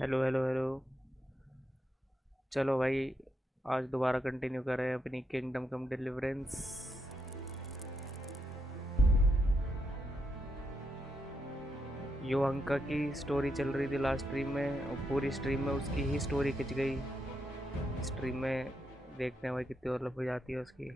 Hello hello hello. चलो भाई, आज दोबारा कंटिन्यू कर रहे हैं अपनी किंगडम कम डिलीवरेंस। युवांका की स्टोरी चल रही थी लास्ट स्ट्रीम में, और पूरी स्ट्रीम में उसकी ही स्टोरी खिंच गई। स्ट्रीम में देखते हैं भाई कितनी और हो जाती है उसकी।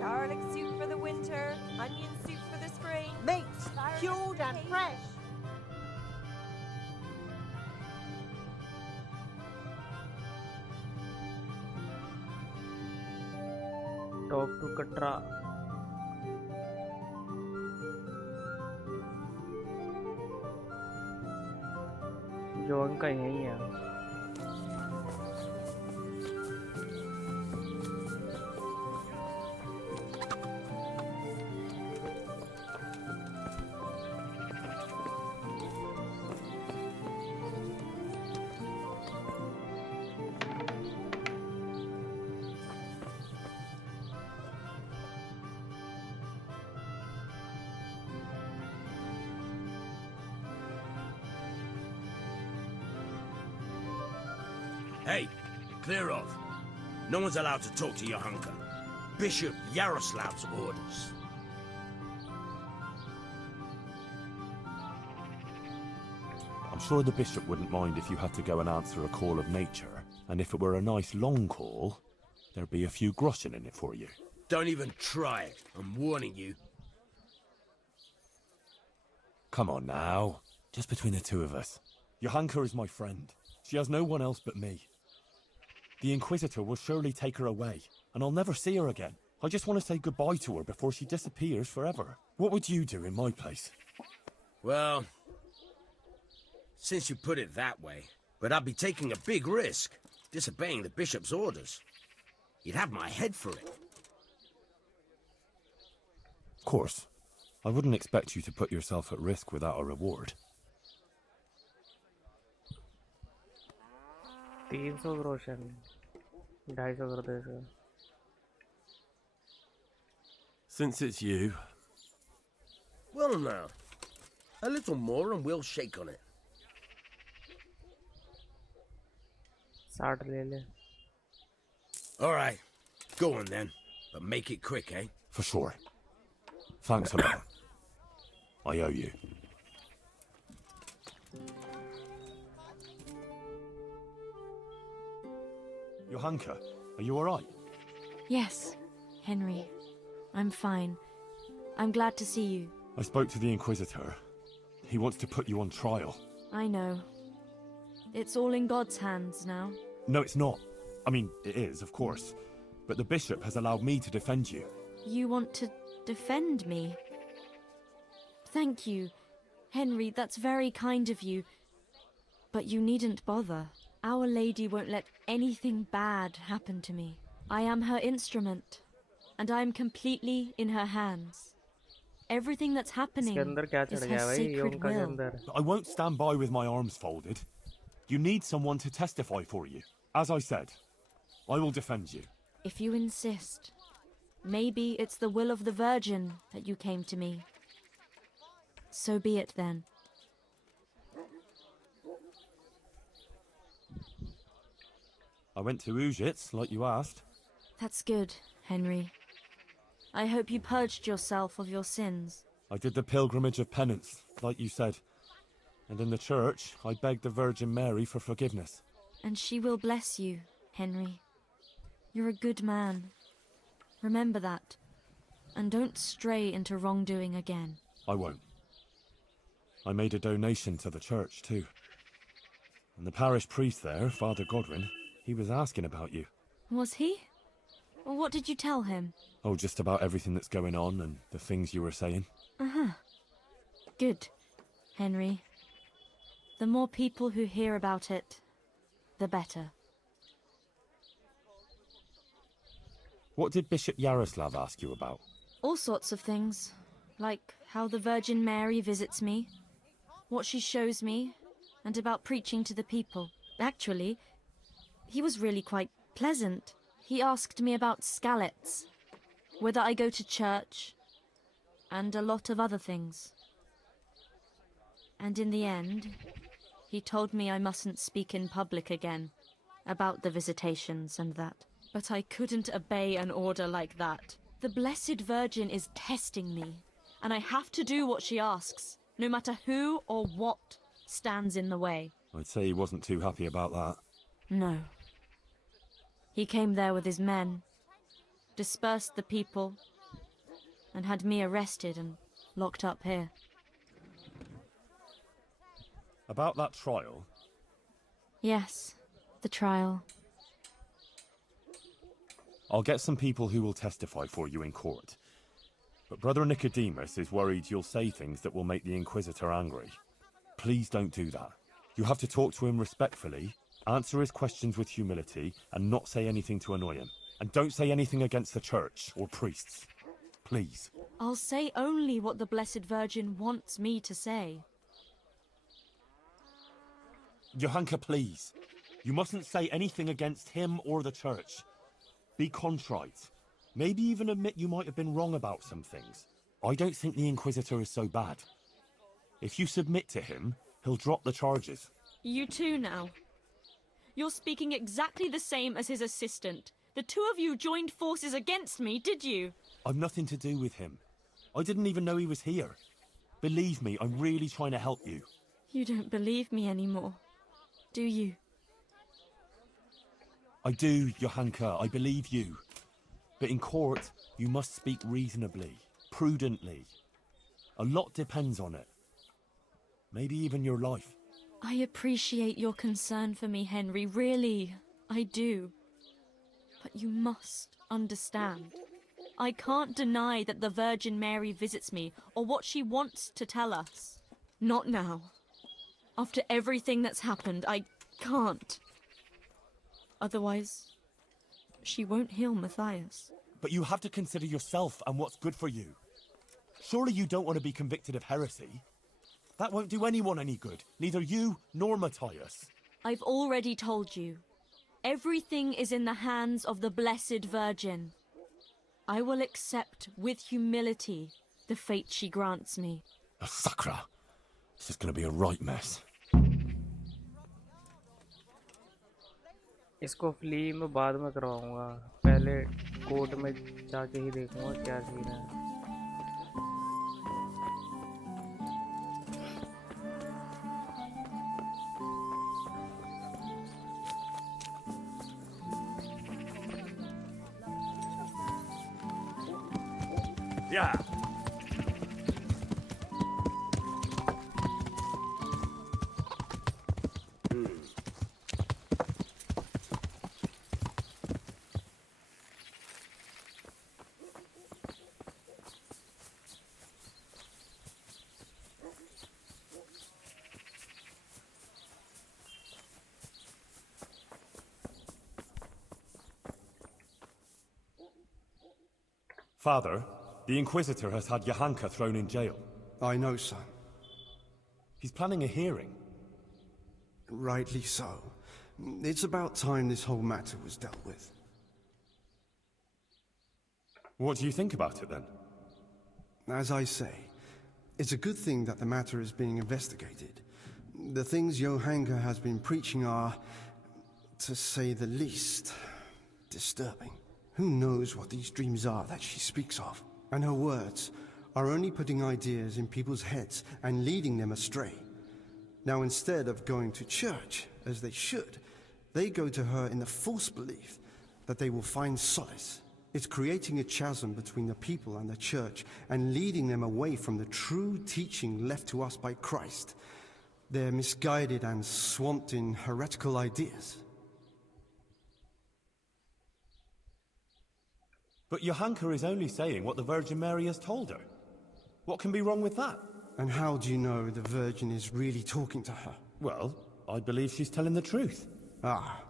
Garlic soup for the winter, onion soup for the spring. Meat, cured and fresh. Talk to Katra. युवांका यही है। Hey, clear off. No one's allowed to talk to Johanka. Bishop Yaroslav's orders. I'm sure the bishop wouldn't mind if you had to go and answer a call of nature, and if it were a nice long call, there'd be a few groschen in it for you. Don't even try it. I'm warning you. Come on now, just between the two of us. Johanka is my friend. She has no one else but me. The Inquisitor will surely take her away, and I'll never see her again. I just want to say goodbye to her before she disappears forever. What would you do in my place? Well, since you put it that way, but I'd be taking a big risk, disobeying the bishop's orders. You'd have my head for it. Of course. I wouldn't expect you to put yourself at risk without a reward. 300 ग्रोशन, 250 कर दो इसका। Since it's you... Well now, a little more and we'll shake on it. 60 ले ले। All right, go on then, but make it quick, eh? For sure. Thanks a lot. I owe you. Johanka, are you alright? Yes, Henry. I'm fine. I'm glad to see you. I spoke to the Inquisitor. He wants to put you on trial. I know. It's all in God's hands now. No, it's not. I mean, it is, of course. But the bishop has allowed me to defend you. You want to defend me? Thank you, Henry. That's very kind of you. But you needn't bother. Our Lady won't let anything bad happen to me. I am her instrument, and I am completely in her hands. Everything that's happening इसके अंदर क्या is चढ़ her गया भाई sacred युवांका के will. अंदर? I won't stand by with my arms folded. You need someone to testify for you. As I said, I will defend you. If you insist, maybe it's the will of the Virgin that you came to me. So be it then. I went to Ujits, like you asked. That's good, Henry. I hope you purged yourself of your sins. I did the pilgrimage of penance, like you said. And in the church, I begged the Virgin Mary for forgiveness. And she will bless you, Henry. You're a good man. Remember that. And don't stray into wrongdoing again. I won't. I made a donation to the church, too. And the parish priest there, Father Godwin, he was asking about you. Was he? What did you tell him? Oh, just about everything that's going on and the things you were saying. Uh-huh. Good, Henry. The more people who hear about it, the better. What did Bishop Yaroslav ask you about? All sorts of things. Like how the Virgin Mary visits me, what she shows me, and about preaching to the people. Actually, he was really quite pleasant. He asked me about Skalitz, whether I go to church, and a lot of other things. And in the end, he told me I mustn't speak in public again about the visitations and that. But I couldn't obey an order like that. The Blessed Virgin is testing me, and I have to do what she asks, no matter who or what stands in the way. I'd say he wasn't too happy about that. No. He came there with his men, dispersed the people, and had me arrested and locked up here. About that trial? Yes, the trial. I'll get some people who will testify for you in court. But Brother Nicodemus is worried you'll say things that will make the Inquisitor angry. Please don't do that. You have to talk to him respectfully, answer his questions with humility, and not say anything to annoy him. And don't say anything against the church or priests. Please. I'll say only what the Blessed Virgin wants me to say. Johanka, please. You mustn't say anything against him or the church. Be contrite. Maybe even admit you might have been wrong about some things. I don't think the Inquisitor is so bad. If you submit to him, he'll drop the charges. You too now. You're speaking exactly the same as his assistant. The two of you joined forces against me, did you? I've nothing to do with him. I didn't even know he was here. Believe me, I'm really trying to help you. You don't believe me anymore, do you? I do, Johanka, I believe you. But in court, you must speak reasonably, prudently. A lot depends on it. Maybe even your life. I appreciate your concern for me, Henry, really, I do. But you must understand. I can't deny that the Virgin Mary visits me, or what she wants to tell us. Not now. After everything that's happened, I can't. Otherwise, she won't heal Matthias. But you have to consider yourself and what's good for you. Surely you don't want to be convicted of heresy? That won't do anyone any good, neither you nor Matthias. I've already told you. Everything is in the hands of the Blessed Virgin. I will accept with humility the fate she grants me. Oh, Sakra. This is going to be a right mess. इसको flee में बाद में करवाऊंगा, पहले court में जाके ही देखूंगा क्या सीन है। Yeah. Father, the Inquisitor has had Johanka thrown in jail. I know, son. He's planning a hearing. Rightly so. It's about time this whole matter was dealt with. What do you think about it, then? As I say, it's a good thing that the matter is being investigated. The things Johanka has been preaching are, to say the least, disturbing. Who knows what these dreams are that she speaks of? And her words are only putting ideas in people's heads and leading them astray. Now, instead of going to church, as they should, they go to her in the false belief that they will find solace. It's creating a chasm between the people and the church and leading them away from the true teaching left to us by Christ. They're misguided and swamped in heretical ideas. But Johanka is only saying what the Virgin Mary has told her. What can be wrong with that? And how do you know the Virgin is really talking to her? Well, I believe she's telling the truth. Ah,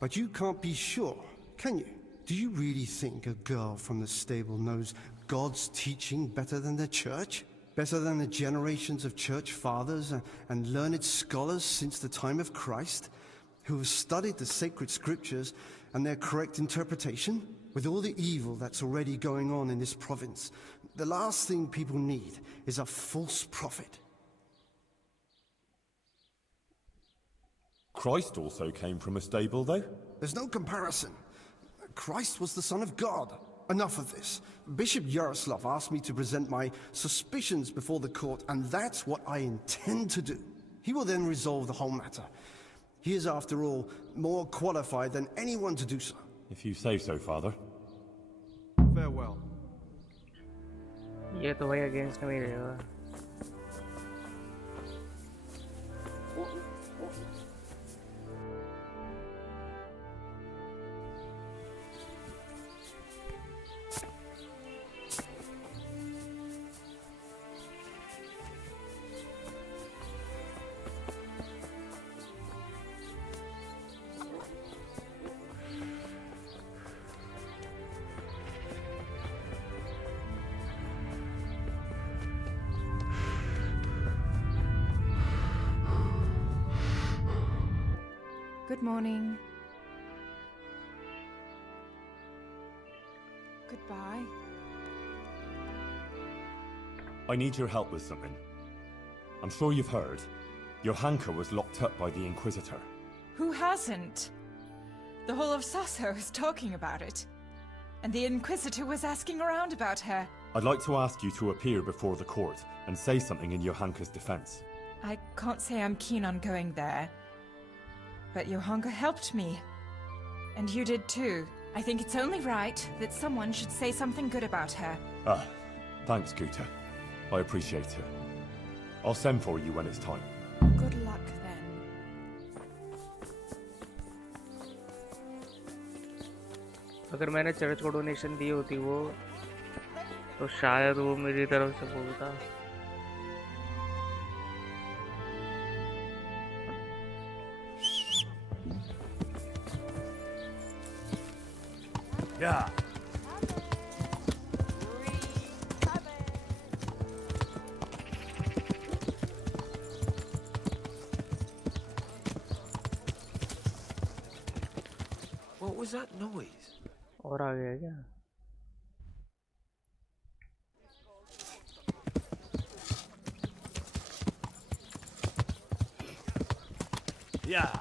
but you can't be sure, can you? Do you really think a girl from the stable knows God's teaching better than the church? Better than the generations of church fathers and learned scholars since the time of Christ, who have studied the sacred scriptures and their correct interpretation? With all the evil that's already going on in this province, the last thing people need is a false prophet. Christ also came from a stable, though. There's no comparison. Christ was the Son of God. Enough of this. Bishop Yaroslav asked me to present my suspicions before the court, and that's what I intend to do. He will then resolve the whole matter. He is, after all, more qualified than anyone to do so. If you say so, Father. Farewell. ये तो भाई against में ही रहेगा. Good morning. Goodbye. I need your help with something. I'm sure you've heard. Johanka was locked up by the Inquisitor. Who hasn't? The whole of Sasso is talking about it. And the Inquisitor was asking around about her. I'd like to ask you to appear before the court and say something in Johanka's defense. I can't say I'm keen on going there. But Johanka helped me. And you did too. I think it's only right that someone should say something good about her. Ah, thanks, Guta. I appreciate it. I'll send for you when it's time. Good luck then. अगर मैंने church को donation दी होती वो, तो शायद वो मेरी तरफ से बोलता. Yeah. What was that noise? और आ गया क्या? Yeah.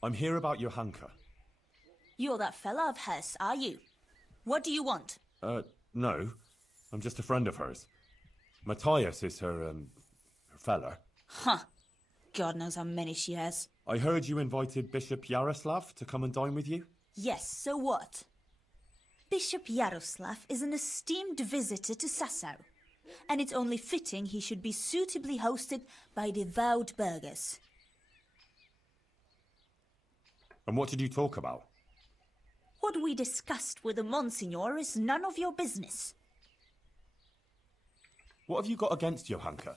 I'm here about Johanka. You're that fella of hers, are you? What do you want? No. I'm just a friend of hers. Matthias is her fella. Huh. God knows how many she has. I heard you invited Bishop Yaroslav to come and dine with you? Yes, so what? Bishop Yaroslav is an esteemed visitor to Sasso, and it's only fitting he should be suitably hosted by devout burghers. And what did you talk about? What we discussed with the Monsignor is none of your business. What have you got against Johanka?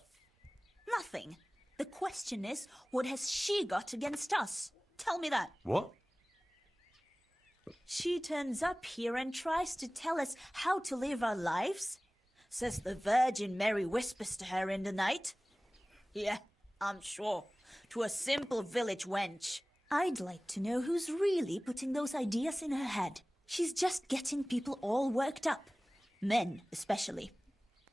Nothing. The question is, what has she got against us? Tell me that. What? She turns up here and tries to tell us how to live our lives. Says the Virgin Mary whispers to her in the night. Yeah, I'm sure. To a simple village wench. I'd like to know who's really putting those ideas in her head. She's just getting people all worked up. Men, especially.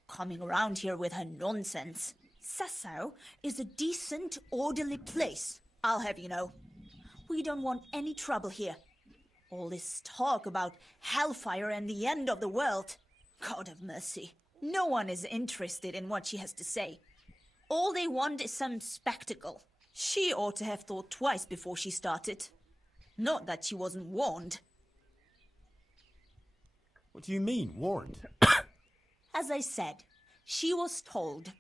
Coming around here with her nonsense. Sasso is a decent, orderly place, I'll have you know. We don't want any trouble here. All this talk about hellfire and the end of the world. God have mercy. No one is interested in what she has to say. All they want is some spectacle. She ought to have thought twice before she started. Not that she wasn't warned. What do you mean, warned? As I said, she was told.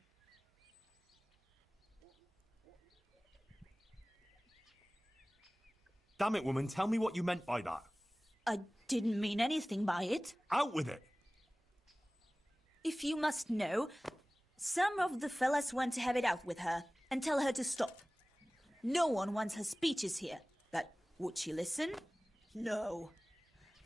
Damn it, woman, tell me what you meant by that. I didn't mean anything by it. Out with it! If you must know, some of the fellas want to have it out with her and tell her to stop. No one wants her speeches here, but would she listen? No.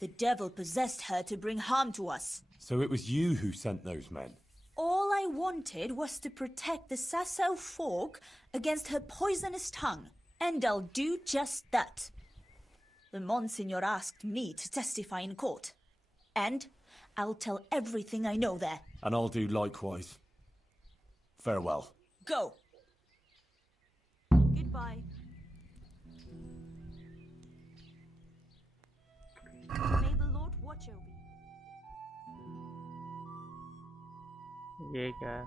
The devil possessed her to bring harm to us. So it was you who sent those men? All I wanted was to protect the Sasau folk against her poisonous tongue, and I'll do just that. The Monsignor asked me to testify in court, and I'll tell everything I know there. And I'll do likewise. Farewell. Go. Goodbye. May the Lord watch over you. ये क्या है?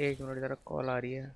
एक minute जरा call आ रही है।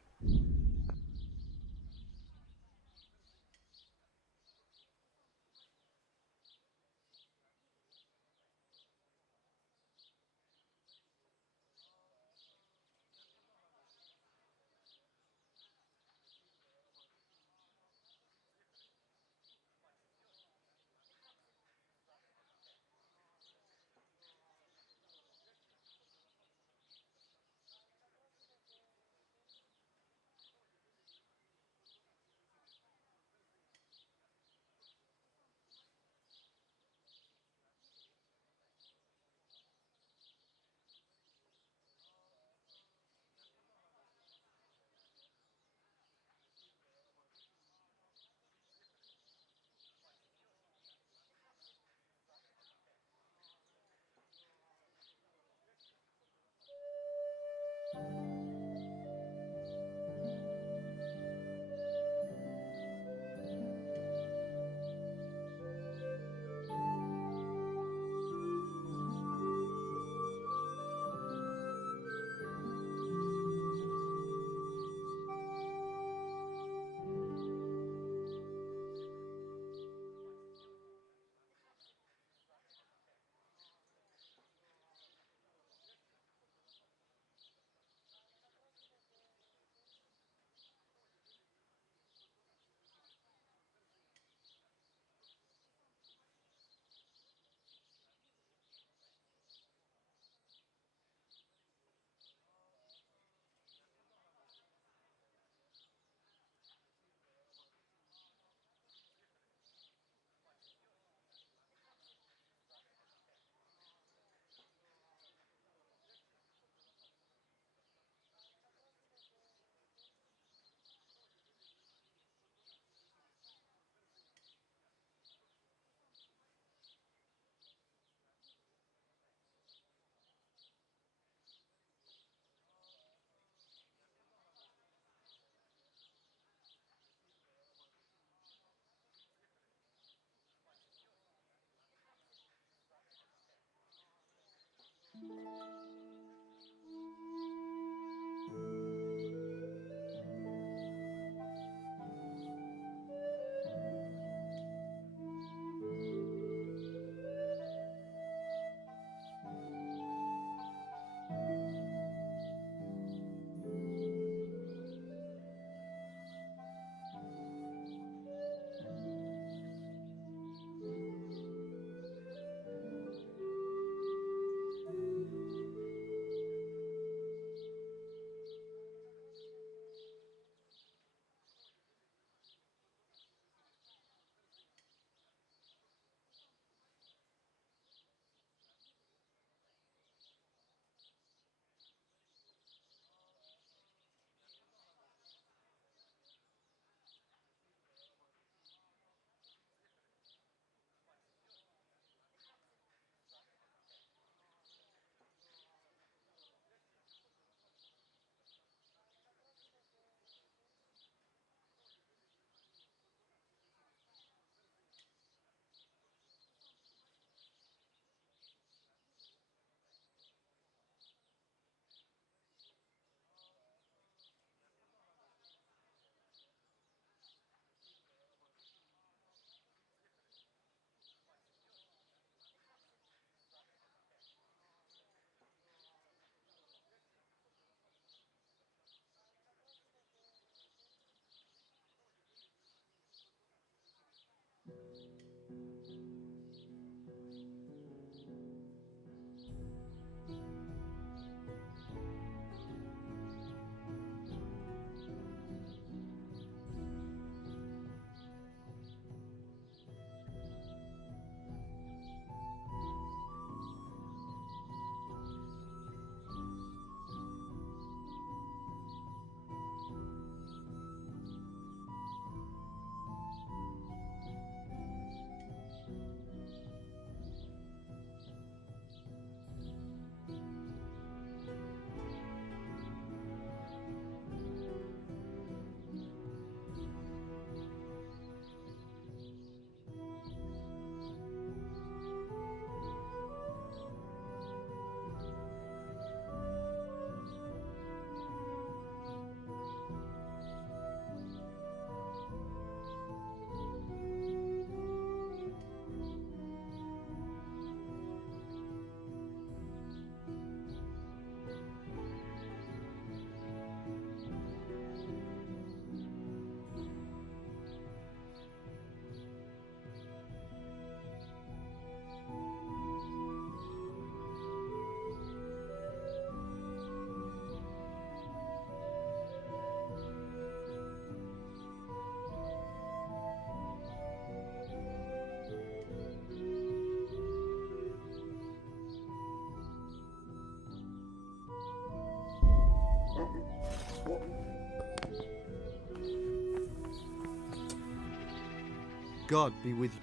God be with you.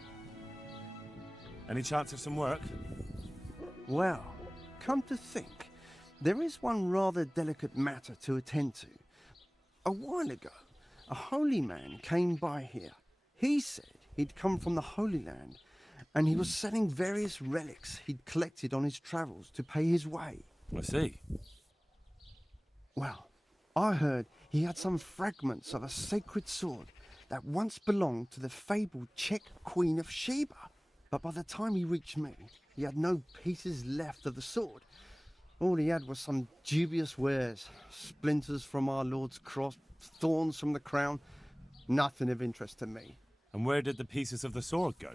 Any chance of some work? Well, come to think, there is one rather delicate matter to attend to. A while ago, a holy man came by here. He said he'd come from the Holy Land, and he was selling various relics he'd collected on his travels to pay his way. I see. Well, I heard he had some fragments of a sacred sword that once belonged to the fabled Czech Queen of Sheba. But by the time he reached me, he had no pieces left of the sword. All he had was some dubious wares, splinters from our Lord's cross, thorns from the crown, nothing of interest to me. And where did the pieces of the sword go?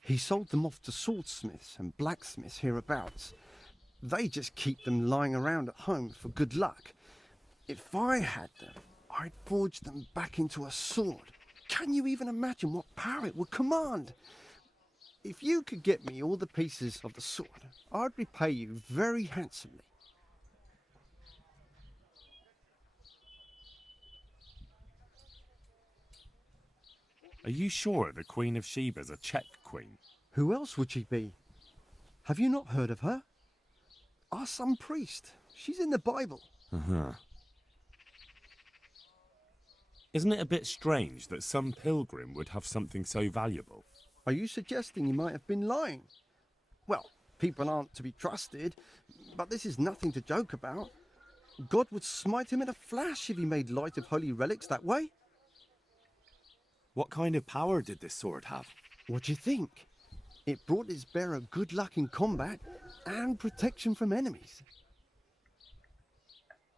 He sold them off to swordsmiths and blacksmiths hereabouts. They just keep them lying around at home for good luck. If I had them, I'd forge them back into a sword. Can you even imagine what power it would command? If you could get me all the pieces of the sword, I'd repay you very handsomely. Are you sure the Queen of Sheba's a Czech queen? Who else would she be? Have you not heard of her? Our some priest. She's in the Bible. Uh-huh. Isn't it a bit strange that some pilgrim would have something so valuable? Are you suggesting he might have been lying? Well, people aren't to be trusted, but this is nothing to joke about. God would smite him in a flash if he made light of holy relics that way. What kind of power did this sword have? What do you think? It brought its bearer good luck in combat and protection from enemies.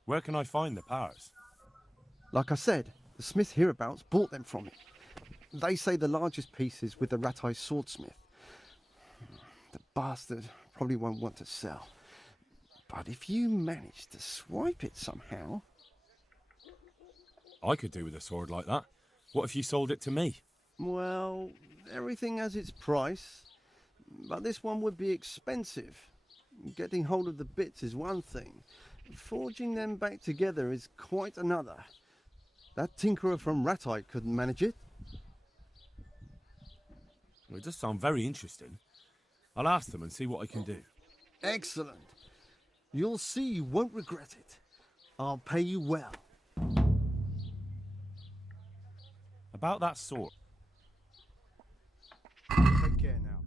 Where can I find the powers? Like I said, the smith hereabouts bought them from him. They say the largest piece is with the rat-eye swordsmith. The bastard probably won't want to sell. But if you manage to swipe it somehow... I could do with a sword like that. What if you sold it to me? Well, everything has its price. But this one would be expensive. Getting hold of the bits is one thing. Forging them back together is quite another. That tinkerer from Rat-Eye couldn't manage it. Well, it does sound very interesting. I'll ask them and see what I can do. Excellent. You'll see you won't regret it. I'll pay you well. About that sword. Take care now.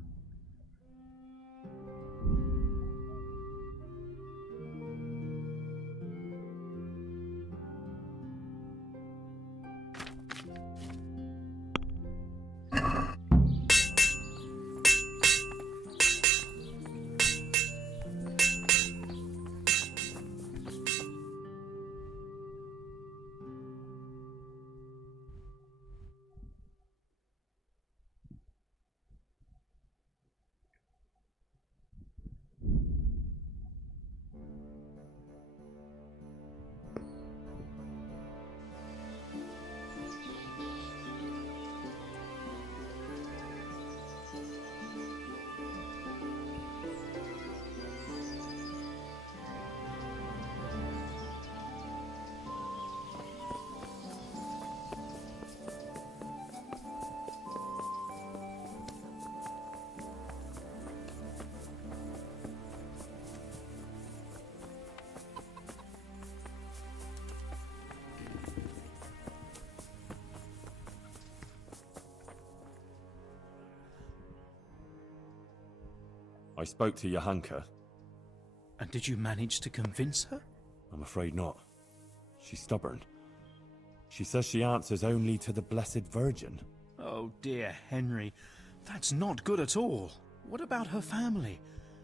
I spoke to Johanka. And did you manage to convince her? I'm afraid not. She's stubborn. She says she answers only to the Blessed Virgin. Oh dear, Henry. That's not good at all. What about her family?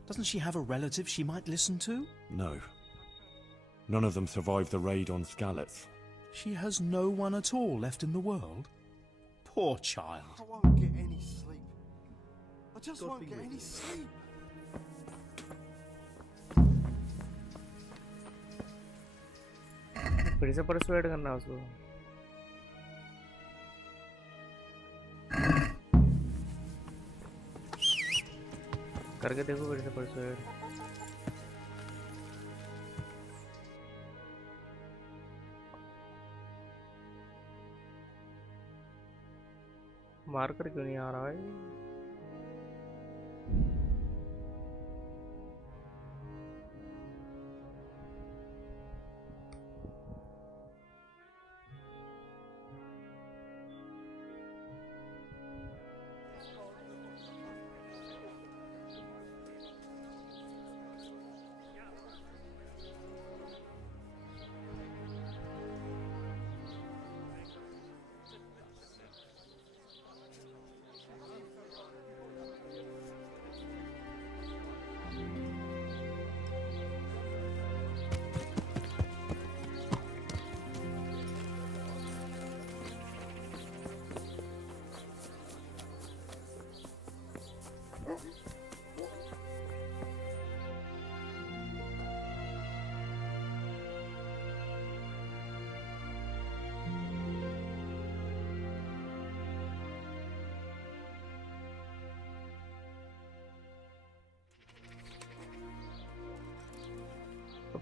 Doesn't she have a relative she might listen to? No. None of them survived the raid on Skalitz. She has no one at all left in the world? Poor child. I won't get any sleep. I just won't get any sleep. फिर से persuade करना उसको. करके देखो फिर से persuade. मारकर क्यों नहीं आ रहा है?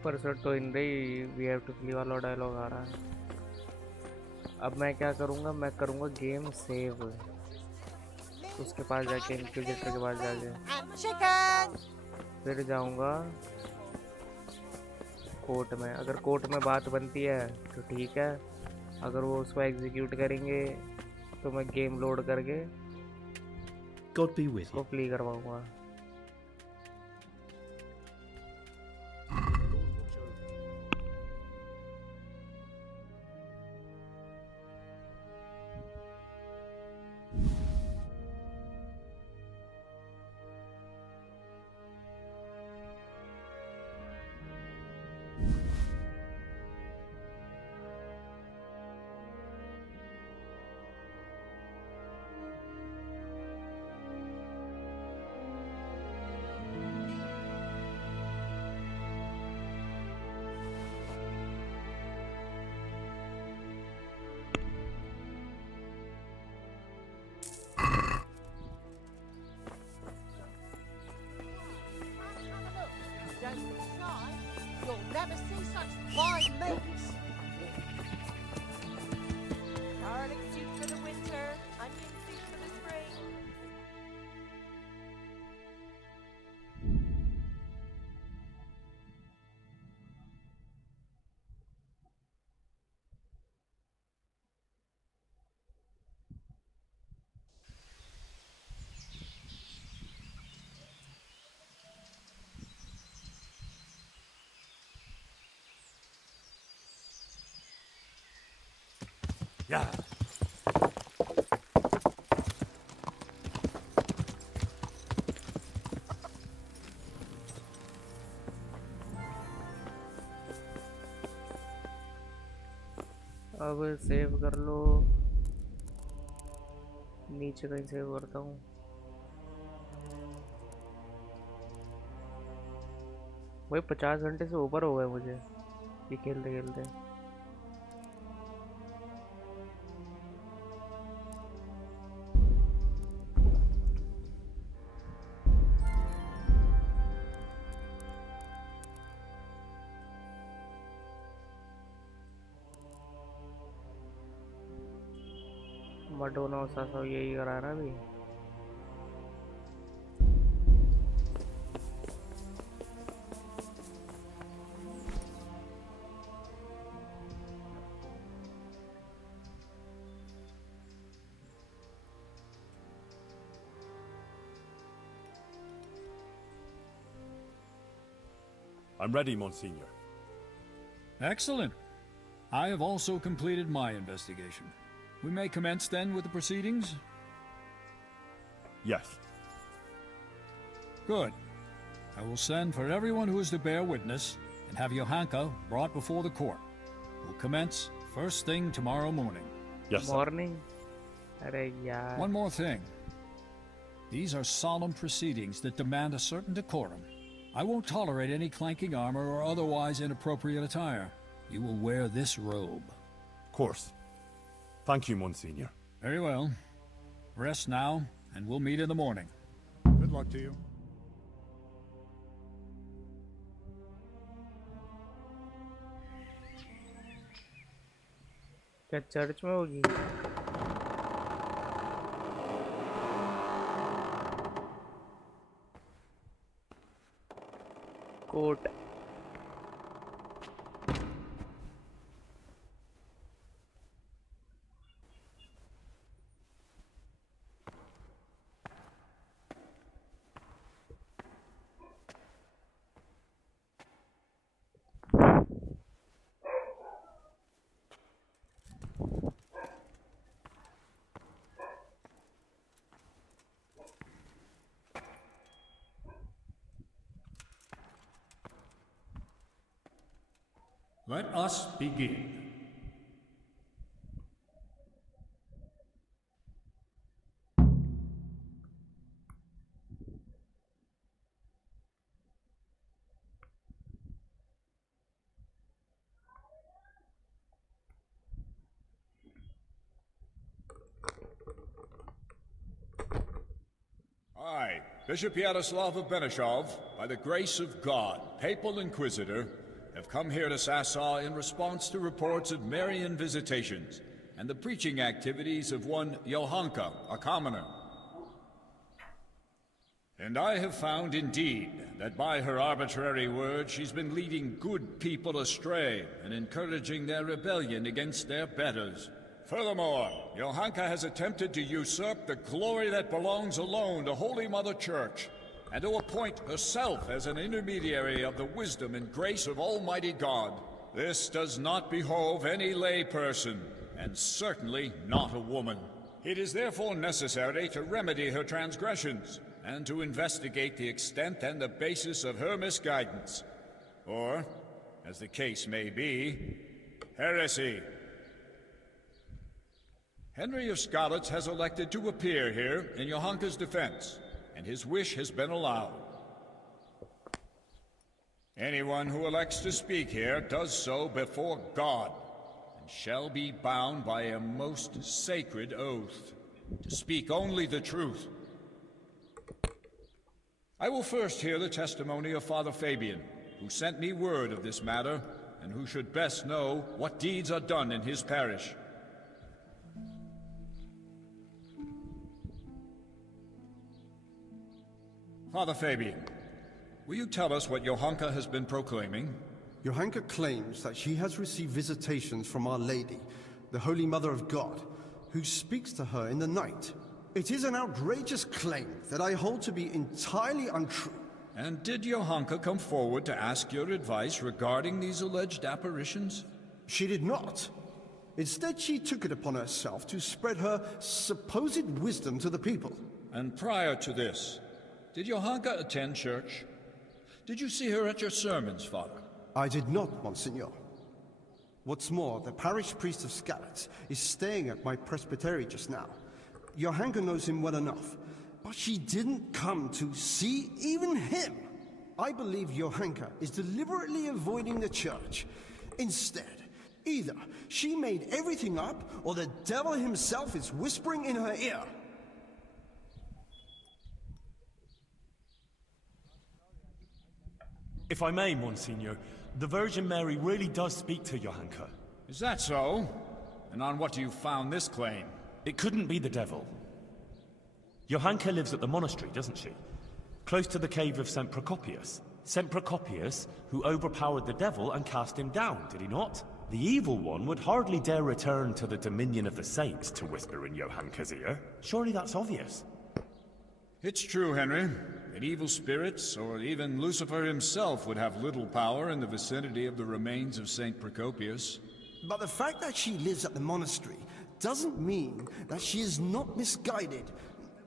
परसों तो इन रही वी हैव टू प्ले वाला डायलॉग आ रहा है। अब मैं क्या करूँगा, मैं करूँगा गेम सेव, उसके पास जाके इंक्विजिटर के पास जाके फिर जाऊँगा कोर्ट में। अगर कोर्ट में बात बनती है तो ठीक है, अगर वो उसको एग्जीक्यूट करेंगे तो मैं गेम लोड करके God be with उसको you. प्ले करवाऊँगा। Don't be shy. You'll never see such fine meats. Garlic soup for the winter, onion soup for the spring. Yeah. अब सेव कर लो, नीचे कहीं सेव करता हूँ। भाई 50 घंटे से ऊपर हो गए मुझे ये खेलते खेलते। मडोना और सासा यही करा ना अभी। I'm ready, Monsignor. Excellent. I have also completed my investigation. We may commence then with the proceedings? Yes. Good. I will send for everyone who is to bear witness and have Johanka brought before the court. We'll commence first thing tomorrow morning. Yes, sir. Morning? Arey yaar. One more thing. These are solemn proceedings that demand a certain decorum. I won't tolerate any clanking armor or otherwise inappropriate attire. You will wear this robe. Of course. Thank you, Monsignor. Very well. Rest now, and we'll meet in the morning. Good luck to you. क्या church में होगी? Quote Let us begin. I, Bishop Yaroslav of Benishov, by the grace of God, Papal Inquisitor, have come here to Sasau in response to reports of Marian visitations and the preaching activities of one Johanka, a commoner. And I have found indeed that by her arbitrary words she's been leading good people astray and encouraging their rebellion against their betters. Furthermore, Johanka has attempted to usurp the glory that belongs alone to Holy Mother Church, and to appoint herself as an intermediary of the wisdom and grace of Almighty God. This does not behove any lay person, and certainly not a woman. It is therefore necessary to remedy her transgressions, and to investigate the extent and the basis of her misguidance. Or, as the case may be, heresy. Henry of Skalitz has elected to appear here in Johanka's defense, and his wish has been allowed. Anyone who elects to speak here does so before God, and shall be bound by a most sacred oath, to speak only the truth. I will first hear the testimony of Father Fabian, who sent me word of this matter, and who should best know what deeds are done in his parish. Father Fabian, will you tell us what Johanka has been proclaiming? Johanka claims that she has received visitations from Our Lady, the Holy Mother of God, who speaks to her in the night. It is an outrageous claim that I hold to be entirely untrue. And did Johanka come forward to ask your advice regarding these alleged apparitions? She did not. Instead, she took it upon herself to spread her supposed wisdom to the people. And prior to this, did Johanka attend church? Did you see her at your sermons, Father? I did not, Monsignor. What's more, the parish priest of Skalitz is staying at my presbytery just now. Johanka knows him well enough, but she didn't come to see even him. I believe Johanka is deliberately avoiding the church. Instead, either she made everything up, or the devil himself is whispering in her ear. If I may, Monsignor, the Virgin Mary really does speak to Johanka. Is that so? And on what do you found this claim? It couldn't be the devil. Johanka lives at the monastery, doesn't she? Close to the cave of St. Procopius. St. Procopius, who overpowered the devil and cast him down, did he not? The evil one would hardly dare return to the dominion of the saints to whisper in Johanka's ear. Surely that's obvious. It's true, Henry, that evil spirits, or even Lucifer himself, would have little power in the vicinity of the remains of St. Procopius. But the fact that she lives at the monastery doesn't mean that she is not misguided.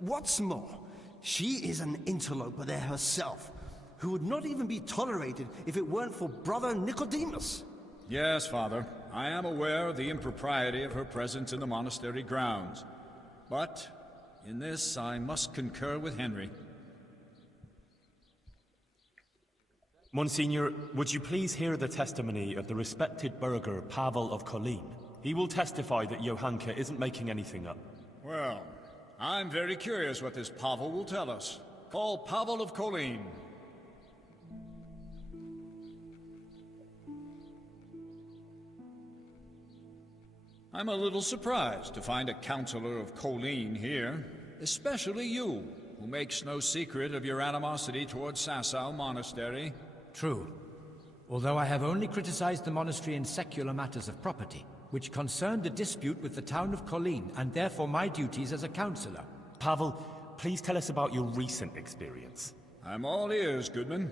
What's more, she is an interloper there herself, who would not even be tolerated if it weren't for Brother Nicodemus. Yes, Father. I am aware of the impropriety of her presence in the monastery grounds. But in this, I must concur with Henry. Monsignor, would you please hear the testimony of the respected burgher Pavel of Kolin? He will testify that Johanka isn't making anything up. Well, I'm very curious what this Pavel will tell us. Call Pavel of Kolin. I'm a little surprised to find a counselor of Kolin here, especially you, who makes no secret of your animosity towards Sasau Monastery. True. Although I have only criticized the monastery in secular matters of property, which concerned a dispute with the town of Colleen, and therefore my duties as a councillor. Pavel, please tell us about your recent experience. I'm all ears, Goodman.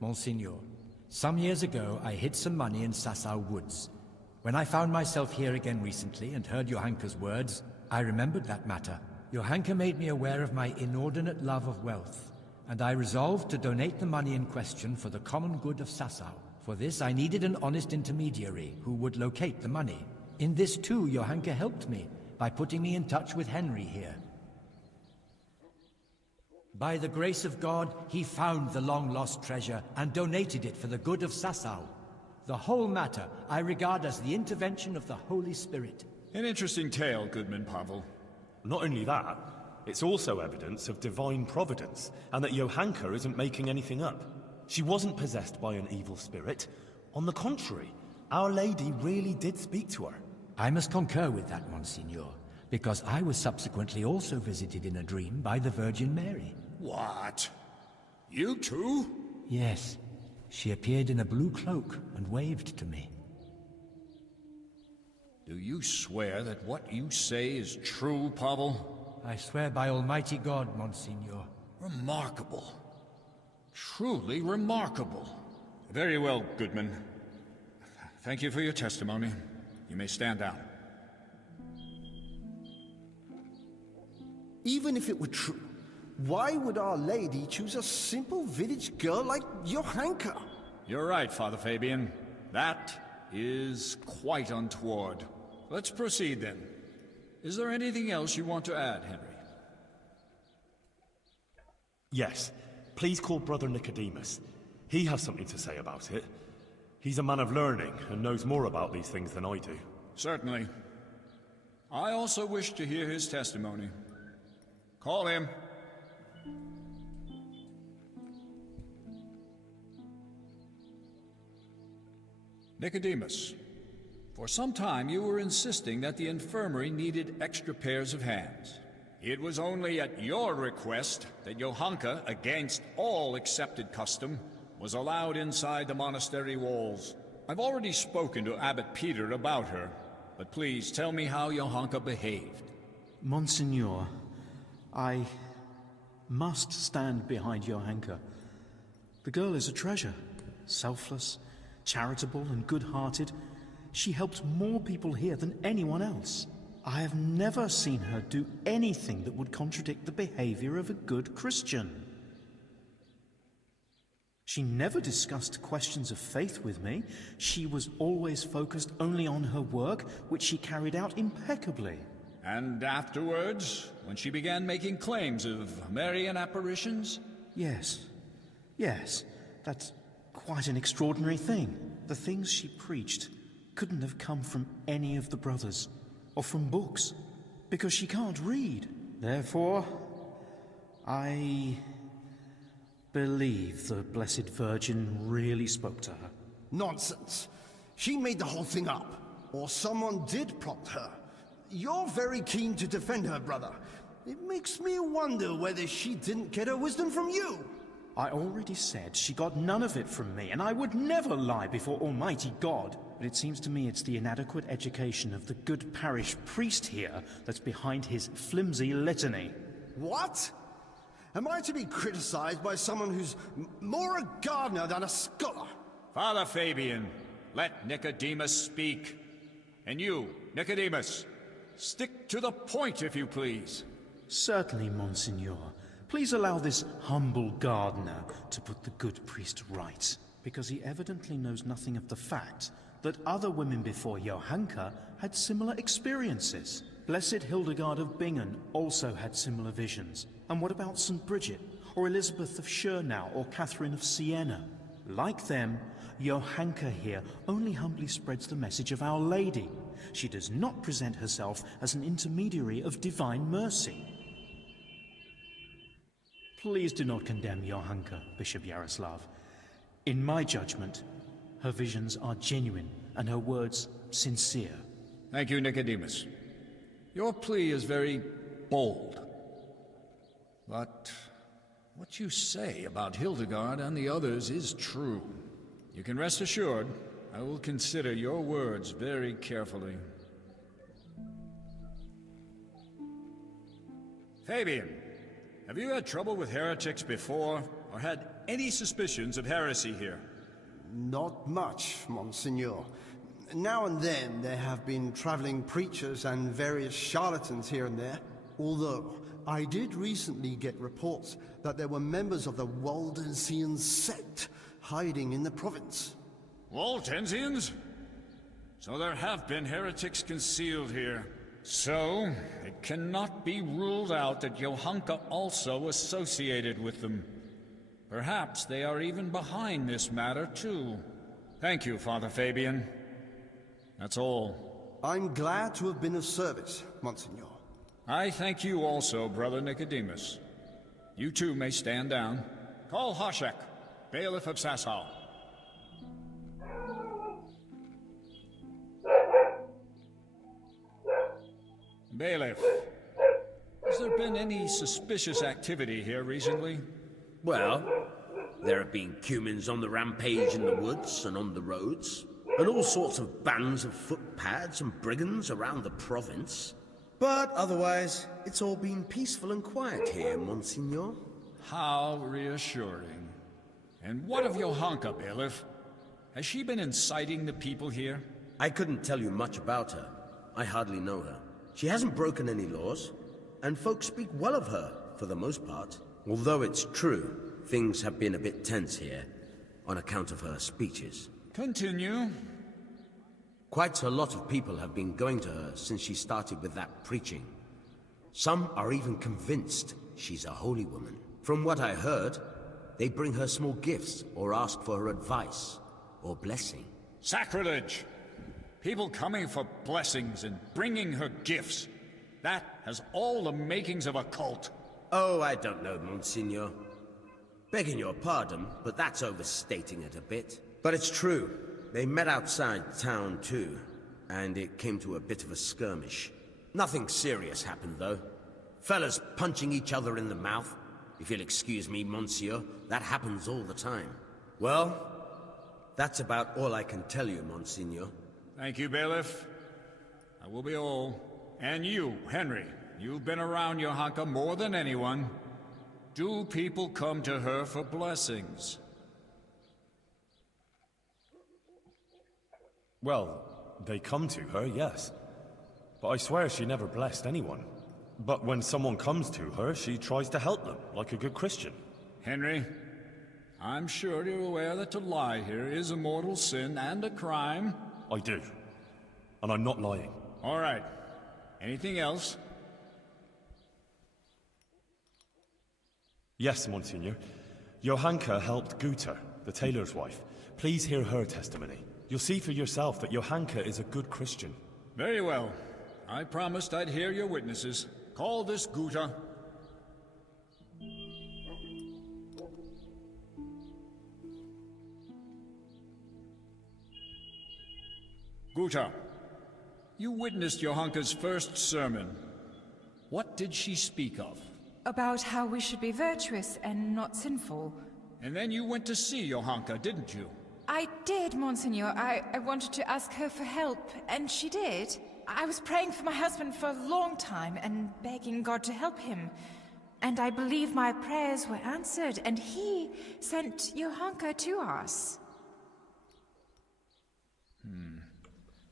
Monsignor, some years ago I hid some money in Sasau Woods. When I found myself here again recently and heard Johanka's words, I remembered that matter. Johanka made me aware of my inordinate love of wealth, and I resolved to donate the money in question for the common good of Sasau. For this I needed an honest intermediary who would locate the money. In this too, Johanka helped me by putting me in touch with Henry here. By the grace of God, he found the long-lost treasure and donated it for the good of Sasau. The whole matter I regard as the intervention of the Holy Spirit. An interesting tale, Goodman Pavel. Not only that, it's also evidence of divine providence, and that Johanka isn't making anything up. She wasn't possessed by an evil spirit. On the contrary, Our Lady really did speak to her. I must concur with that, Monsignor, because I was subsequently also visited in a dream by the Virgin Mary. What? You too? Yes. She appeared in a blue cloak and waved to me. Do you swear that what you say is true, Pavel? I swear by Almighty God, Monsignor. Remarkable. Truly remarkable. Very well, Goodman. Thank you for your testimony. You may stand down. Even if it were true, why would Our Lady choose a simple village girl like Johanka? You're right, Father Fabian. That is quite untoward. Let's proceed then. Is there anything else you want to add, Henry? Yes. Please call Brother Nicodemus. He has something to say about it. He's a man of learning and knows more about these things than I do. Certainly. I also wish to hear his testimony. Call him. Nicodemus, for some time you were insisting that the infirmary needed extra pairs of hands. It was only at your request that Johanka, against all accepted custom, was allowed inside the monastery walls. I've already spoken to Abbot Peter about her, but please tell me how Johanka behaved. Monsignor, I must stand behind Johanka. The girl is a treasure, selfless, charitable and good-hearted. She helped more people here than anyone else. I have never seen her do anything that would contradict the behavior of a good Christian. She never discussed questions of faith with me. She was always focused only on her work, which she carried out impeccably. And afterwards, when she began making claims of Marian apparitions? Yes. Yes. That's quite an extraordinary thing. The things she preached couldn't have come from any of the brothers, or from books, because she can't read. Therefore, I believe the Blessed Virgin really spoke to her. Nonsense. She made the whole thing up. Or someone did prompt her. You're very keen to defend her, brother. It makes me wonder whether she didn't get her wisdom from you. I already said she got none of it from me, and I would never lie before Almighty God. But it seems to me it's the inadequate education of the good parish priest here that's behind his flimsy litany. What? Am I to be criticized by someone who's more a gardener than a scholar? Father Fabian, let Nicodemus speak. And you, Nicodemus, stick to the point if you please. Certainly, Monsignor. Please allow this humble gardener to put the good priest right, because he evidently knows nothing of the fact that other women before Johanka had similar experiences. Blessed Hildegard of Bingen also had similar visions. And what about St. Bridget, or Elizabeth of Schurnau, or Catherine of Siena? Like them, Johanka here only humbly spreads the message of Our Lady. She does not present herself as an intermediary of divine mercy. Please do not condemn Johanka, Bishop Yaroslav. In my judgment, her visions are genuine and her words sincere. Thank you, Nicodemus. Your plea is very bold. But What you say about Hildegard and the others is true. You can rest assured, I will consider your words very carefully. Fabian, have you had trouble with heretics before, or had any suspicions of heresy here? Not much, Monsignor. Now and then there have been traveling preachers and various charlatans here and there. Although, I did recently get reports that there were members of the Waldensian sect hiding in the province. Waldensians? So there have been heretics concealed here. So, it cannot be ruled out that Johanka also associated with them. Perhaps they are even behind this matter, too. Thank you, Father Fabian. That's all. I'm glad to have been of service, Monsignor. I thank you also, Brother Nicodemus. You too may stand down. Call Hoshek, bailiff of Sasau. Bailiff, has there been any suspicious activity here recently? Well, there have been cumins on the rampage in the woods and on the roads, and all sorts of bands of footpads and brigands around the province. But otherwise, it's all been peaceful and quiet here, Monsignor. How reassuring. And what of Johanka, bailiff? Has she been inciting the people here? I couldn't tell you much about her. I hardly know her. She hasn't broken any laws, and folks speak well of her, for the most part. Although it's true, things have been a bit tense here, on account of her speeches. Continue. Quite a lot of people have been going to her since she started with that preaching. Some are even convinced she's a holy woman. From what I heard, they bring her small gifts or ask for her advice or blessing. Sacrilege! People coming for blessings and bringing her gifts. That has all the makings of a cult. Oh, I don't know, Monsignor. Begging your pardon, but that's overstating it a bit. But it's true. They met outside town, too, and it came to a bit of a skirmish. Nothing serious happened, though. Fellas punching each other in the mouth. If you'll excuse me, Monsieur, that happens all the time. Well, that's about all I can tell you, Monsignor. Thank you, bailiff. I will be all. And you, Henry, you've been around Johanka more than anyone. Do people come to her for blessings? Well, they come to her, yes. But I swear she never blessed anyone. But when someone comes to her, she tries to help them, like a good Christian. Henry, I'm sure you're aware that to lie here is a mortal sin and a crime. I do. And I'm not lying. All right. Anything else? Yes, Monsignor. Johanka helped Guta, the tailor's wife. Please hear her testimony. You'll see for yourself that Johanka is a good Christian. Very well. I promised I'd hear your witnesses. Call this Guta. Guta, you witnessed Johanka's first sermon. What did she speak of? About how we should be virtuous and not sinful. And then you went to see Johanka, didn't you? I did, Monsignor. I wanted to ask her for help, and she did. I was praying for my husband for a long time and begging God to help him. And I believe my prayers were answered, and he sent Johanka to us.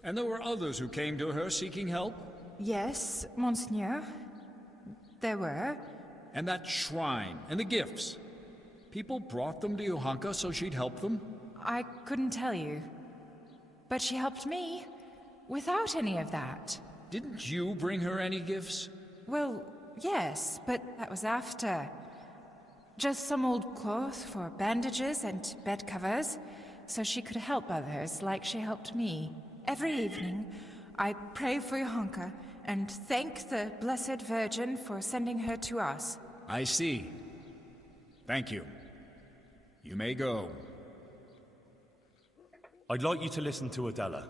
And there were others who came to her seeking help? Yes, Monsignor. There were. And that shrine, and the gifts. People brought them to Johanka so she'd help them? I couldn't tell you. But she helped me, without any of that. Didn't you bring her any gifts? Well, yes, but that was after. Just some old cloth for bandages and bed covers, so she could help others like she helped me. Every evening, I pray for Johanka and thank the Blessed Virgin for sending her to us. I see. Thank you. You may go. I'd like you to listen to Adela.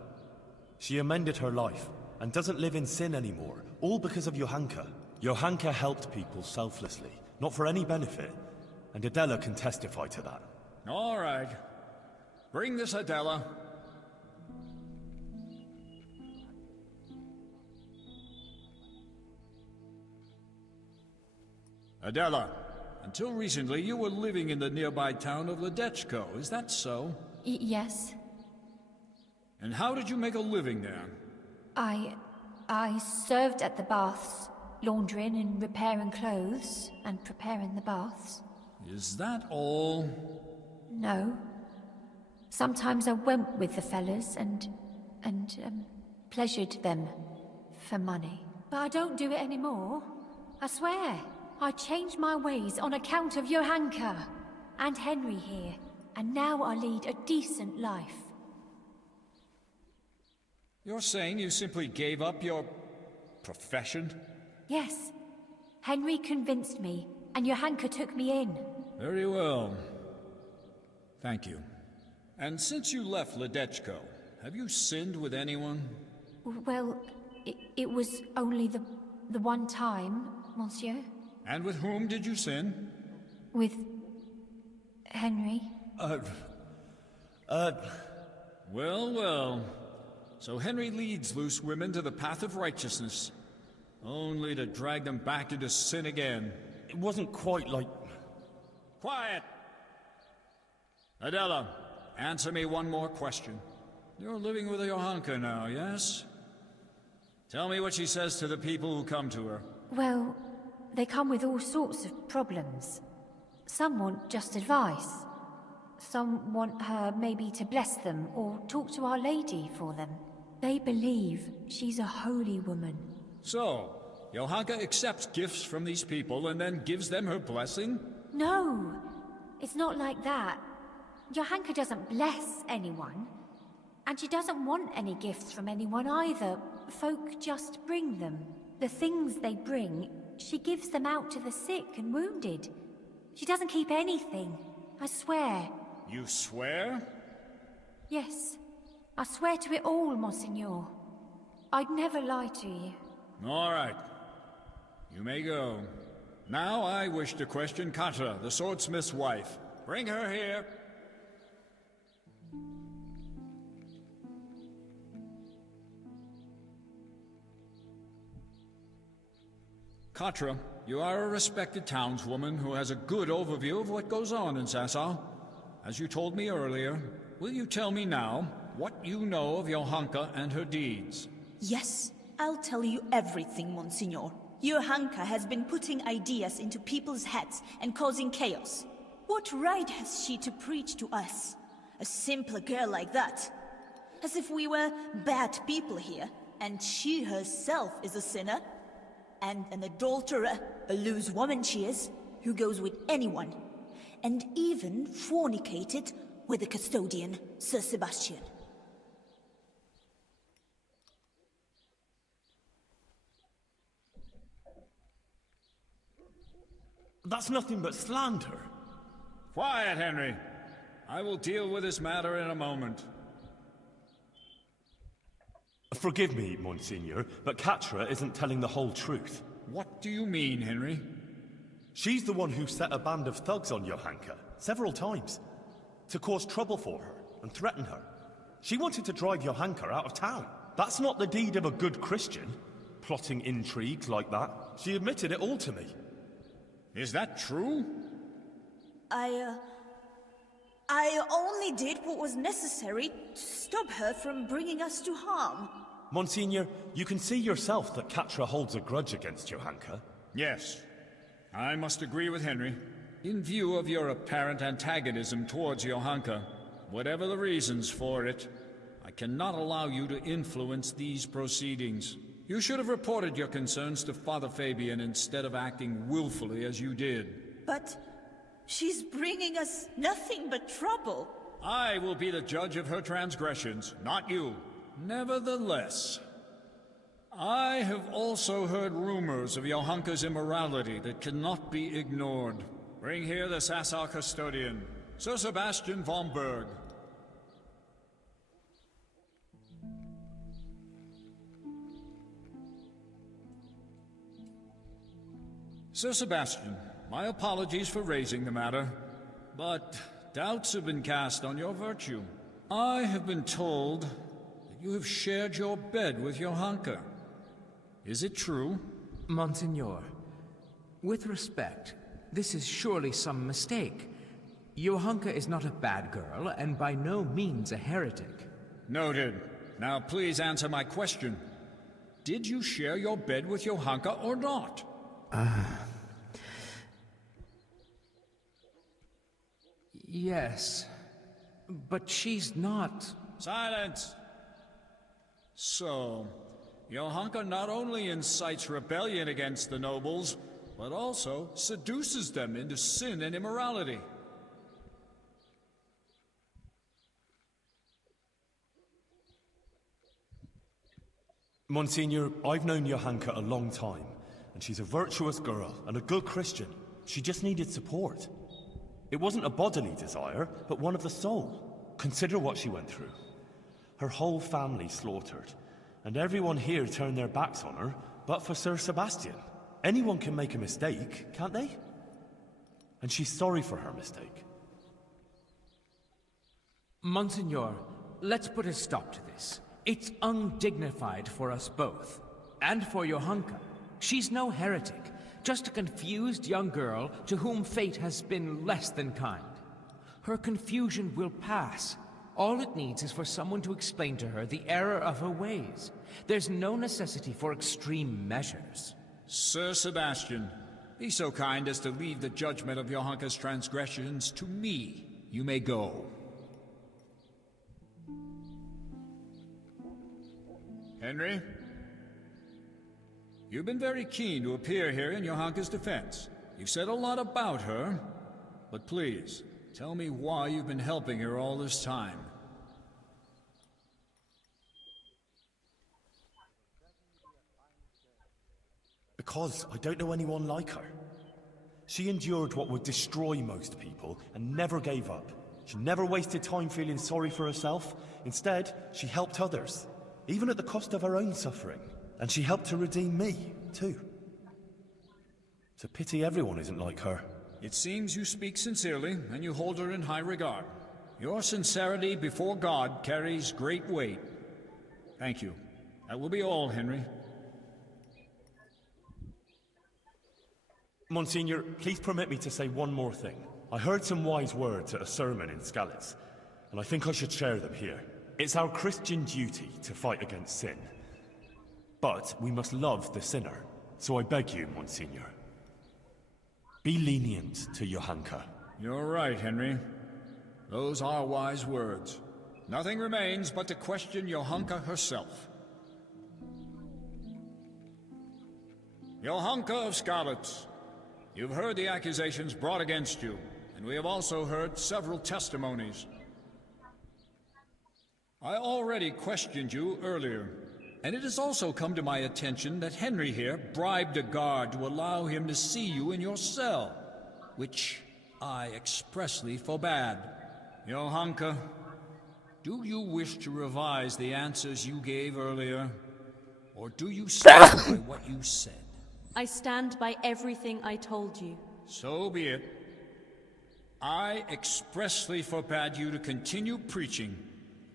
She amended her life and doesn't live in sin anymore, all because of Johanka. Johanka helped people selflessly, not for any benefit, and Adela can testify to that. All right. Bring this Adela. Adela, until recently you were living in the nearby town of Ledechko, is that so? Yes. And how did you make a living there? I served at the baths, laundering and repairing clothes, and preparing the baths. Is that all? No. Sometimes I went with the fellas and pleasured them for money. But I don't do it anymore. I swear. I changed my ways on account of Johanka and Henry here, and now I lead a decent life. You're saying you simply gave up your profession? Yes. Henry convinced me, and Johanka took me in. Very well. Thank you. And since you left Ledechko, have you sinned with anyone? Well, it was only the one time, monsieur. And with whom did you sin? With Henry. Well, well. So Henry leads loose women to the path of righteousness, only to drag them back into sin again. It wasn't quite like... Quiet! Adela, answer me one more question. You're living with Johanka now, yes? Tell me what she says to the people who come to her. Well, they come with all sorts of problems. Some want just advice. Some want her maybe to bless them or talk to Our Lady for them. They believe she's a holy woman. So, Johanka accepts gifts from these people and then gives them her blessing? No, it's not like that. Johanka doesn't bless anyone. And she doesn't want any gifts from anyone either. Folk just bring them. The things they bring, she gives them out to the sick and wounded. She doesn't keep anything, I swear. You swear? Yes, I swear to it all, Monseigneur. I'd never lie to you. All right. You may go. Now I wish to question Katra, the swordsmith's wife. Bring her here. Katra, you are a respected townswoman who has a good overview of what goes on in Sasau. As you told me earlier, will you tell me now what you know of Johanka and her deeds? Yes, I'll tell you everything, Monsignor. Johanka has been putting ideas into people's heads and causing chaos. What right has she to preach to us? A simple girl like that. As if we were bad people here, and she herself is a sinner. And an adulterer, a loose woman she is, who goes with anyone. And even fornicated with the custodian, Sir Sebastian. That's nothing but slander. Quiet, Henry. I will deal with this matter in a moment. Forgive me, Monsignor, but Katra isn't telling the whole truth. What do you mean, Henry? She's the one who set a band of thugs on Johanka several times to cause trouble for her and threaten her. She wanted to drive Johanka out of town. That's not the deed of a good Christian, plotting intrigues like that. She admitted it all to me. Is that true? I only did what was necessary to stop her from bringing us to harm. Monsignor, you can see yourself that Katra holds a grudge against Johanka. Yes. I must agree with Henry. In view of your apparent antagonism towards Johanka, whatever the reasons for it, I cannot allow you to influence these proceedings. You should have reported your concerns to Father Fabian instead of acting willfully as you did. But she's bringing us nothing but trouble. I will be the judge of her transgressions, not you. Nevertheless, I have also heard rumors of Johanka's immorality that cannot be ignored. Bring here the Sasau custodian, Sir Sebastian von Berg. Sir Sebastian, my apologies for raising the matter, but doubts have been cast on your virtue. I have been told that you have shared your bed with Johanka. Is it true? Monsignor, with respect, this is surely some mistake. Johanka is not a bad girl, and by no means a heretic. Noted. Now please answer my question. Did you share your bed with Johanka or not? Yes. But she's not... Silence! So, Johanka not only incites rebellion against the nobles, but also seduces them into sin and immorality. Monsignor, I've known Johanka a long time, and she's a virtuous girl and a good Christian. She just needed support. It wasn't a bodily desire, but one of the soul. Consider what she went through. Her whole family slaughtered, and everyone here turned their backs on her, but for Sir Sebastian. Anyone can make a mistake, can't they? And she's sorry for her mistake. Monsignor, let's put a stop to this. It's undignified for us both. And for Johanka. She's no heretic. Just a confused young girl to whom fate has been less than kind. Her confusion will pass. All it needs is for someone to explain to her the error of her ways. There's no necessity for extreme measures. Sir Sebastian, be so kind as to leave the judgment of Johanka's transgressions to me. You may go. Henry? You've been very keen to appear here in Johanka's defense. You've said a lot about her, but please, tell me why you've been helping her all this time. Because I don't know anyone like her. She endured what would destroy most people and never gave up. She never wasted time feeling sorry for herself. Instead, she helped others, even at the cost of her own suffering. And she helped to redeem me, too. It's a pity everyone isn't like her. It seems you speak sincerely, and you hold her in high regard. Your sincerity before God carries great weight. Thank you. That will be all, Henry. Monsignor, please permit me to say one more thing. I heard some wise words at a sermon in Skalitz, and I think I should share them here. It's our Christian duty to fight against sin. But we must love the sinner. So I beg you, Monsignor, be lenient to Johanka. You're right, Henry. Those are wise words. Nothing remains but to question Johanka herself. Johanka of Skalitz, you've heard the accusations brought against you, and we have also heard several testimonies. I already questioned you earlier, and it has also come to my attention that Henry here bribed a guard to allow him to see you in your cell, which I expressly forbade. Johanka, do you wish to revise the answers you gave earlier, or do you stand by what you said? I stand by everything I told you. So be it. I expressly forbade you to continue preaching,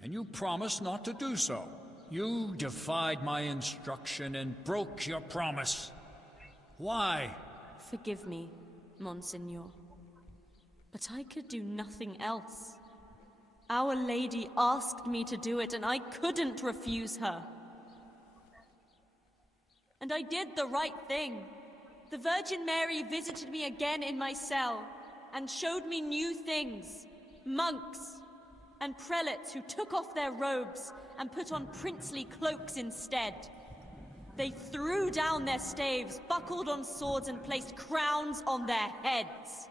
and you promised not to do so. You defied my instruction and broke your promise. Why? Forgive me, Monsignor. But I could do nothing else. Our Lady asked me to do it, and I couldn't refuse her. And I did the right thing. The Virgin Mary visited me again in my cell and showed me new things. Monks and prelates who took off their robes and put on princely cloaks instead. They threw down their staves, buckled on swords, and placed crowns on their heads.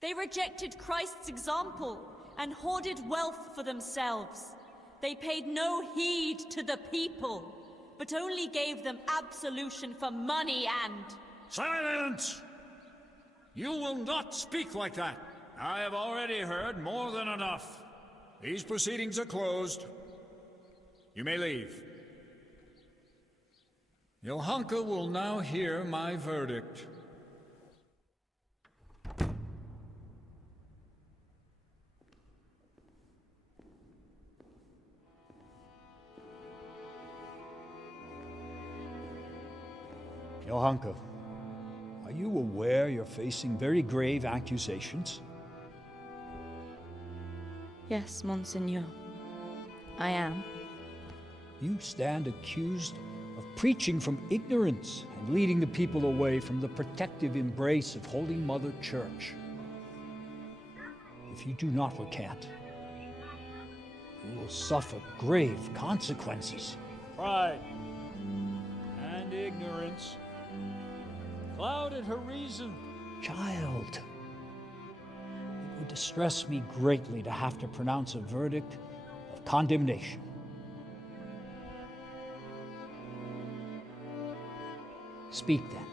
They rejected Christ's example and hoarded wealth for themselves. They paid no heed to the people, but only gave them absolution for money and... Silence! You will not speak like that. I have already heard more than enough. These proceedings are closed. You may leave. Johanka will now hear my verdict. Johanka, are you aware you're facing very grave accusations? Yes, Monseigneur. I am. You stand accused of preaching from ignorance and leading the people away from the protective embrace of Holy Mother Church. If you do not recant, you will suffer grave consequences. Pride and ignorance clouded her reason. Child, it would distress me greatly to have to pronounce a verdict of condemnation. Speak then.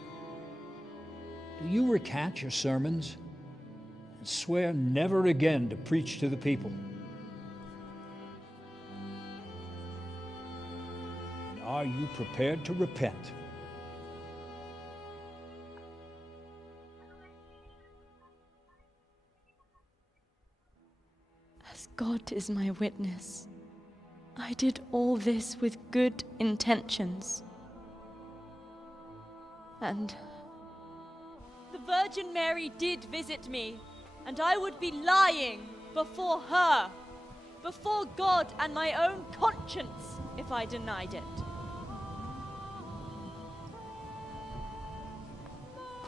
Do you recant your sermons and swear never again to preach to the people? And are you prepared to repent? As God is my witness, I did all this with good intentions. And the Virgin Mary did visit me, and I would be lying before her, before God and my own conscience, if I denied it.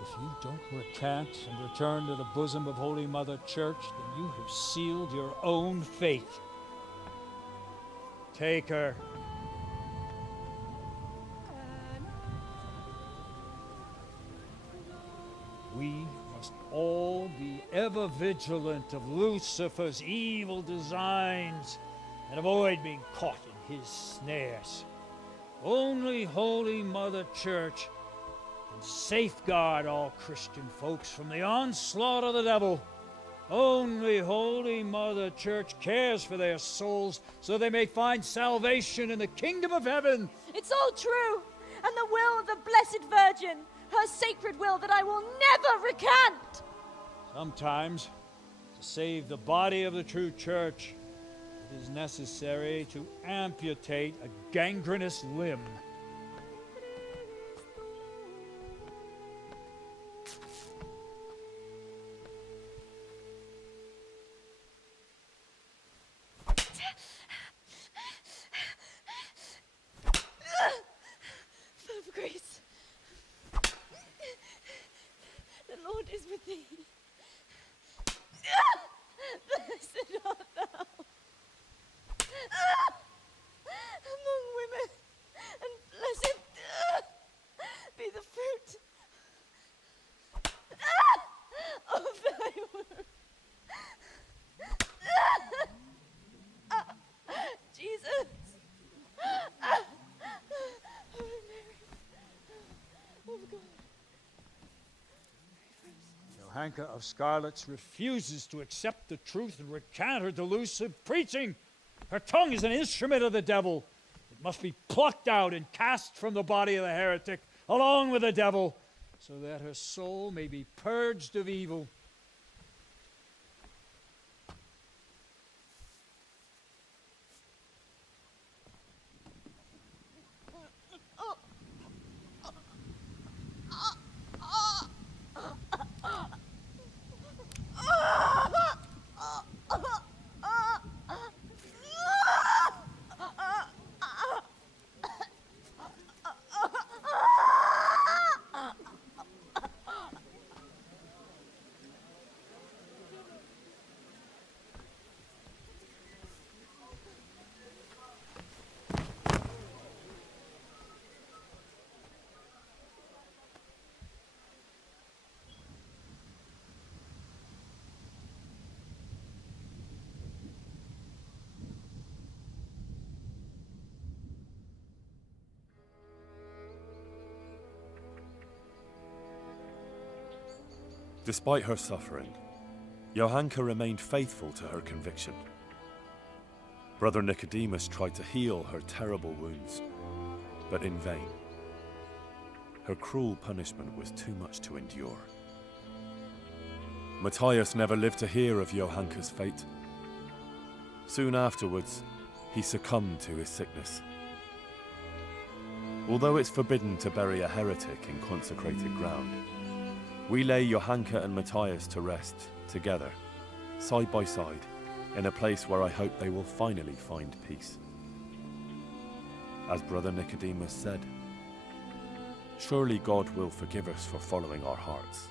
If you don't recant and return to the bosom of Holy Mother Church, then you have sealed your own fate. Take her. We must all be ever vigilant of Lucifer's evil designs and avoid being caught in his snares. Only Holy Mother Church can safeguard all Christian folks from the onslaught of the devil. Only Holy Mother Church cares for their souls so they may find salvation in the kingdom of heaven. It's all true, and the will of the Blessed Virgin, her sacred will that I will never recant. Sometimes, to save the body of the true church, it is necessary to amputate a gangrenous limb. Full of grace. The Lord is with thee. Blessed art thou among women, and blessed be the fruit of thy womb. Jesus. Oh God. Johanka of Scarlets refuses to accept the truth and recant her delusive preaching. Her tongue is an instrument of the devil. It must be plucked out and cast from the body of the heretic, along with the devil, so that her soul may be purged of evil. Despite her suffering, Johanka remained faithful to her conviction. Brother Nicodemus tried to heal her terrible wounds, but in vain. Her cruel punishment was too much to endure. Matthias never lived to hear of Johanka's fate. Soon afterwards, he succumbed to his sickness. Although it's forbidden to bury a heretic in consecrated ground, we lay Johanka and Matthias to rest together, side by side, in a place where I hope they will finally find peace. As Brother Nicodemus said, surely God will forgive us for following our hearts.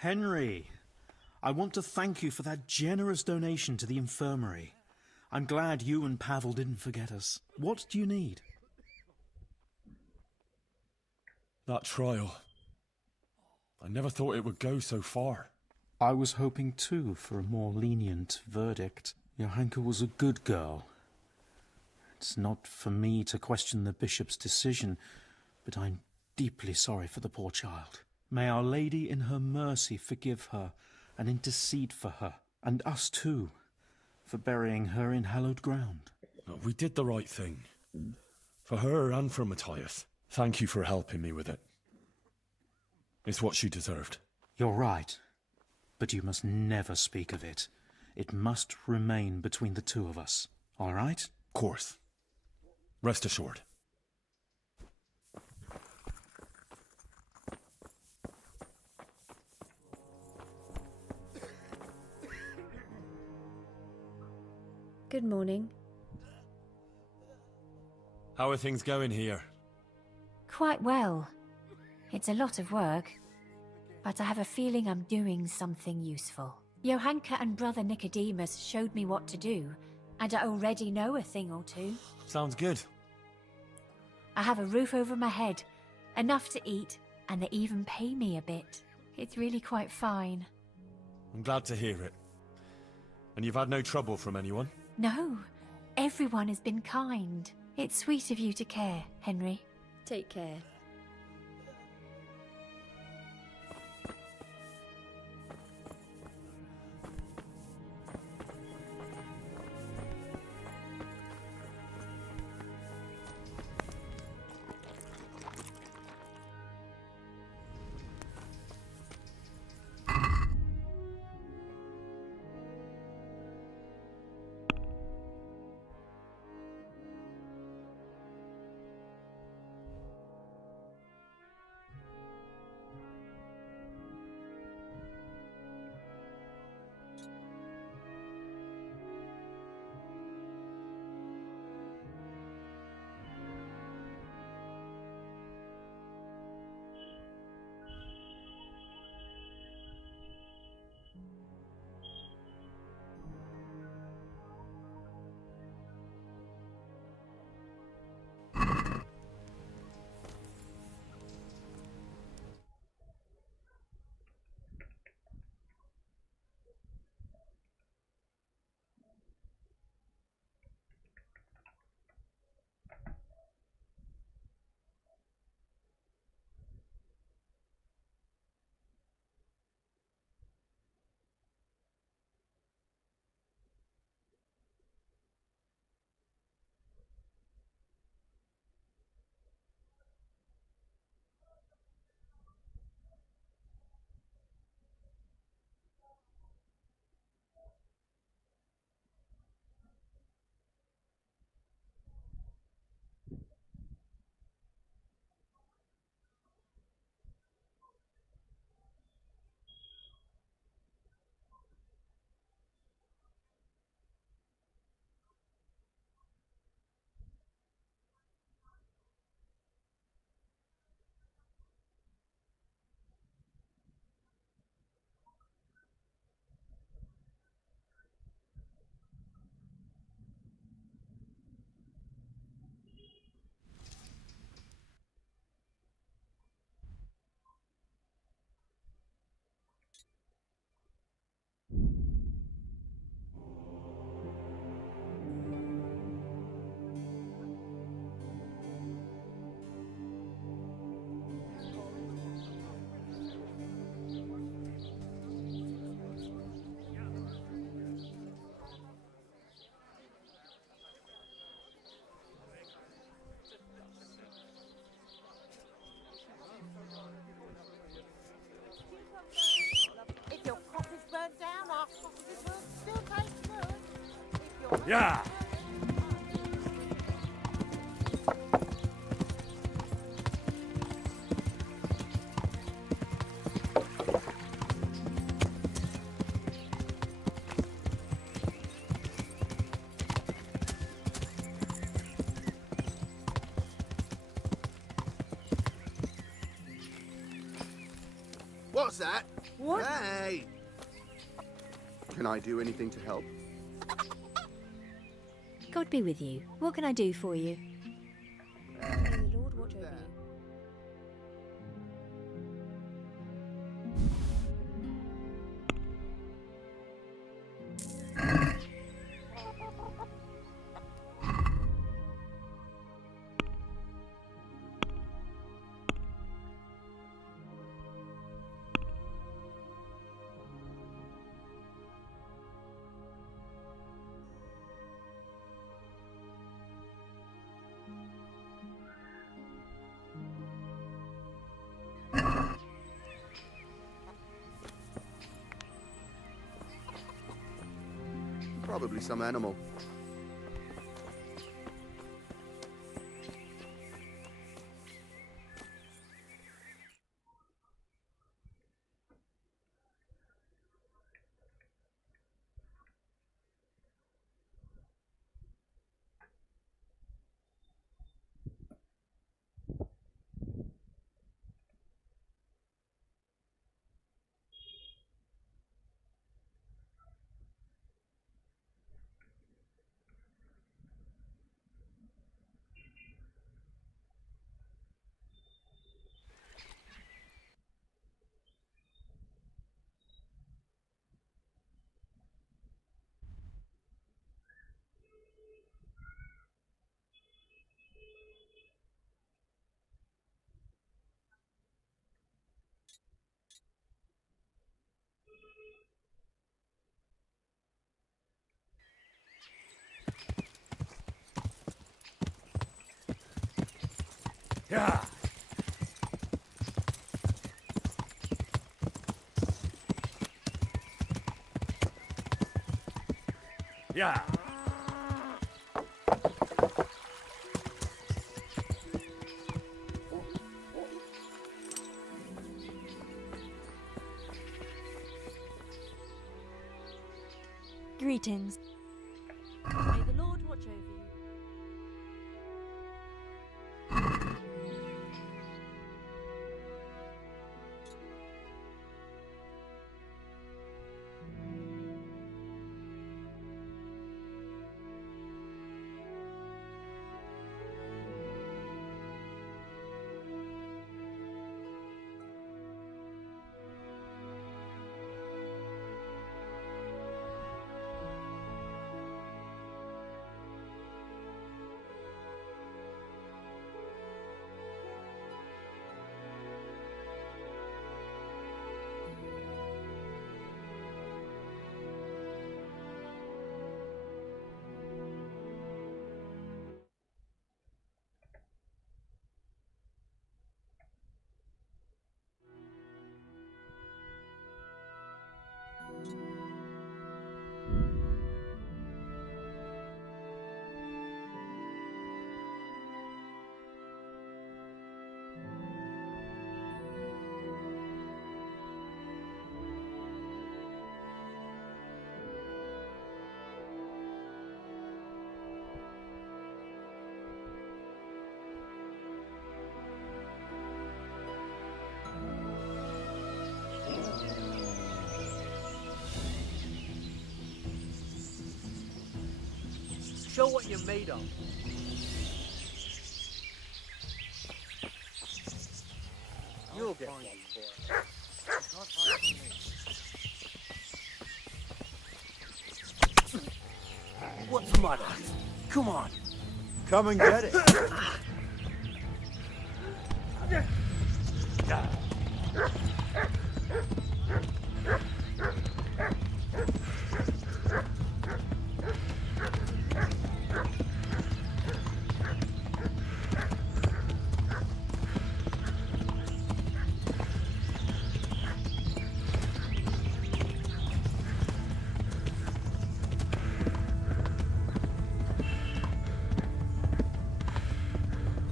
Henry, I want to thank you for that generous donation to the infirmary. I'm glad you and Pavel didn't forget us. What do you need? That trial. I never thought it would go so far. I was hoping too for a more lenient verdict. Johanka was a good girl. It's not for me to question the bishop's decision, but I'm deeply sorry for the poor child. May Our Lady in her mercy forgive her and intercede for her, and us too, for burying her in hallowed ground. We did the right thing. For her and for Matthias. Thank you for helping me with it. It's what she deserved. You're right, but you must never speak of it. It must remain between the two of us, all right? Of course. Rest assured. Good morning. How are things going here? Quite well. It's a lot of work, but I have a feeling I'm doing something useful. Johanka and Brother Nicodemus showed me what to do, and I already know a thing or two. Sounds good. I have a roof over my head, enough to eat, and they even pay me a bit. It's really quite fine. I'm glad to hear it. And you've had no trouble from anyone? No, everyone has been kind. It's sweet of you to care, Henry. Take care. If your cottage burnt down, our cottages will still taste good. If your Yeah! What's that? What? Hey! Can I do anything to help? God be with you. What can I do for you? May the Lord watch over you. Probably some animal. Yeah. Yeah. Greetings. May the Lord watch over you. Show what you're made of. You'll get one for it. It's not hard for me. What's the matter? Come on. Come and get it.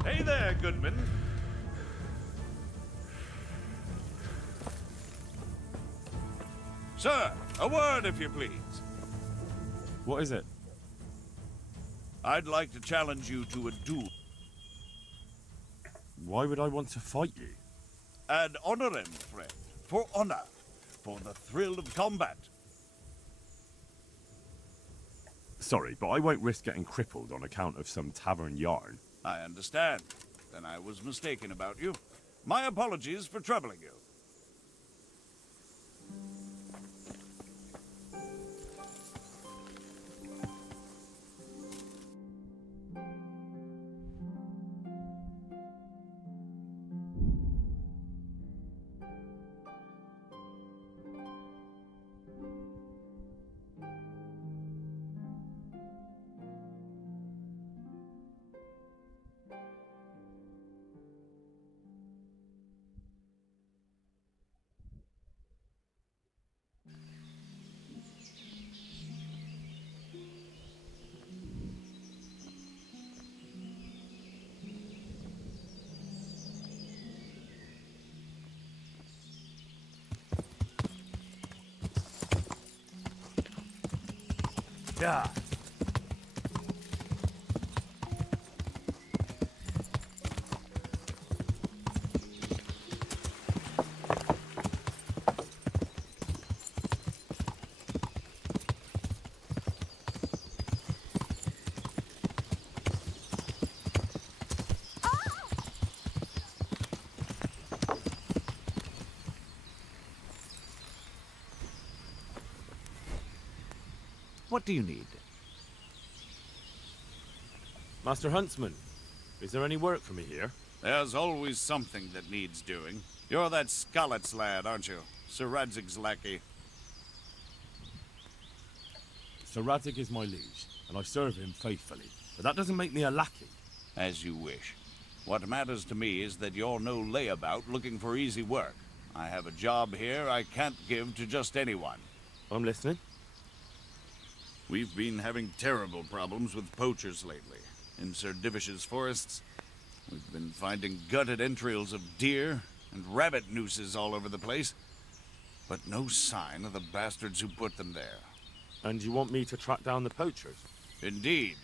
Hey there, Goodman. Sir, a word if you please. What is it? I'd like to challenge you to a duel. Why would I want to fight you? Ad honorem, friend. For honor. For the thrill of combat. Sorry, but I won't risk getting crippled on account of some tavern yarn. I understand. Then I was mistaken about you. My apologies for troubling you. Yeah. What do you need? Master Huntsman, is there any work for me here? There's always something that needs doing. You're that Scarlet's lad, aren't you? Sir Radzig's lackey. Sir Radzig is my liege, and I serve him faithfully. But that doesn't make me a lackey. As you wish. What matters to me is that you're no layabout looking for easy work. I have a job here I can't give to just anyone. I'm listening. We've been having terrible problems with poachers lately. In Sir Divish's forests, we've been finding gutted entrails of deer and rabbit nooses all over the place, but no sign of the bastards who put them there. And you want me to track down the poachers? Indeed.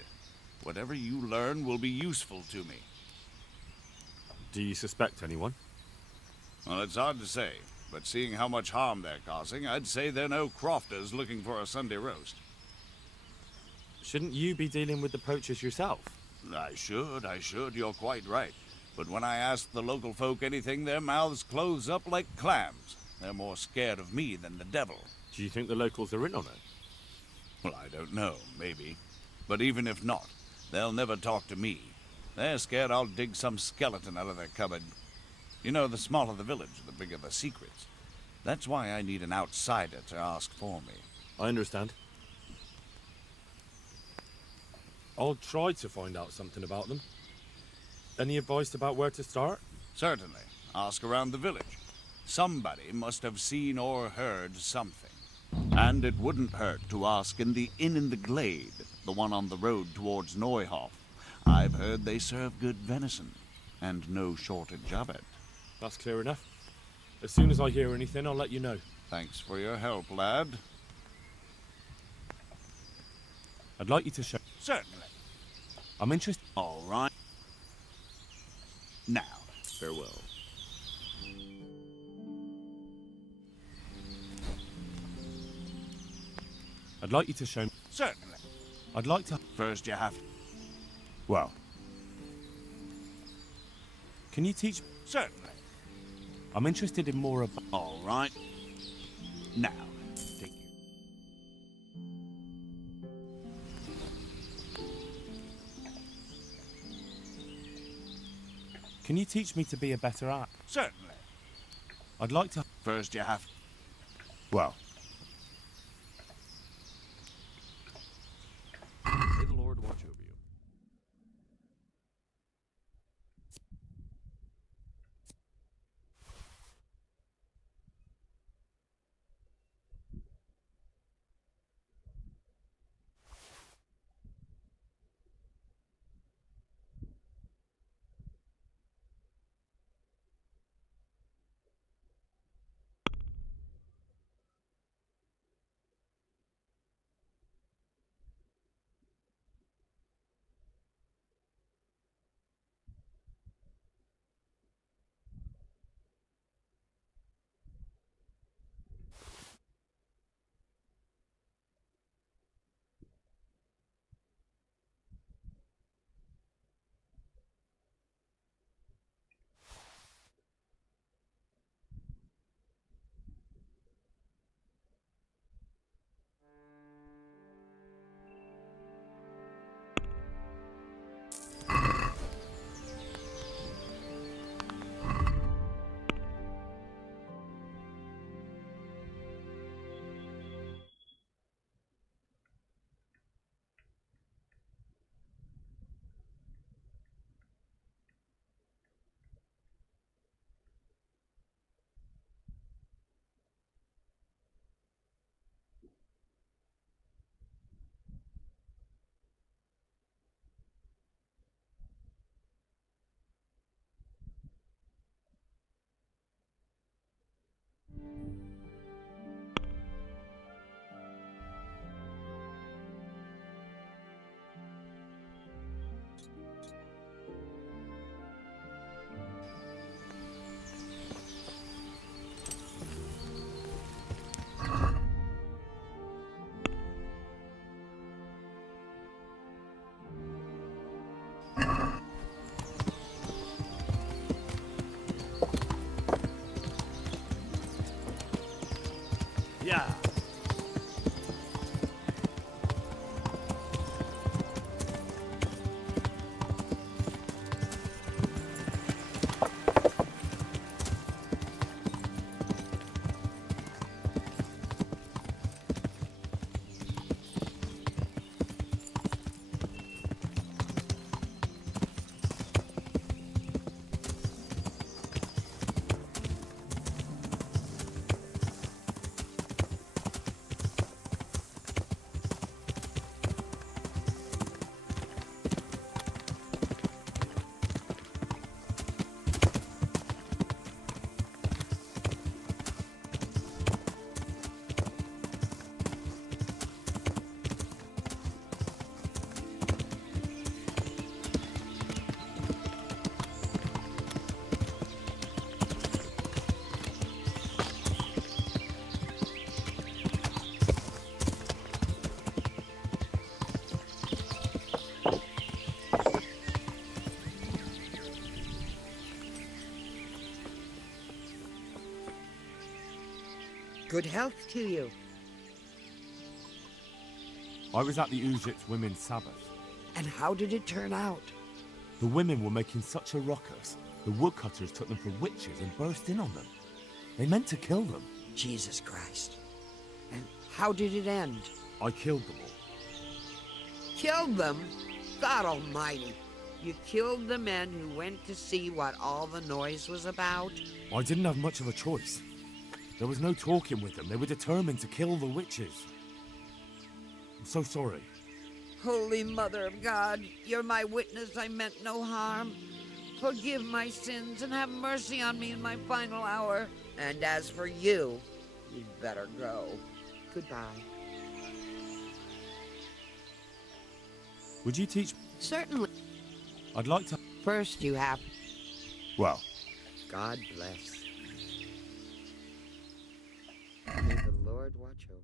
Whatever you learn will be useful to me. Do you suspect anyone? Well, it's hard to say, but seeing how much harm they're causing, I'd say they're no crofters looking for a Sunday roast. Shouldn't you be dealing with the poachers yourself? I should, you're quite right. But when I ask the local folk anything, their mouths close up like clams. They're more scared of me than the devil. Do you think the locals are in on it? Well, I don't know, maybe. But even if not, they'll never talk to me. They're scared I'll dig some skeleton out of their cupboard. You know, the smaller the village, the bigger the secrets. That's why I need an outsider to ask for me. I understand. I'll try to find out something about them. Any advice about where to start? Certainly. Ask around the village. Somebody must have seen or heard something. And it wouldn't hurt to ask in the inn in the glade, the one on the road towards Neuhof. I've heard they serve good venison, and no shortage of it. That's clear enough. As soon as I hear anything, I'll let you know. Thanks for your help, lad. I'd like you to show... Certainly. I'm interested... All right. Now, farewell. I'd like you to show me... Certainly. I'd like to... First you have to... Well... Can you teach... Certainly. I'm interested in more about... All right. Now, take you. Can you teach me to be a better art? Certainly. I'd like to... First you have... Well... May the Lord watch over you. Yeah. Good health to you. I was at the Ujit's Women's Sabbath. And how did it turn out? The women were making such a ruckus, the woodcutters took them for witches and burst in on them. They meant to kill them. Jesus Christ. And how did it end? I killed them all. Killed them? God Almighty. You killed the men who went to see what all the noise was about? I didn't have much of a choice. There was no talking with them. They were determined to kill the witches. I'm so sorry. Holy Mother of God, you're my witness I meant no harm. Forgive my sins and have mercy on me in my final hour. And as for you, you'd better go. Goodbye. Would you teach? Certainly. I'd like to. First you have... Well. God bless. May the Lord watch over.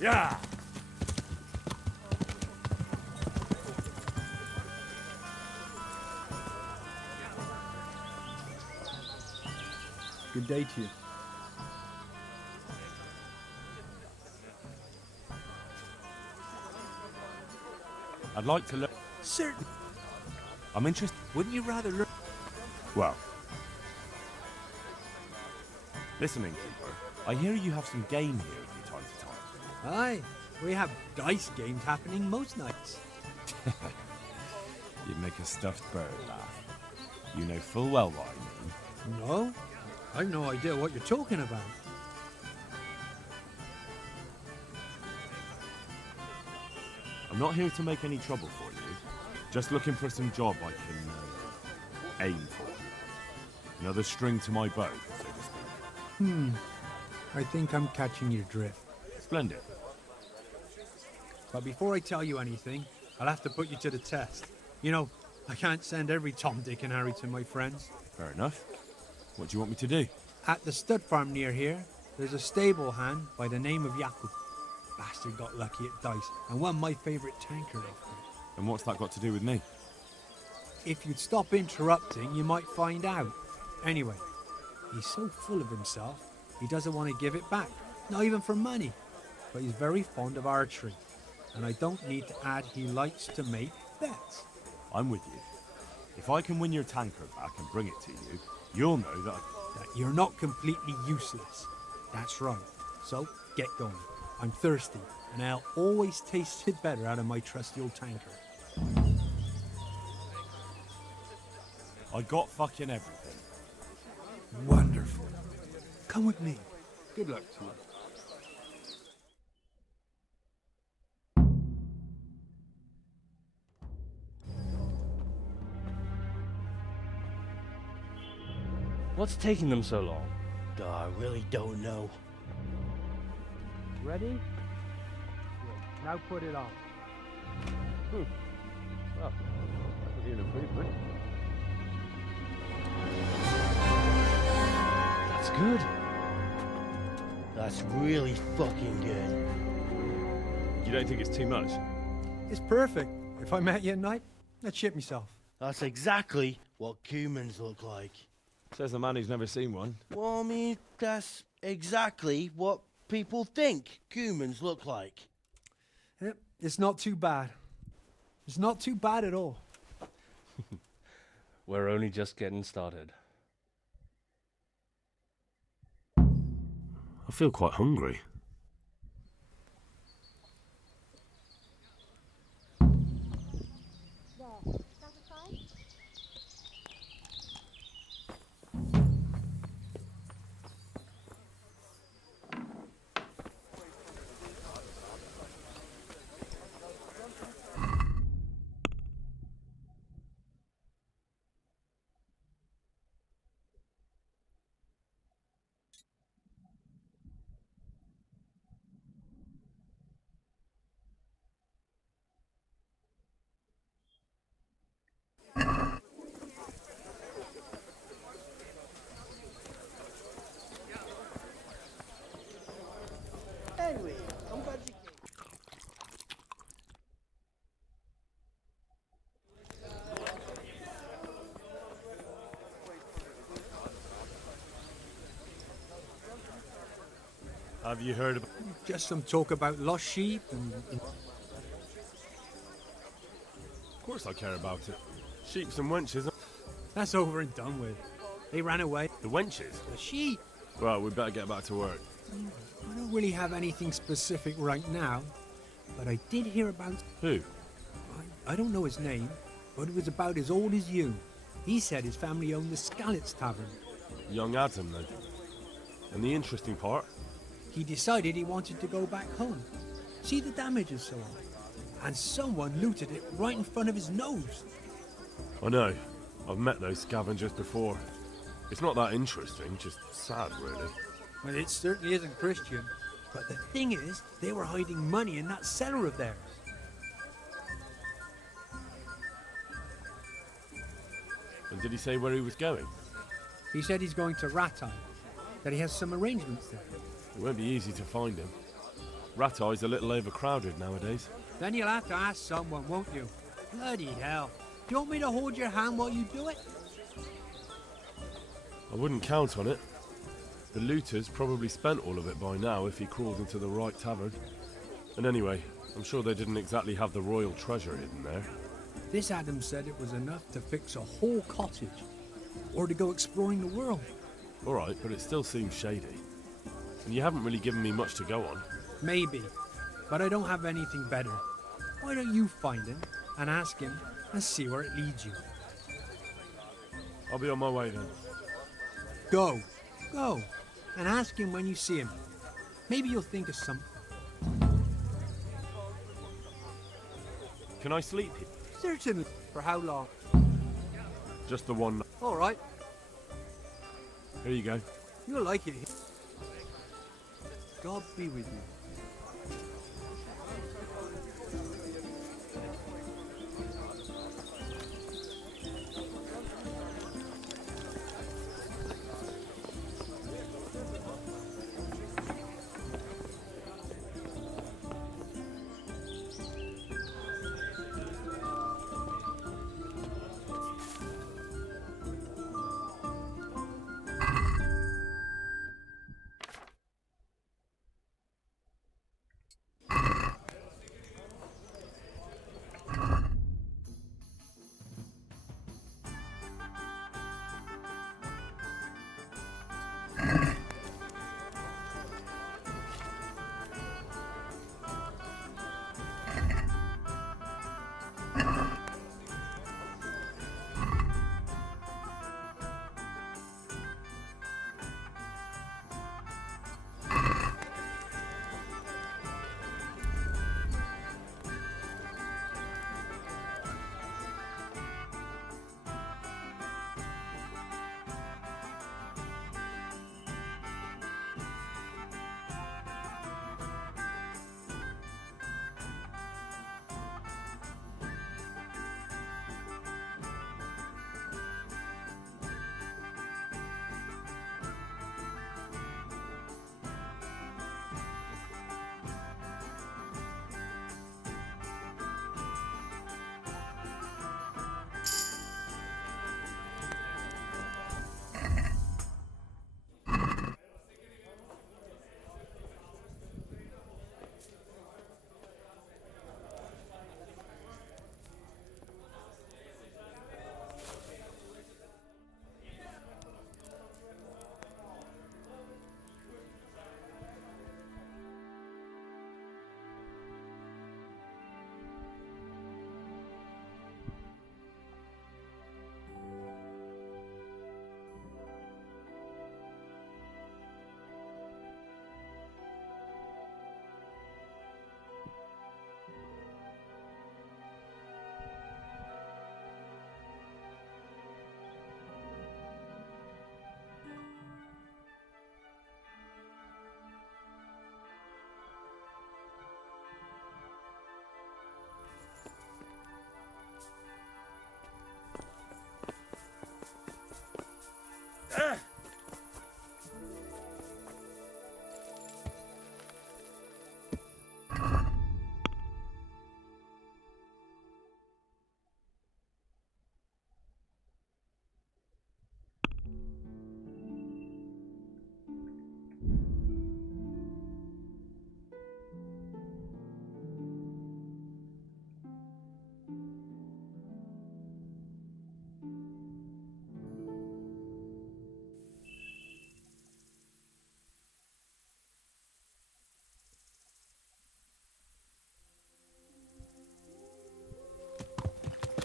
Yeah. Good day to you. I'd like to look. Certain. I'm interested. Wouldn't you rather learn? Well. Listen, innkeeper. I hear you have some game here from time to time. Aye, we have dice games happening most nights. You'd make a stuffed bird laugh. You know full well what I mean. No, I've no idea what you're talking about. I'm not here to make any trouble for you. Just looking for some job I can aim for. Another string to my bow, so to speak. I think I'm catching your drift. Splendid. But before I tell you anything, I'll have to put you to the test. You know, I can't send every Tom, Dick and Harry to my friends. Fair enough. What do you want me to do? At the stud farm near here, there's a stable hand by the name of Jakub. Bastard got lucky at dice and won my favourite tanker outfit. And what's that got to do with me? If you'd stop interrupting, you might find out. Anyway, he's so full of himself, he doesn't want to give it back, not even for money. But he's very fond of archery, and I don't need to add he likes to make bets. I'm with you. If I can win your tanker back and bring it to you, you'll know that you're not completely useless. That's right. So, get going. I'm thirsty, and I'll always tasted better out of my trusty old tanker. I got fucking everything. Wonderful. Come with me. Good luck to you. What's taking them so long? I really don't know. Ready? Good. Now put it on. Oh, that could be an improvement. That's good. That's really fucking good. You don't think it's too much? It's perfect. If I met you at night, I'd shit myself. That's exactly what humans look like. Says the man who's never seen one. Well, I mean, that's exactly what people think humans look like. Yep, it's not too bad. It's not too bad at all. We're only just getting started. I feel quite hungry. Anyway, I'm glad you came. Have you heard about... Just some talk about lost sheep and... Of course I care about it. Sheeps and wenches. That's over and done with. They ran away. The wenches? The sheep. Well, we better get back to work. I don't really have anything specific right now, but I did hear about... Who? I don't know his name, but it was about as old as you. He said his family owned the Scallots Tavern. Young Adam, then. And the interesting part? He decided he wanted to go back home. See the damage and so on. And someone looted it right in front of his nose. I know. I've met those scavengers before. It's not that interesting, just sad, really. Well, it certainly isn't Christian. But the thing is, they were hiding money in that cellar of theirs. And did he say where he was going? He said he's going to Ratai, that he has some arrangements there. It won't be easy to find him. Ratai's a little overcrowded nowadays. Then you'll have to ask someone, won't you? Bloody hell. Do you want me to hold your hand while you do it? I wouldn't count on it. The looters probably spent all of it by now if he crawled into the right tavern. And anyway, I'm sure they didn't exactly have the royal treasure hidden there. This Adam said it was enough to fix a whole cottage, or to go exploring the world. All right, but it still seems shady. And you haven't really given me much to go on. Maybe, but I don't have anything better. Why don't you find him and ask him and see where it leads you? I'll be on my way then. Go. Go and ask him when you see him. Maybe you'll think of something. Can I sleep here? Certainly. For how long? Just the one. All right. Here you go. You'll like it. God be with you.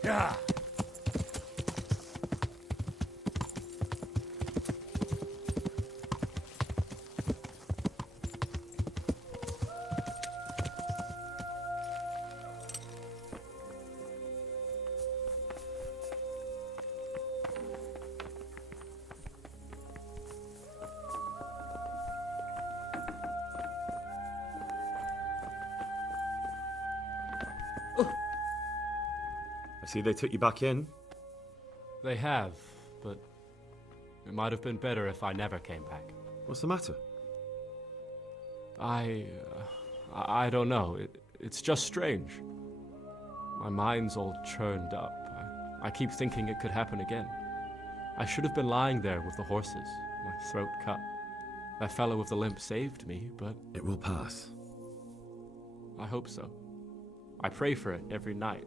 Yeah. I see they took you back in. They have, but it might have been better if I never came back. What's the matter? I don't know. It's just strange. My mind's all churned up. I keep thinking it could happen again. I should have been lying there with the horses, my throat cut. That fellow with the limp saved me, but... It will pass. I hope so. I pray for it every night.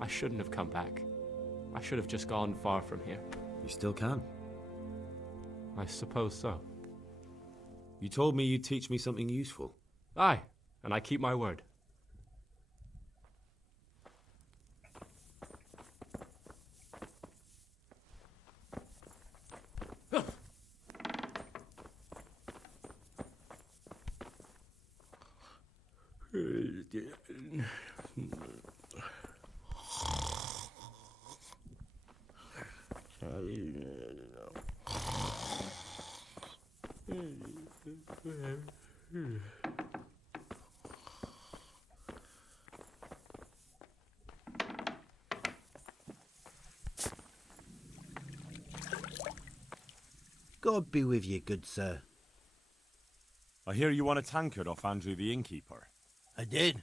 I shouldn't have come back. I should have just gone far from here. You still can. I suppose so. You told me you'd teach me something useful. Aye, and I keep my word. God be with you, good sir. I hear you won a tankard off Andrew the innkeeper. I did.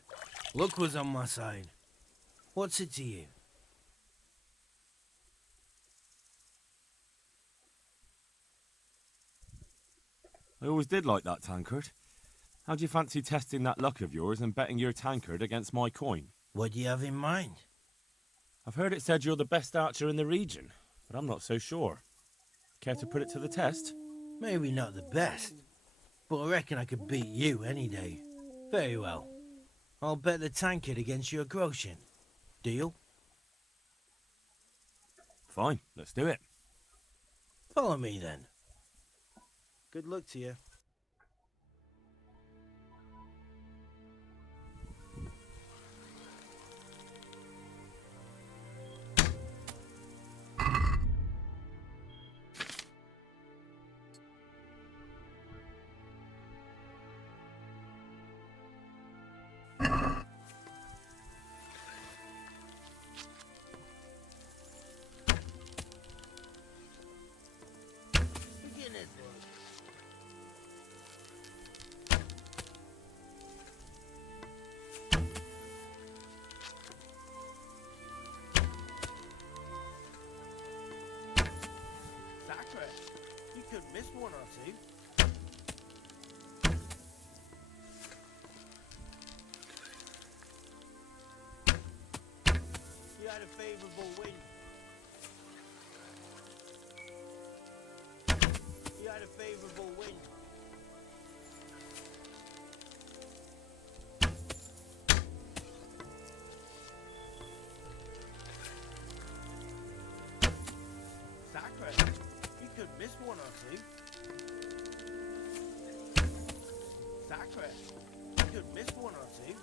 Luck was on my side. What's it to you? I always did like that tankard. How do you fancy testing that luck of yours and betting your tankard against my coin? What do you have in mind? I've heard it said you're the best archer in the region, but I'm not so sure. Care to put it to the test? Maybe not the best, but I reckon I could beat you any day. Very well. I'll bet the tankard against your groschen. Deal? Fine, let's do it. Follow me then. Good luck to you. You could miss one or two. You had a favourable wind. You had a favourable wind. Sacre. You could miss one or two. Sacre. You could miss one or two.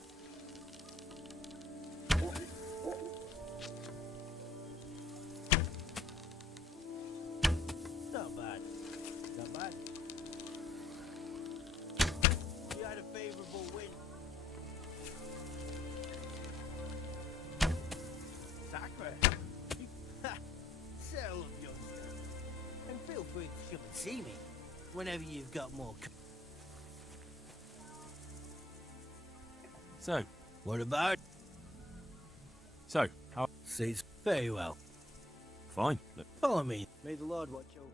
Not bad. Not bad. You had a favourable wind. Sacre. You... Settle up, young girl. And feel free to come and see me whenever you've got more. So, What about? how... Seats very well. Fine. Follow me. May the Lord watch over.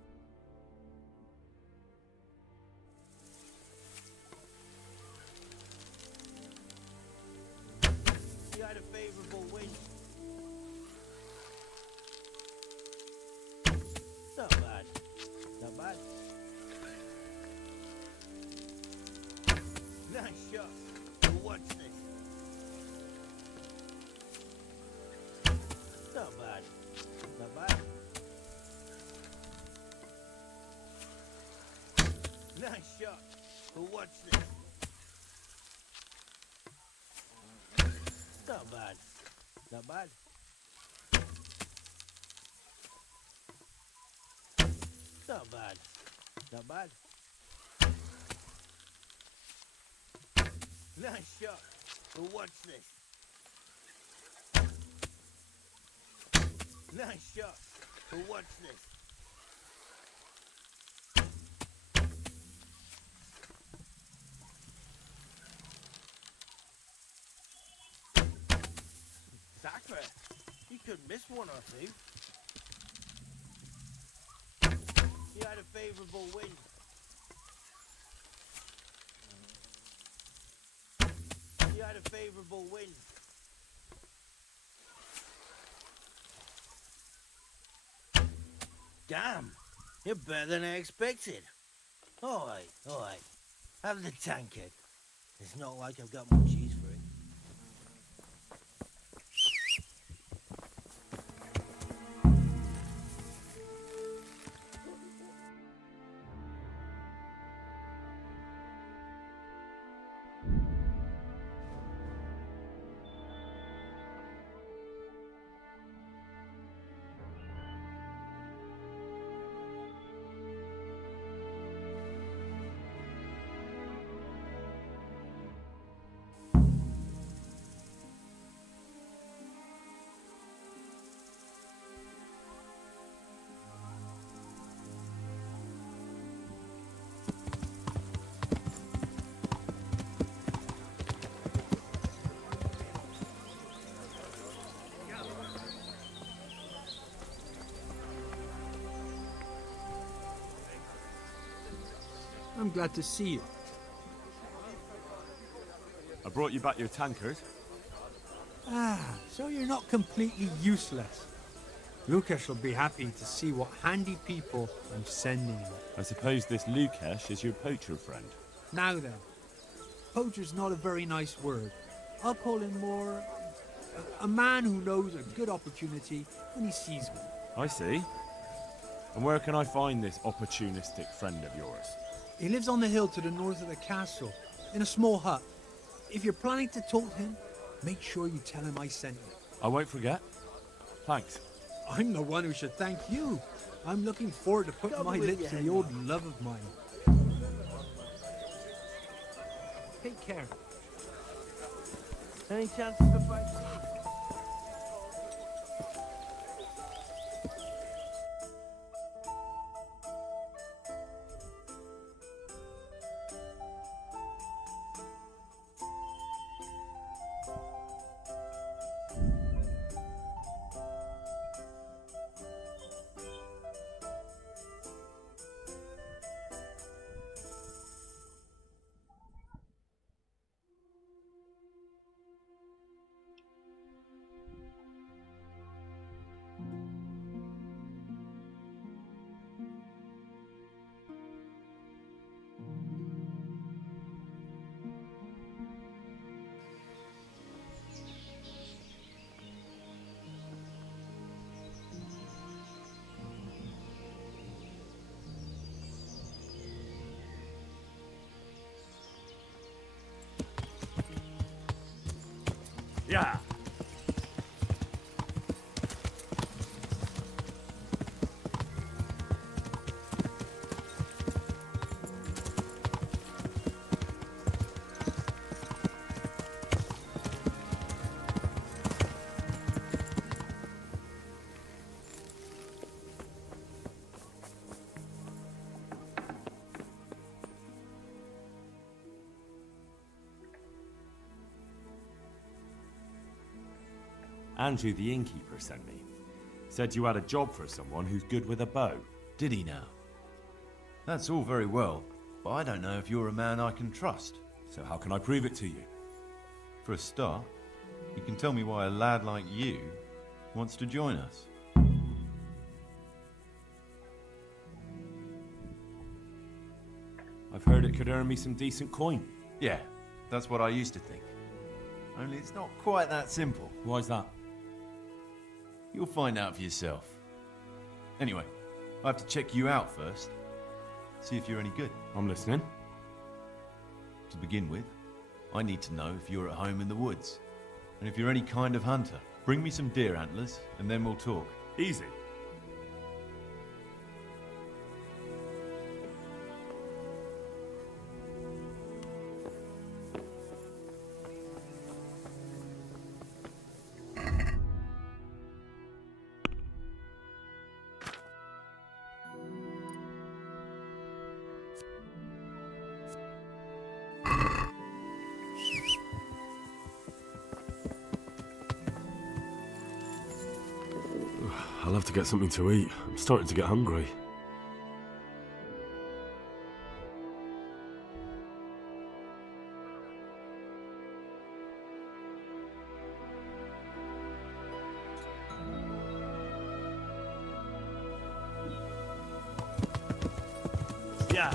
You had a favourable wind. Not bad. Not bad. Nice shot. But what's this? Not bad. Not bad. Nice shot. But what's this? Not bad. Not bad. Not bad. Not bad. Nice shot. But what's this? Nice shot. But what's this? Sacre. You could miss one or two. You had a favourable wind. You had a favourable wind. Damn, you're better than I expected. All right. Have the tankard. It's not like I've got much use for it. I'm glad to see you. I brought you back your tankard. Ah, so you're not completely useless. Lukesh will be happy to see what handy people I'm sending him. I suppose this Lukesh is your poacher friend. Now then, poacher's not a very nice word. I'll call him more a man who knows a good opportunity when he sees one. I see. And where can I find this opportunistic friend of yours? He lives on the hill to the north of the castle, in a small hut. If you're planning to talk to him, make sure you tell him I sent you. I won't forget. Thanks. I'm the one who should thank you. I'm looking forward to putting my lips to the old love of mine. Take care. Any chance of a bite? Yeah. Andrew the innkeeper sent me. Said you had a job for someone who's good with a bow. Did he now? That's all very well, but I don't know if you're a man I can trust. So how can I prove it to you? For a start, you can tell me why a lad like you wants to join us. I've heard it could earn me some decent coin. Yeah, that's what I used to think. Only it's not quite that simple. Why's that? You'll find out for yourself. Anyway, I have to check you out first. See if you're any good. I'm listening. To begin with, I need to know if you're at home in the woods. And if you're any kind of hunter. Bring me some deer antlers, and then we'll talk. Easy. I'll have to get something to eat. I'm starting to get hungry. Yeah.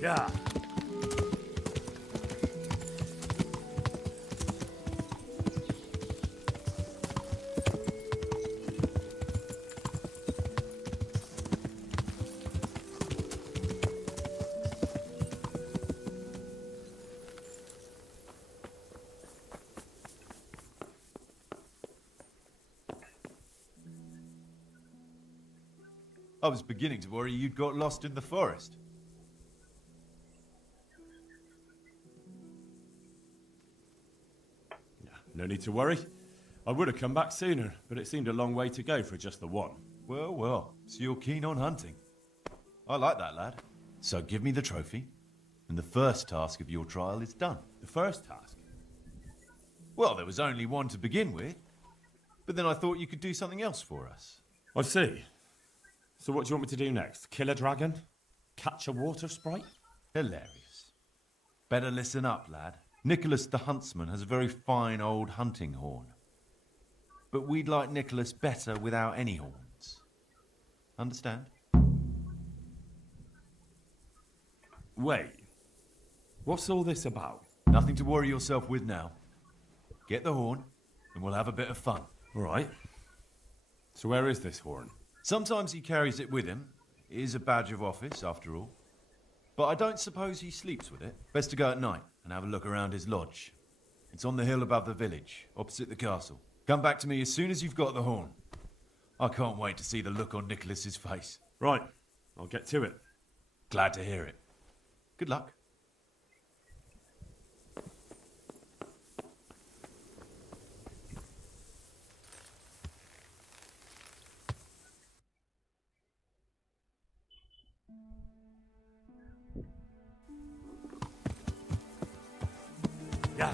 Yeah. I was beginning to worry you'd got lost in the forest. No need to worry. I would have come back sooner, but it seemed a long way to go for just the one. Well, well, so you're keen on hunting. I like that, lad. So give me the trophy, and the first task of your trial is done. The first task? Well, there was only one to begin with, but then I thought you could do something else for us. I see. So what do you want me to do next? Kill a dragon? Catch a water sprite? Hilarious. Better listen up, lad. Nicholas the Huntsman has a very fine old hunting horn. But we'd like Nicholas better without any horns. Understand? Wait. What's all this about? Nothing to worry yourself with now. Get the horn, and we'll have a bit of fun. All right. So where is this horn? Sometimes he carries it with him. It is a badge of office, after all. But I don't suppose he sleeps with it. Best to go at night and have a look around his lodge. It's on the hill above the village, opposite the castle. Come back to me as soon as you've got the horn. I can't wait to see the look on Nicholas's face. Right. I'll get to it. Glad to hear it. Good luck. Yeah.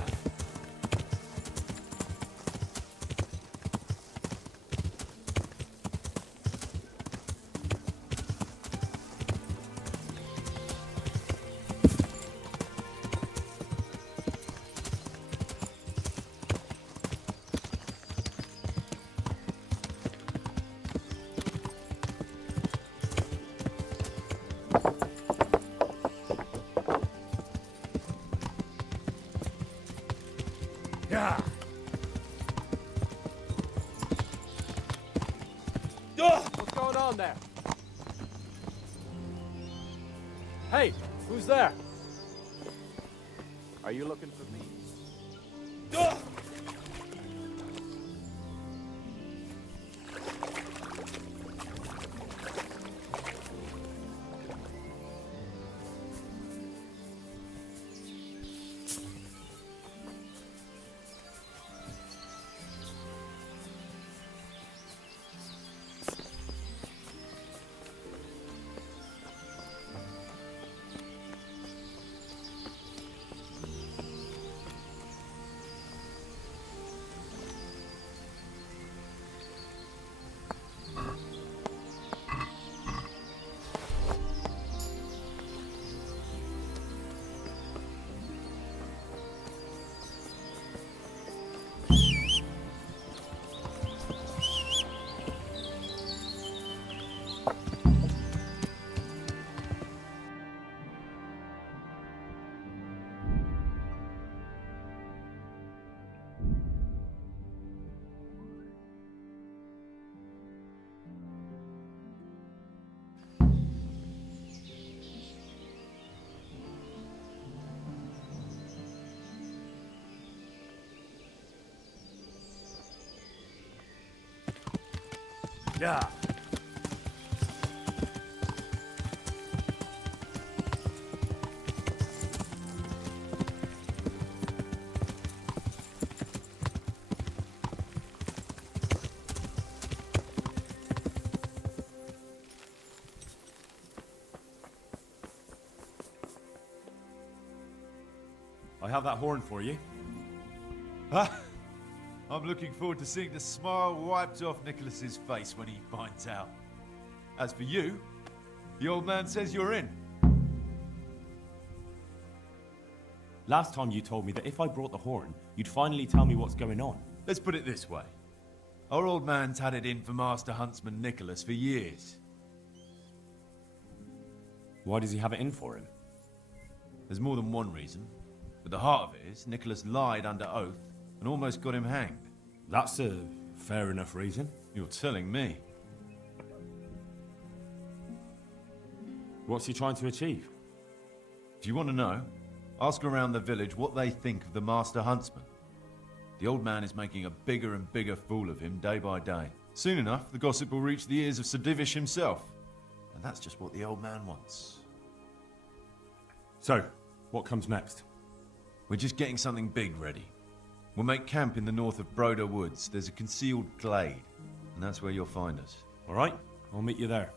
Yeah. What's going on there? Hey, who's there? Are you looking for me? Yeah. I have that horn for you. Huh? I'm looking forward to seeing the smile wiped off Nicholas's face when he finds out. As for you, the old man says you're in. Last time you told me that if I brought the horn, you'd finally tell me what's going on. Let's put it this way. Our old man's had it in for Master Huntsman Nicholas for years. Why does he have it in for him? There's more than one reason. But the heart of it is, Nicholas lied under oath and almost got him hanged. That's a fair enough reason. You're telling me. What's he trying to achieve? If you want to know, ask around the village what they think of the Master Huntsman. The old man is making a bigger and bigger fool of him day by day. Soon enough, the gossip will reach the ears of Sir Divish himself. And that's just what the old man wants. So, what comes next? We're just getting something big ready. We'll make camp in the north of Broder Woods. There's a concealed glade, and that's where you'll find us. All right, I'll meet you there.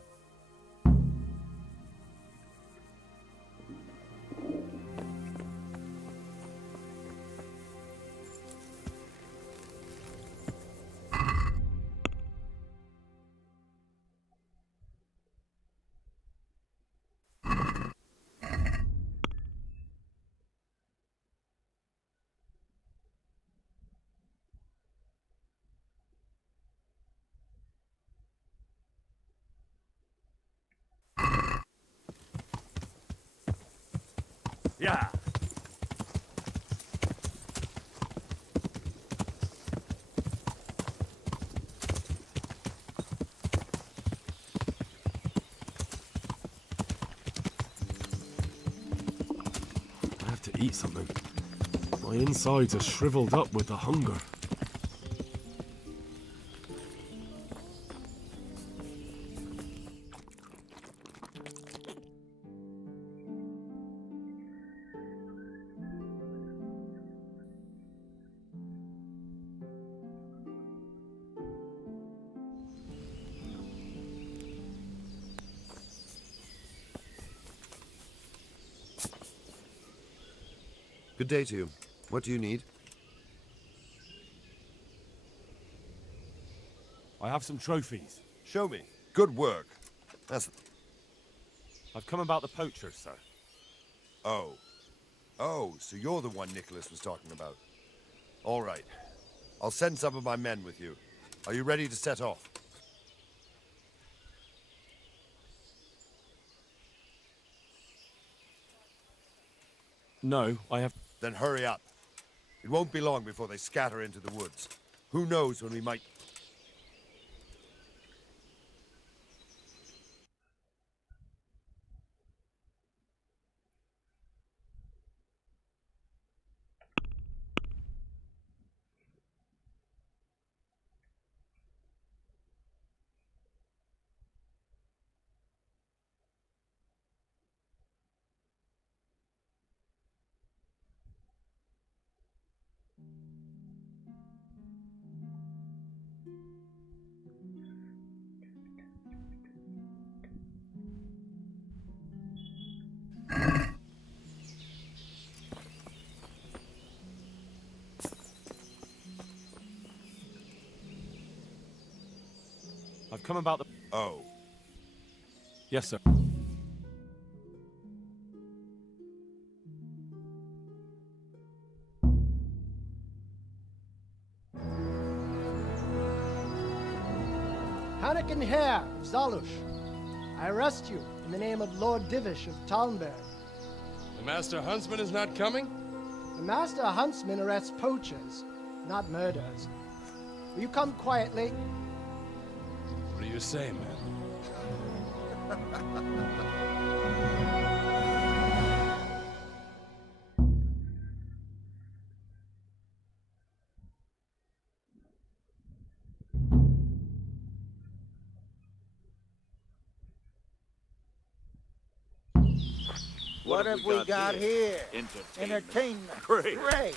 Yeah. I have to eat something. My insides are shriveled up with the hunger. Good day to you. What do you need? I have some trophies. Show me. Good work. That's... I've come about the poachers, sir. Oh. Oh, so you're the one Nicholas was talking about. All right. I'll send some of my men with you. Are you ready to set off? No, I have... Then hurry up. It won't be long before they scatter into the woods. Who knows when we might... I've come about the... Oh. Yes, sir. Hannikin Hare of Zalush, I arrest you in the name of Lord Divish of Talmberg. The Master Huntsman is not coming? The Master Huntsman arrests poachers, not murderers. Will you come quietly? What do you say, man? What have we got here? Entertainment. Great. Great.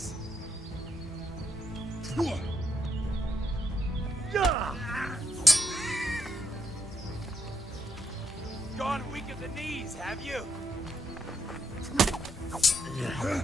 GTX. Gone weak at the knees, have you? Yeah.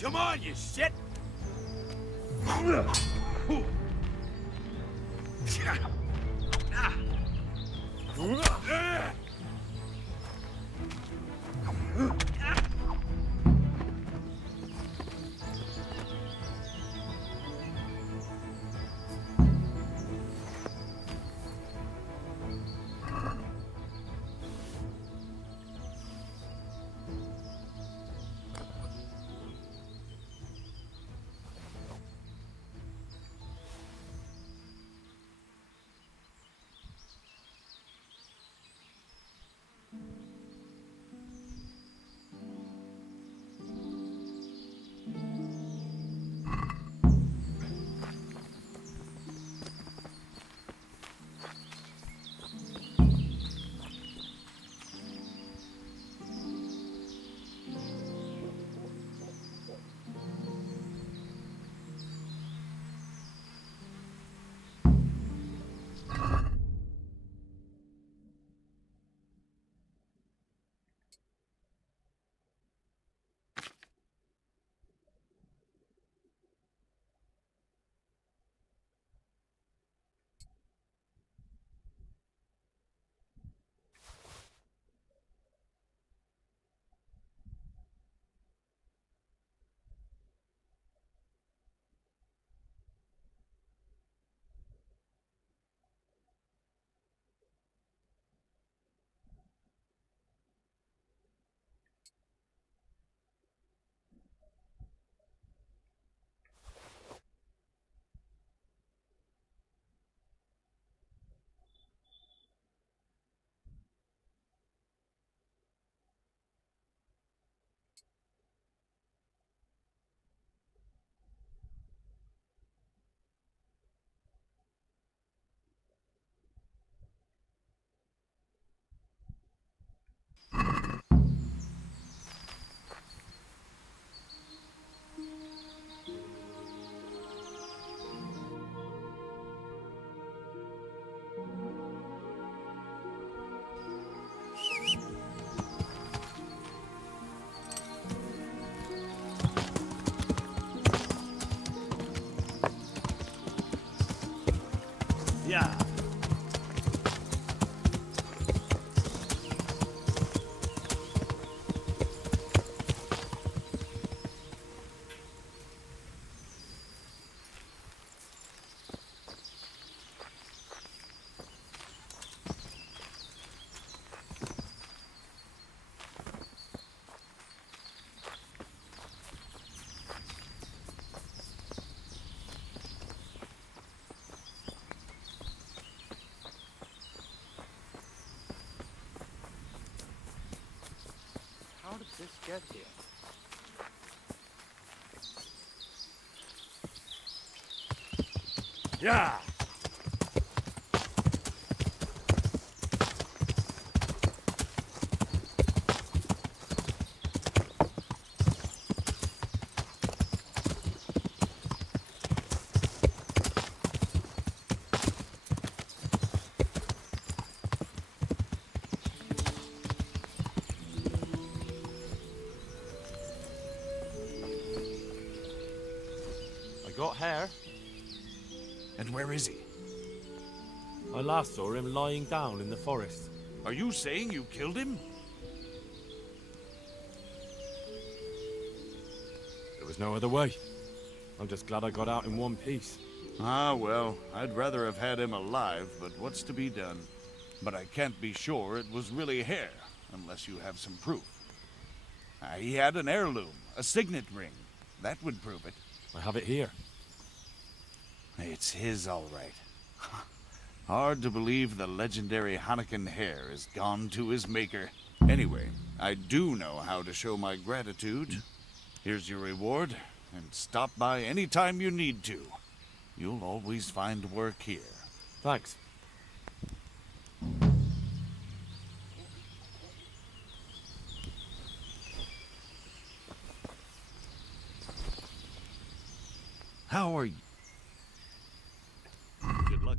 Come on, you shit! Yeah. How did this get here? Yeah. I got hair. And where is he? I last saw him lying down in the forest. Are you saying you killed him? There was no other way. I'm just glad I got out in one piece. Ah, well, I'd rather have had him alive, but what's to be done? But I can't be sure it was really hair, unless you have some proof. He had an heirloom, a signet ring. That would prove it. I have it here. It's his, all right. Hard to believe the legendary Hanukkah hare is gone to his maker. Anyway, I do know how to show my gratitude. Here's your reward, and stop by any time you need to. You'll always find work here. Thanks. How are you? Good luck.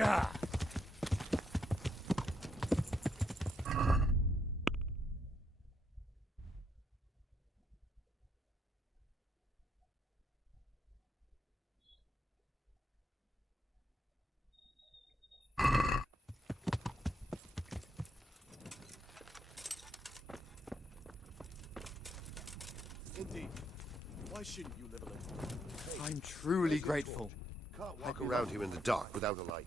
Yeah. Indeed. Why shouldn't you live alone? I'm truly grateful. Can't walk around here in the dark without a light.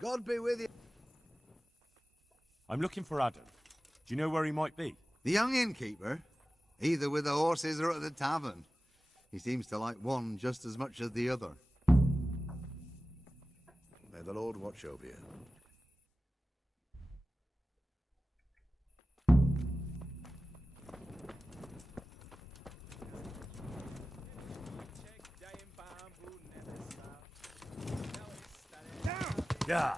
God be with you. I'm looking for Adam. Do you know where he might be? The young innkeeper? Either with the horses or at the tavern. He seems to like one just as much as the other. May the Lord watch over you. Yeah.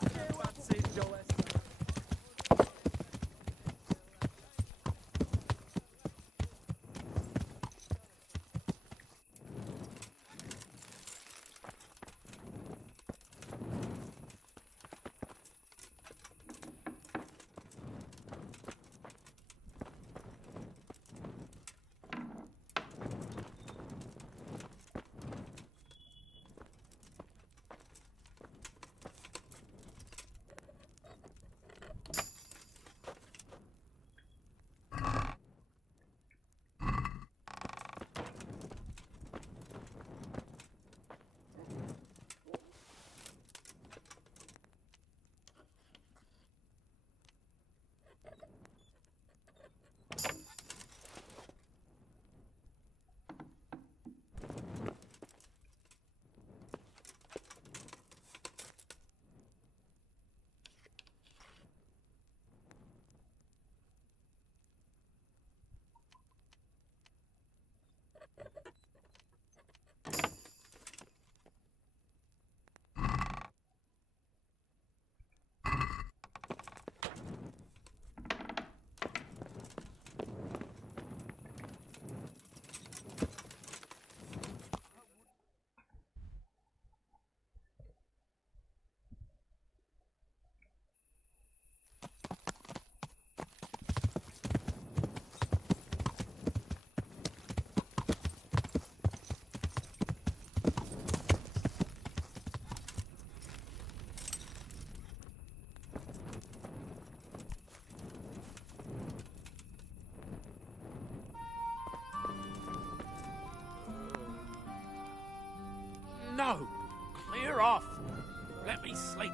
No! Clear off! Let me sleep.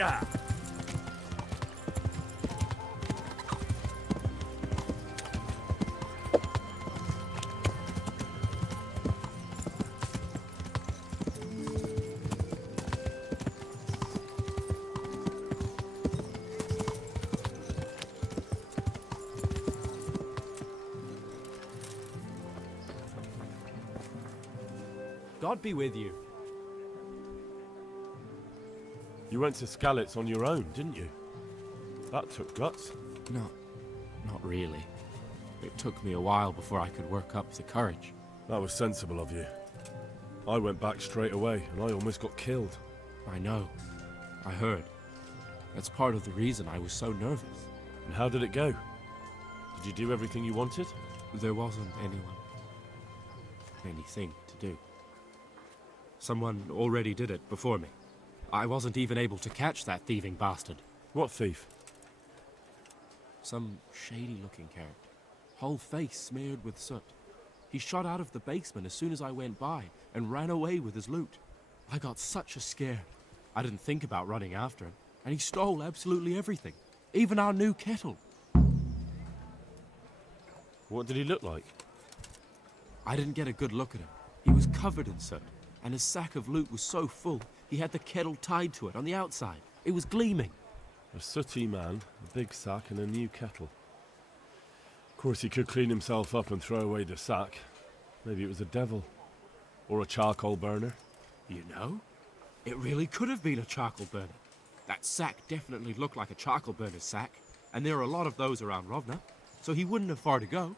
Yeah. God be with you. You went to Skalitz on your own, didn't you? That took guts. Not really. It took me a while before I could work up the courage. That was sensible of you. I went back straight away, and I almost got killed. I know. I heard. That's part of the reason I was so nervous. And how did it go? Did you do everything you wanted? There wasn't anything to do. Someone already did it before me. I wasn't even able to catch that thieving bastard. What thief? Some shady-looking character. Whole face smeared with soot. He shot out of the basement as soon as I went by and ran away with his loot. I got such a scare. I didn't think about running after him, and he stole absolutely everything. Even our new kettle. What did he look like? I didn't get a good look at him. He was covered in soot, and his sack of loot was so full, he had the kettle tied to it on the outside. It was gleaming. A sooty man, a big sack and a new kettle. Of course, he could clean himself up and throw away the sack. Maybe it was a devil. Or a charcoal burner. You know, it really could have been a charcoal burner. That sack definitely looked like a charcoal burner's sack, and there are a lot of those around Rovna, so he wouldn't have far to go.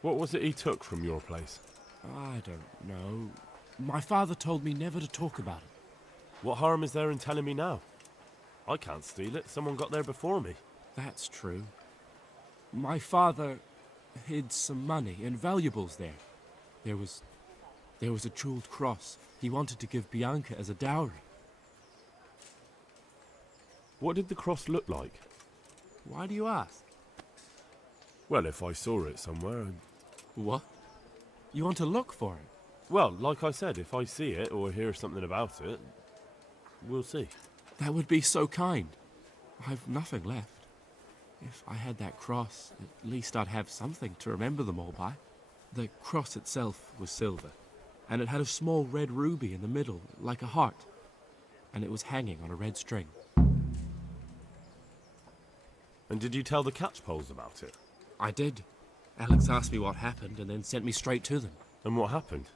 What was it he took from your place? I don't know. My father told me never to talk about it. What harm is there in telling me now? I can't steal it. Someone got there before me. That's true. My father hid some money and valuables there. There was a jeweled cross he wanted to give Bianca as a dowry. What did the cross look like? Why do you ask? Well, if I saw it somewhere... What? You want to look for it? Well, like I said, if I see it or hear something about it, we'll see. That would be so kind. I've nothing left. If I had that cross, at least I'd have something to remember them all by. The cross itself was silver, and it had a small red ruby in the middle, like a heart, and it was hanging on a red string. And did you tell the catchpoles about it? I did. Alex asked me what happened and then sent me straight to them. And what happened?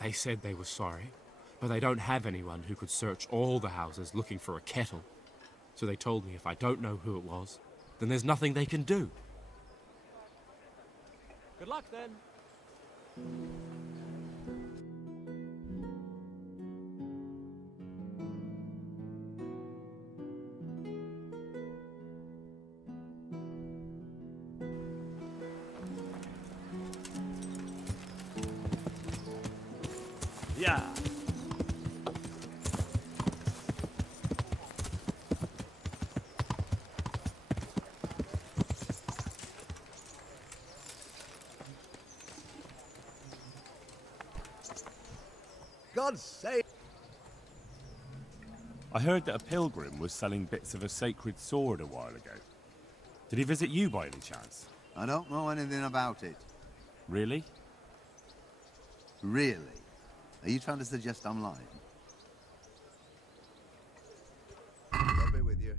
They said they were sorry, but they don't have anyone who could search all the houses looking for a kettle. So they told me if I don't know who it was, then there's nothing they can do. Good luck, then. Yeah. God's sake! I heard that a pilgrim was selling bits of a sacred sword a while ago. Did he visit you by any chance? I don't know anything about it. Really? Really? Are you trying to suggest I'm lying? I'll be with you.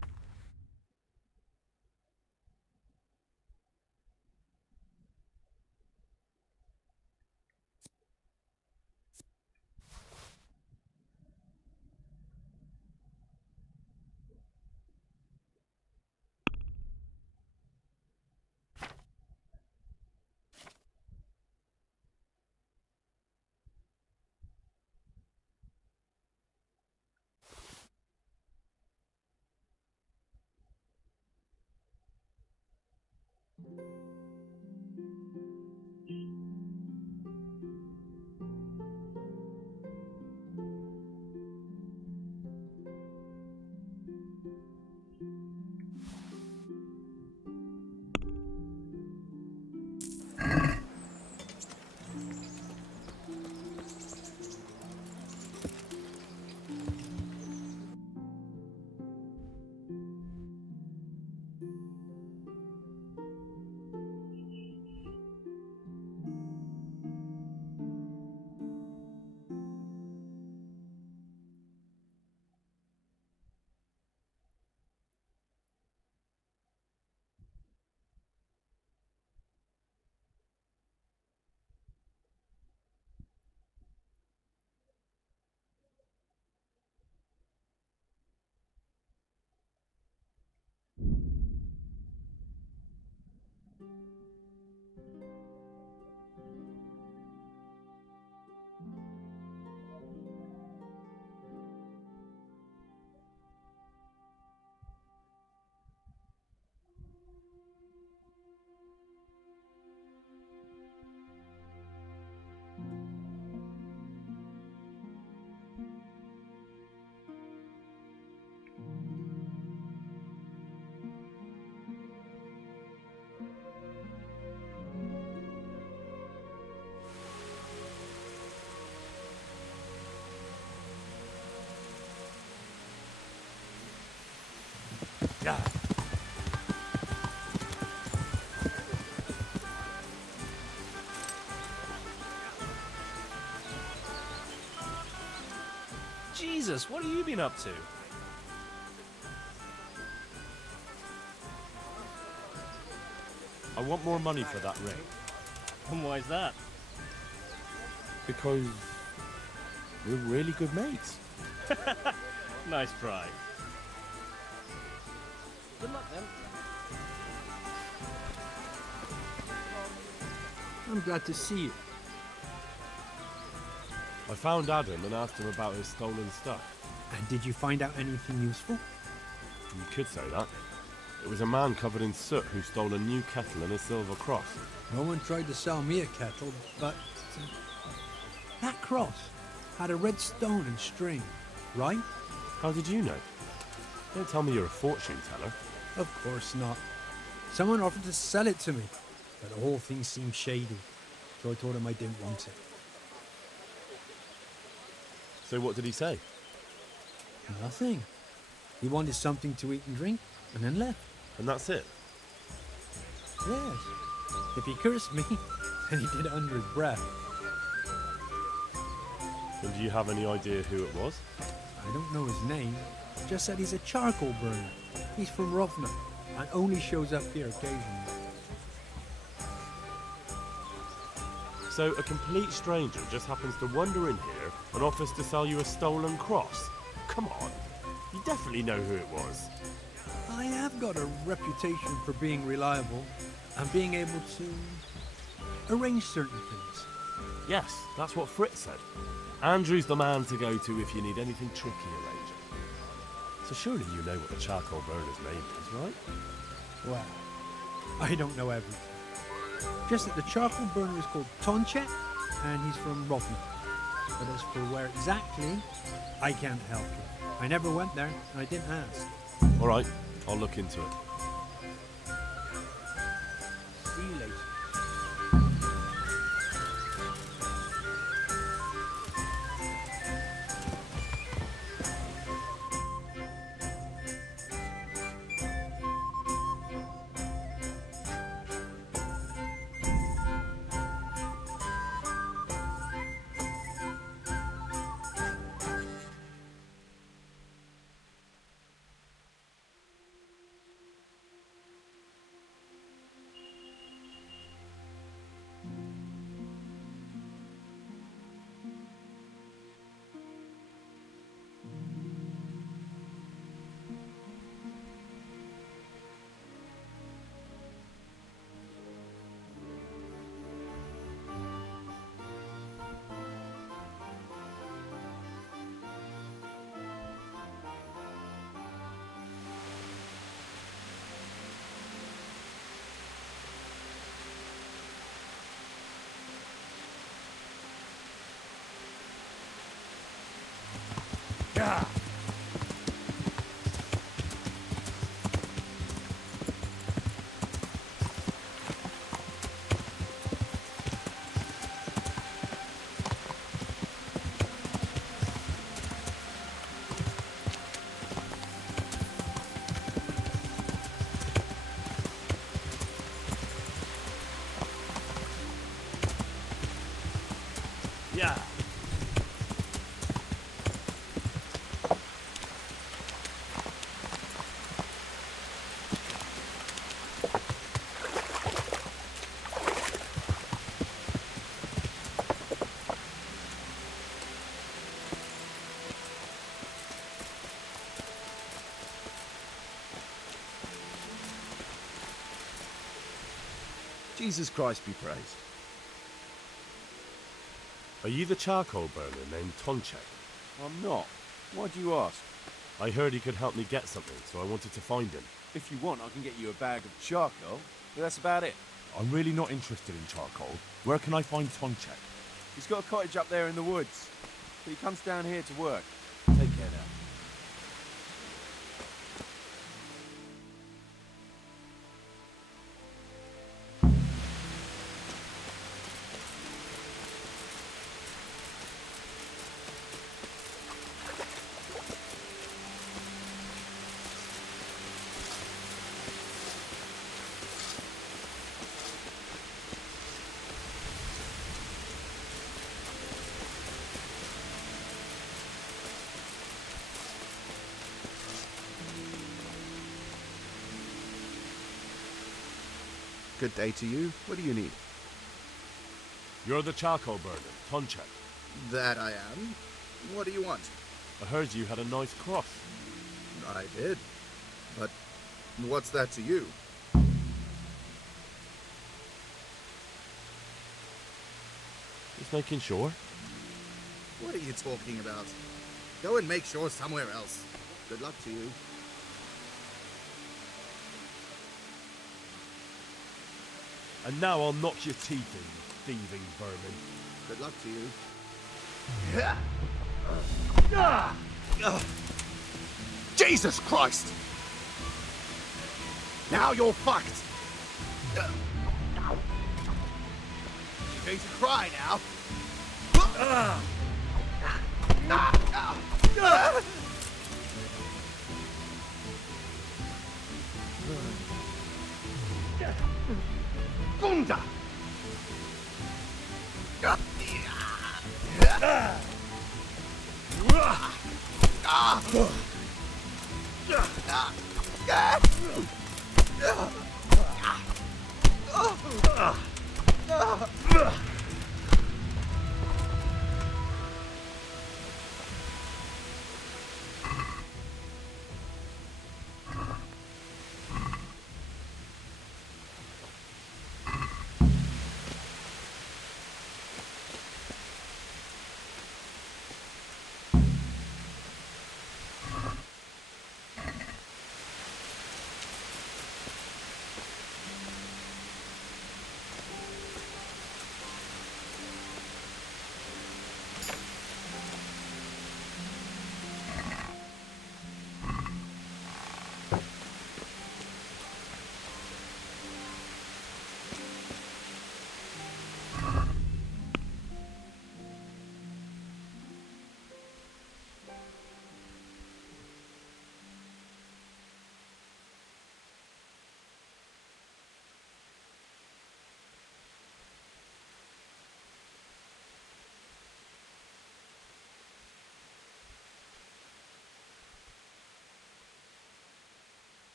Yeah. Jesus, what have you been up to? I want more money for that ring. And why is that? Because we're really good mates. Nice try. Good luck then. I'm glad to see you. I found Adam and asked him about his stolen stuff. And did you find out anything useful? You could say that. It was a man covered in soot who stole a new kettle and a silver cross. No one tried to sell me a kettle, but that cross had a red stone and string, right? How did you know? Don't tell me you're a fortune teller. Of course not. Someone offered to sell it to me, but the whole thing seemed shady, so I told him I didn't want it. So what did he say? Nothing. He wanted something to eat and drink, and then left. And that's it? Yes. If he cursed me, then he did it under his breath. And do you have any idea who it was? I don't know his name. Just said he's a charcoal burner. He's from Rovna, and only shows up here occasionally. So a complete stranger just happens to wander in here and offers to sell you a stolen cross? Come on. You definitely know who it was. I have got a reputation for being reliable and being able to arrange certain things. Yes, that's what Fritz said. Andrew's the man to go to if you need anything tricky arranging. So surely you know what the charcoal burner's name is, right? Well, I don't know everything. Just that the charcoal burner is called Tonchek, and he's from Rovna. But as for where exactly, I can't help you. I never went there, and I didn't ask. All right, I'll look into it. See you later. Yeah. Yeah. Jesus Christ be praised. Are you the charcoal burner named Tonchek? I'm not. Why do you ask? I heard he could help me get something, so I wanted to find him. If you want, I can get you a bag of charcoal, but that's about it. I'm really not interested in charcoal. Where can I find Tonchek? He's got a cottage up there in the woods, but he comes down here to work. Take care now. Good day to you. What do you need? You're the charcoal burner, Tonchek. That I am. What do you want? I heard you had a nice cross. I did. But what's that to you? Just making sure. What are you talking about? Go and make sure somewhere else. Good luck to you. And now I'll knock your teeth in, you thieving vermin. Good luck to you. Jesus Christ! Now you're fucked! You're going to cry now? Gunda!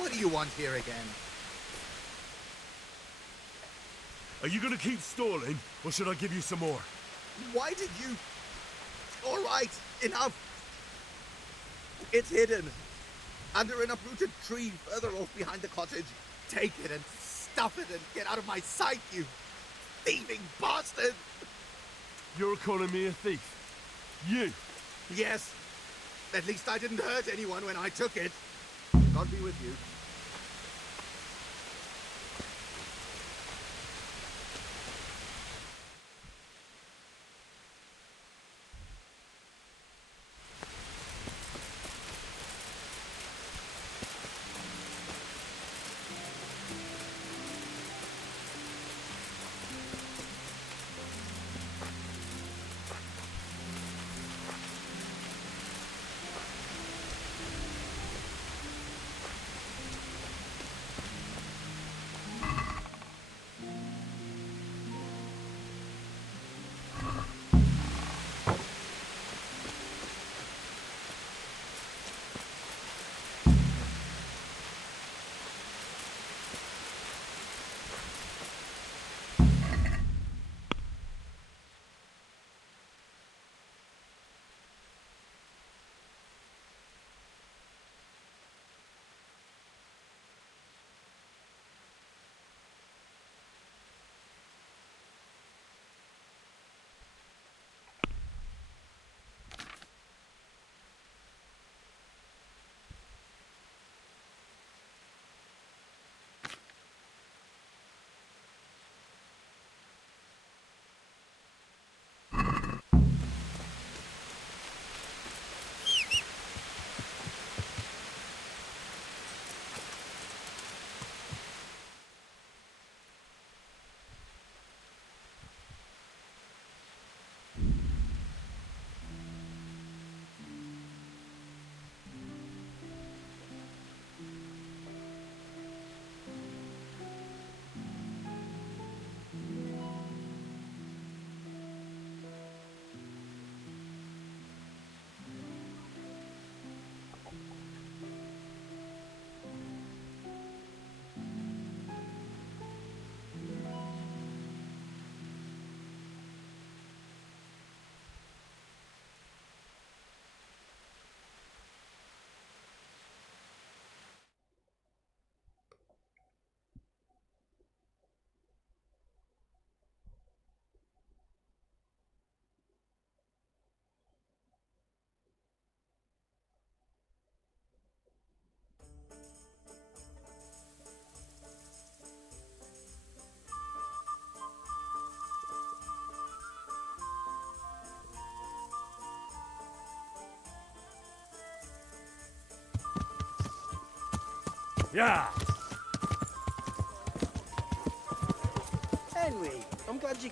What do you want here again? Are you gonna keep stalling, or should I give you some more? Why did you... All right, enough. It's hidden. Under an uprooted tree further off behind the cottage. Take it and stuff it and get out of my sight, you thieving bastard! You're calling me a thief? You? Yes. At least I didn't hurt anyone when I took it. God be with you. Yeah! Henry, I'm glad you...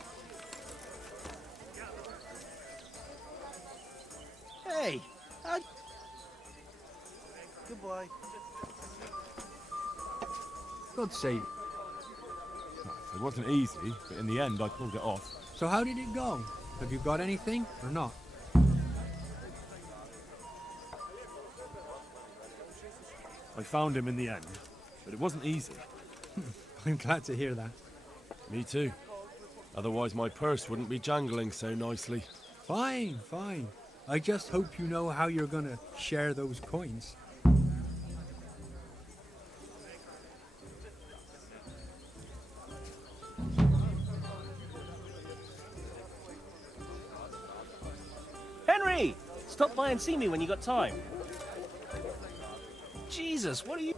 Hey, goodbye. God save you. It wasn't easy, but in the end I pulled it off. So how did it go? Have you got anything or not? I found him in the end, but it wasn't easy. I'm glad to hear that. Me too. Otherwise my purse wouldn't be jangling so nicely. Fine, fine. I just hope you know how you're gonna share those coins. Henry! Stop by and see me when you got time. Jesus, what are you...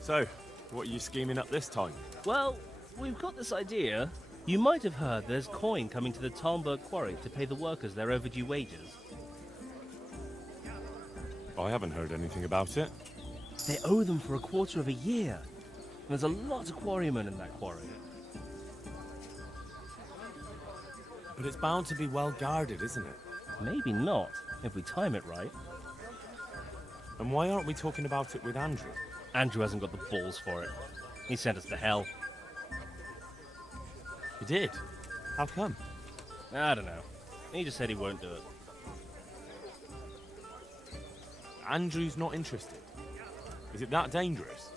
So, what are you scheming up this time? Well, we've got this idea. You might have heard there's coin coming to the Talmberg quarry to pay the workers their overdue wages. I haven't heard anything about it. They owe them for a quarter of a year. There's a lot of quarrymen in that quarry. But it's bound to be well guarded, isn't it? Maybe not, if we time it right. And why aren't we talking about it with Andrew? Andrew hasn't got the balls for it. He sent us to hell. He did? How come? I don't know. He just said he won't do it. Andrew's not interested. Is it that dangerous?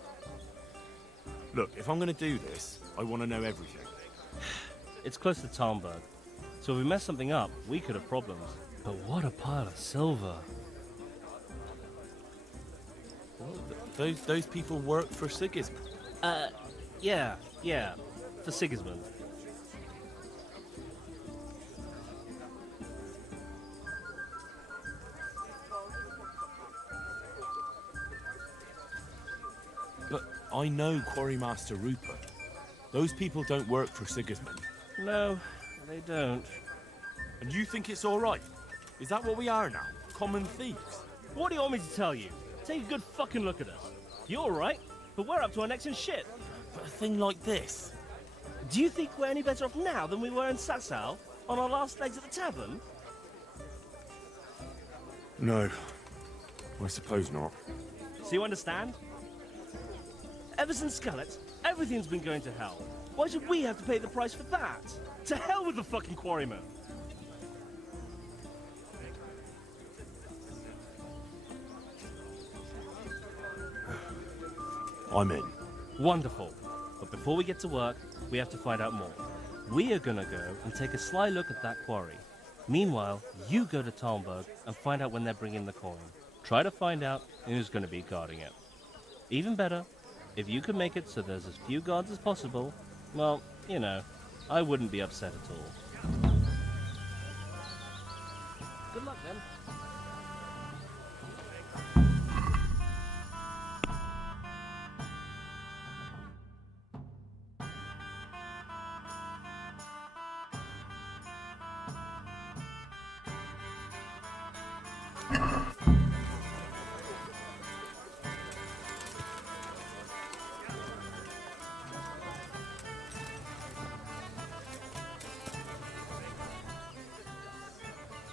Look, if I'm going to do this, I want to know everything. It's close to Talmberg, so if we mess something up, we could have problems. But what a pile of silver. Well, those people work for Sigismund. Yeah, for Sigismund. But I know Quarrymaster Rupert. Those people don't work for Sigismund. No, they don't. And you think it's all right? Is that what we are now? Common thieves? What do you want me to tell you? Take a good fucking look at us. You're all right, but we're up to our necks in shit. But a thing like this... Do you think we're any better off now than we were in Sasau, on our last legs at the tavern? No. I suppose not. So you understand? Ever since Scarlet, everything's been going to hell. Why should we have to pay the price for that? To hell with the fucking quarrymen! I'm in. Wonderful. But before we get to work, we have to find out more. We are gonna go and take a sly look at that quarry. Meanwhile, you go to Talmberg and find out when they're bringing the coin. Try to find out who's gonna be guarding it. Even better, if you can make it so there's as few guards as possible, well, you know, I wouldn't be upset at all. Good luck then.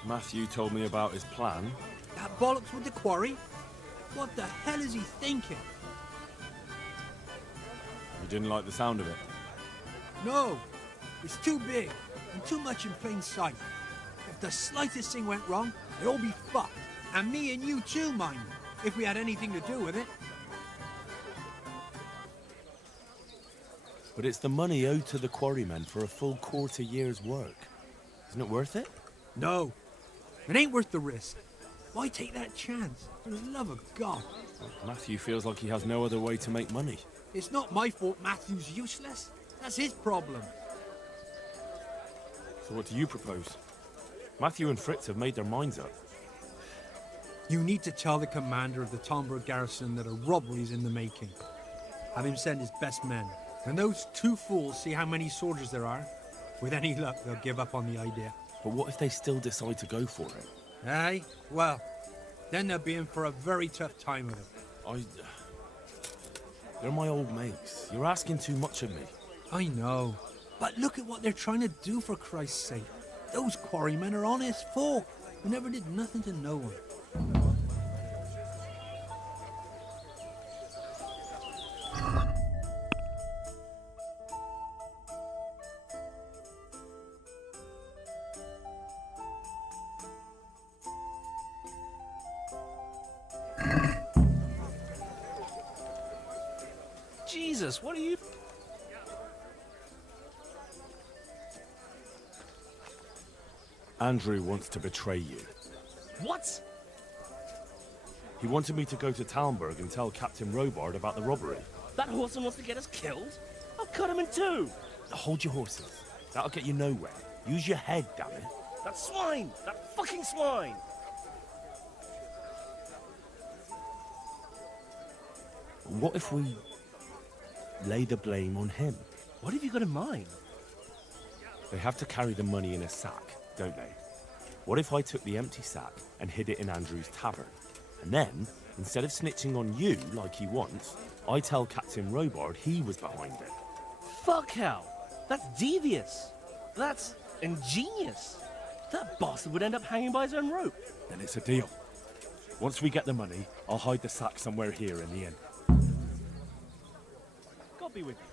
Matthew told me about his plan. That bollocks with the quarry? What the hell is he thinking? You didn't like the sound of it? No, it's too big and too much in plain sight. If the slightest thing went wrong, they'd all be fucked. And me and you too, mind you, if we had anything to do with it. But it's the money owed to the quarrymen for a full quarter year's work. Isn't it worth it? No, it ain't worth the risk. Why take that chance? For the love of God. Matthew feels like he has no other way to make money. It's not my fault Matthew's useless. That's his problem. So what do you propose? Matthew and Fritz have made their minds up. You need to tell the commander of the Talmberg garrison that a robbery is in the making. Have him send his best men. When those two fools see how many soldiers there are, with any luck, they'll give up on the idea. But what if they still decide to go for it? Aye? Well, then they'll be in for a very tough time of it. They're my old mates. You're asking too much of me. I know. But look at what they're trying to do, for Christ's sake. Those quarrymen are honest folk who never did nothing to no one. Jesus, what are you... Andrew wants to betray you. What? He wanted me to go to Talmberg and tell Captain Robard about the robbery. That horseman wants to get us killed? I'll cut him in two! Hold your horses. That'll get you nowhere. Use your head, damn it. That swine! That fucking swine! What if we lay the blame on him? What have you got in mind? They have to carry the money in a sack, don't they? What if I took the empty sack and hid it in Andrew's tavern? And then, instead of snitching on you like he wants, I tell Captain Robard he was behind it. Fuck hell! That's devious! That's ingenious! That bastard would end up hanging by his own rope. Then it's a deal. Once we get the money, I'll hide the sack somewhere here in the inn. God be with you.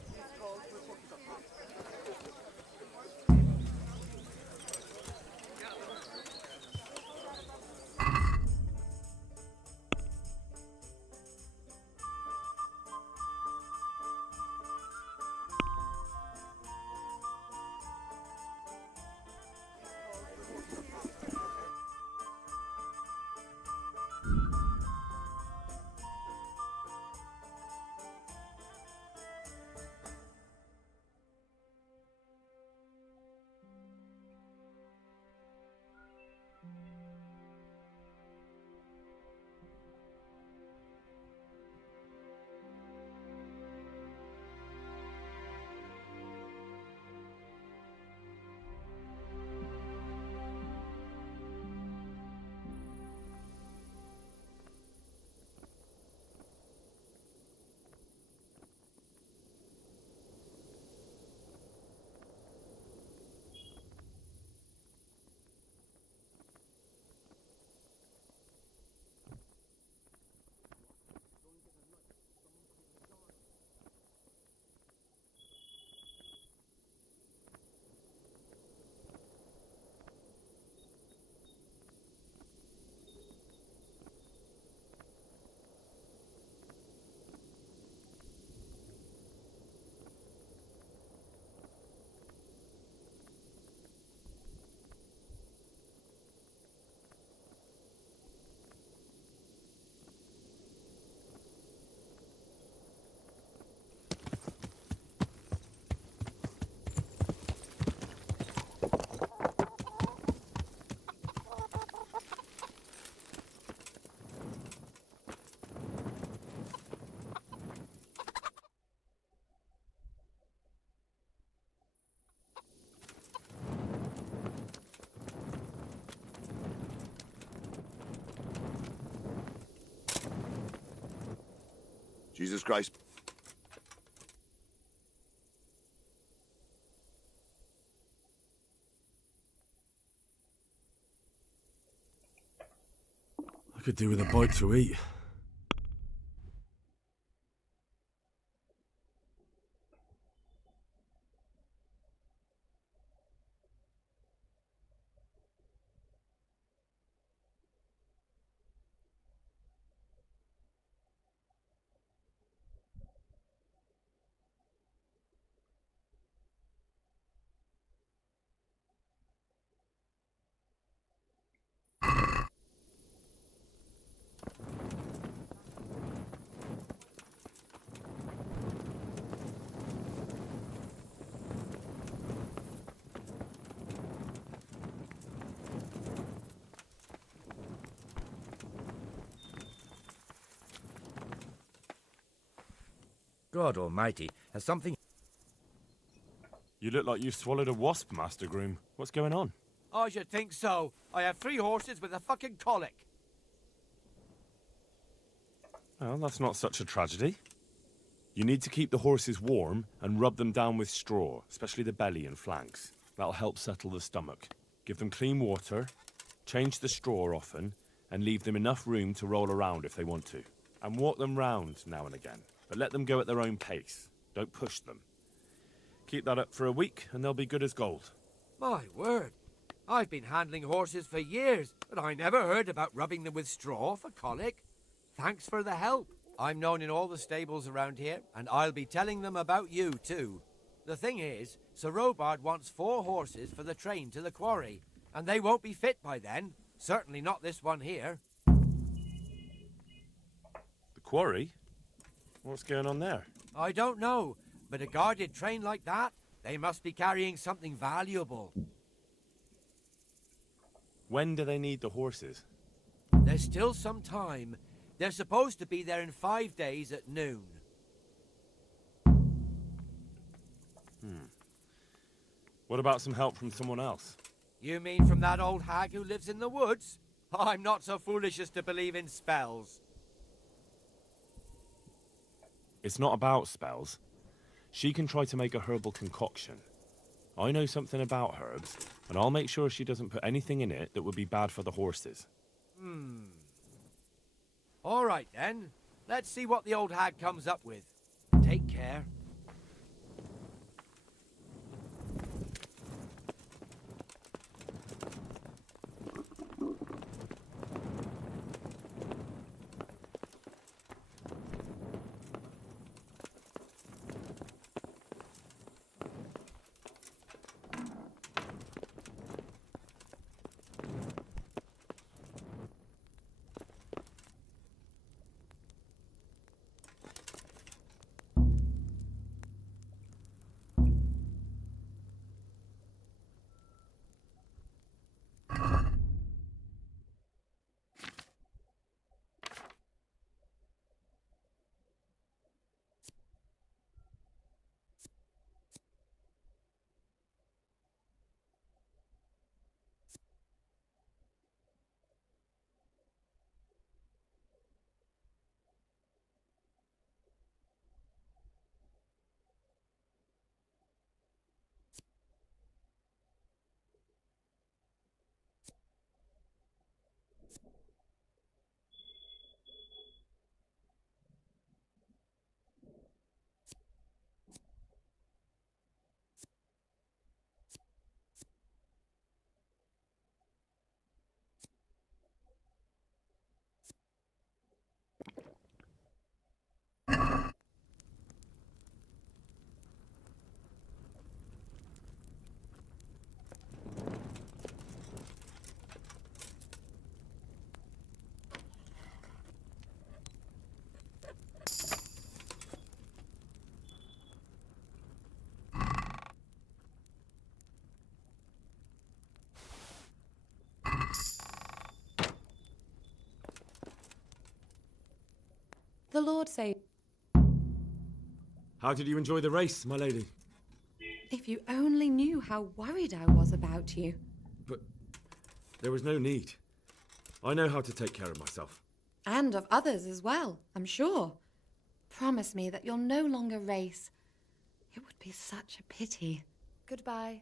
Jesus Christ. I could do with a bite to eat. God almighty, has something... You look like you swallowed a wasp, Master Groom. What's going on? I should think so. I have 3 horses with a fucking colic. Well, that's not such a tragedy. You need to keep the horses warm and rub them down with straw, especially the belly and flanks. That'll help settle the stomach. Give them clean water, change the straw often, and leave them enough room to roll around if they want to. And walk them round now and again, but let them go at their own pace. Don't push them. Keep that up for a week, and they'll be good as gold. My word. I've been handling horses for years, but I never heard about rubbing them with straw for colic. Thanks for the help. I'm known in all the stables around here, and I'll be telling them about you, too. The thing is, Sir Robard wants 4 horses for the train to the quarry, and they won't be fit by then. Certainly not this one here. The quarry? What's going on there? I don't know, but a guarded train like that, they must be carrying something valuable. When do they need the horses? There's still some time. They're supposed to be there in 5 days at noon. What about some help from someone else? You mean from that old hag who lives in the woods? I'm not so foolish as to believe in spells. It's not about spells. She can try to make a herbal concoction. I know something about herbs, and I'll make sure she doesn't put anything in it that would be bad for the horses. All right, then. Let's see what the old hag comes up with. Take care. The Lord say, How did you enjoy the race, my lady? if you only knew how worried I was about you. But there was no need. I know how to take care of myself. And of others as well, I'm sure. Promise me that you'll no longer race. It would be such a pity. Goodbye.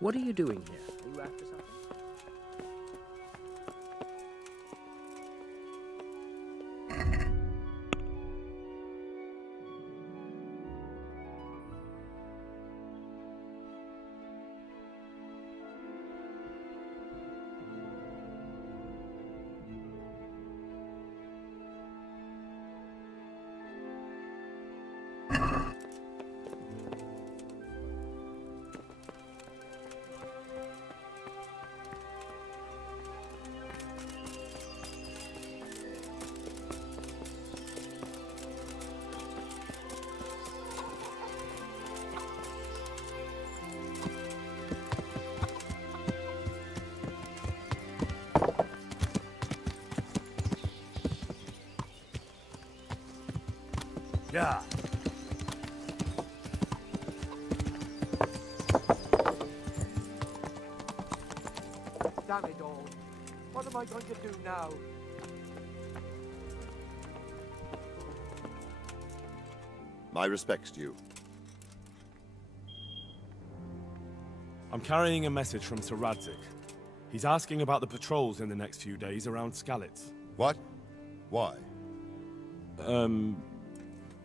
What are you doing here? Are you after something? Yeah. Damn it all. What am I going to do now? My respects to you. I'm carrying a message from Sir Radzik. He's asking about the patrols in the next few days around Skalitz. What? Why?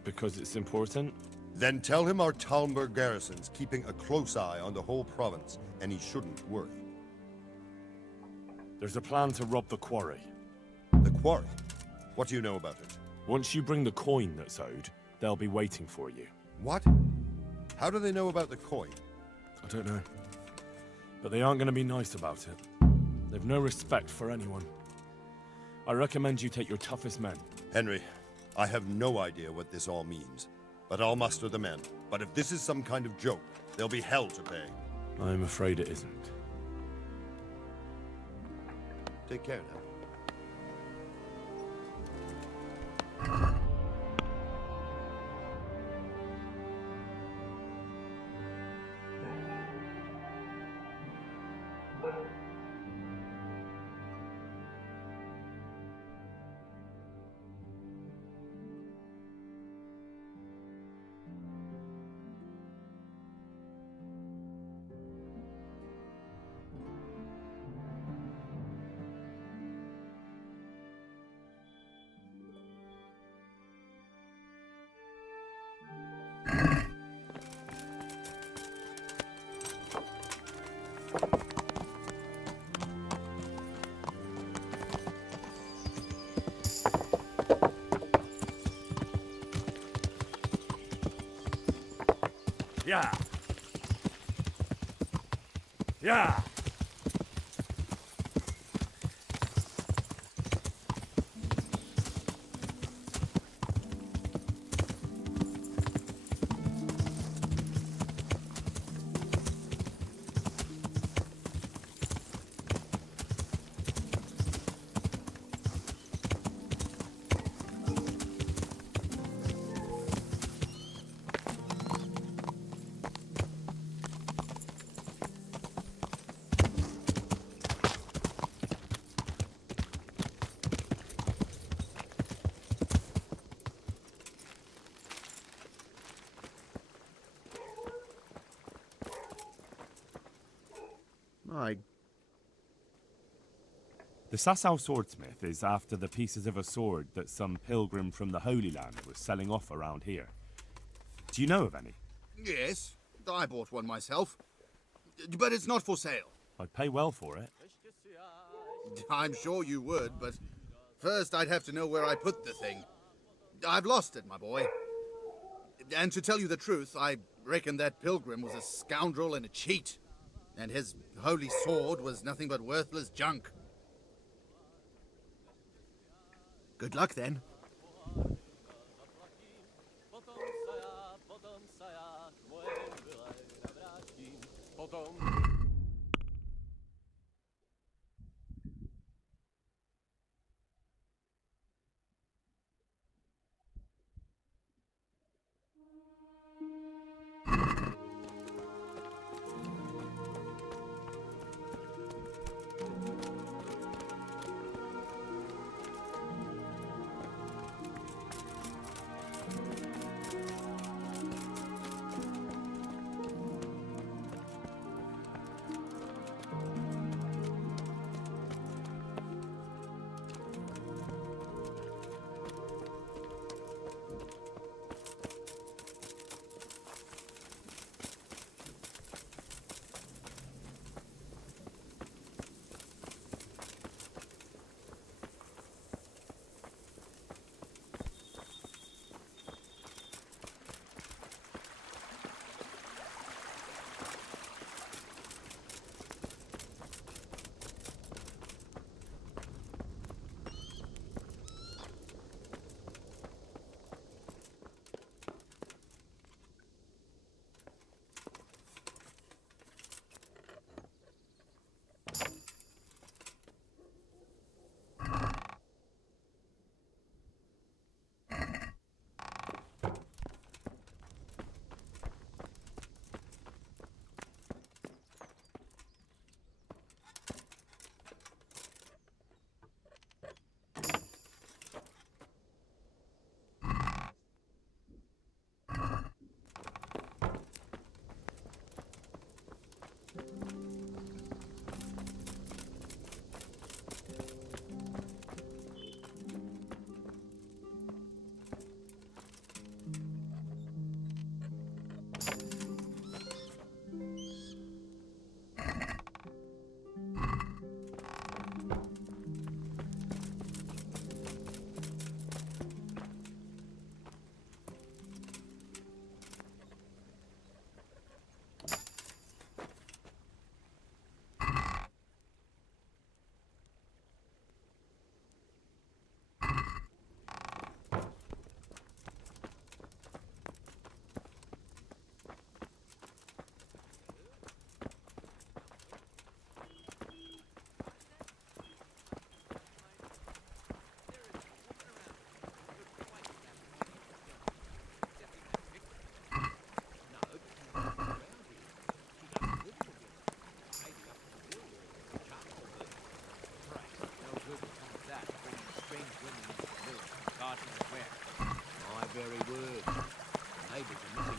Because it's important. Then tell him our Talmberg garrison's keeping a close eye on the whole province, and he shouldn't worry. There's a plan to rob the quarry. The quarry? What do you know about it? Once you bring the coin that's owed, they'll be waiting for you. What? How do they know about the coin? I don't know. But they aren't going to be nice about it. They've no respect for anyone. I recommend you take your toughest men. Henry, I have no idea what this all means, but I'll muster the men. But if this is some kind of joke, there'll be hell to pay. I'm afraid it isn't. Take care now. Yeah. Yeah. The Sasau swordsmith is after the pieces of a sword that some pilgrim from the Holy Land was selling off around here. Do you know of any? Yes, I bought one myself. But it's not for sale. I'd pay well for it. I'm sure you would, but first I'd have to know where I put the thing. I've lost it, my boy. And to tell you the truth, I reckon that pilgrim was a scoundrel and a cheat. And his holy sword was nothing but worthless junk. Good luck, then.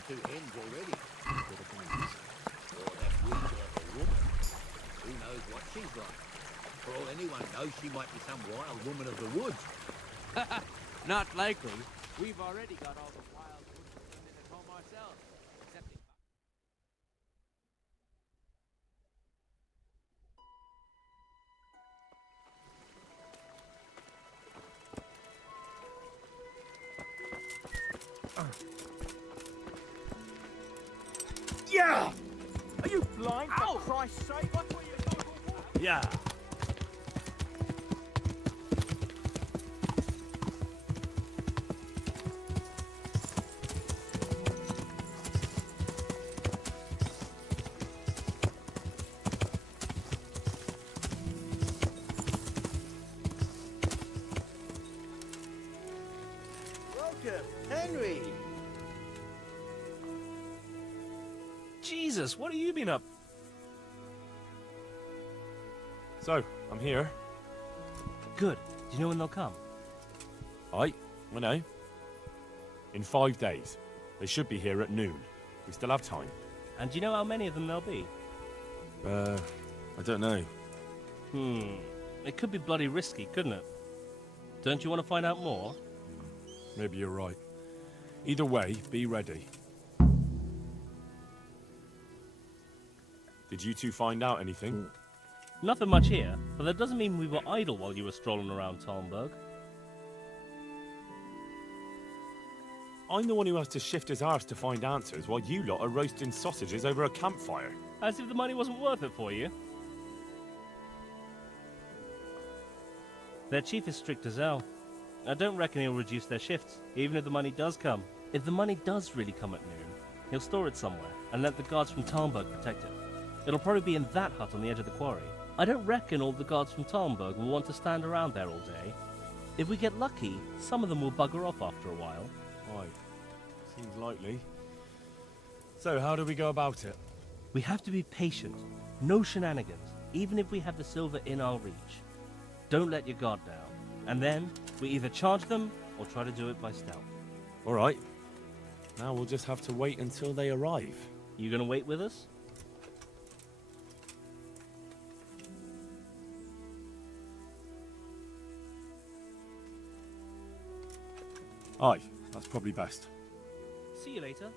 2 hens already. Or that wee clever woman. Who knows what she's like? For all anyone knows, she might be some wild woman of the woods. Not likely. We've already got all the wild women at home ourselves. Excepting... Yeah! Are you blind, for Christ's sake? What's what you're going for? Yeah. Welcome, Henry. Jesus, what have you been up? So, I'm here. Good. Do you know when they'll come? I know. In 5 days. They should be here at noon. We still have time. And do you know how many of them there'll be? I don't know. It could be bloody risky, couldn't it? Don't you want to find out more? Maybe you're right. Either way, be ready. Did you two find out anything? Nothing much here, but that doesn't mean we were idle while you were strolling around Talmberg. I'm the one who has to shift his arse to find answers while you lot are roasting sausages over a campfire. As if the money wasn't worth it for you. Their chief is strict as hell. I don't reckon he'll reduce their shifts, even if the money does come. If the money does really come at noon, he'll store it somewhere and let the guards from Talmberg protect it. It'll probably be in that hut on the edge of the quarry. I don't reckon all the guards from Talmberg will want to stand around there all day. If we get lucky, some of them will bugger off after a while. Right. Seems likely. So, how do we go about it? We have to be patient. No shenanigans, even if we have the silver in our reach. Don't let your guard down. And then, we either charge them, or try to do it by stealth. Alright. Now we'll just have to wait until they arrive. You gonna wait with us? Aye, that's probably best. See you later.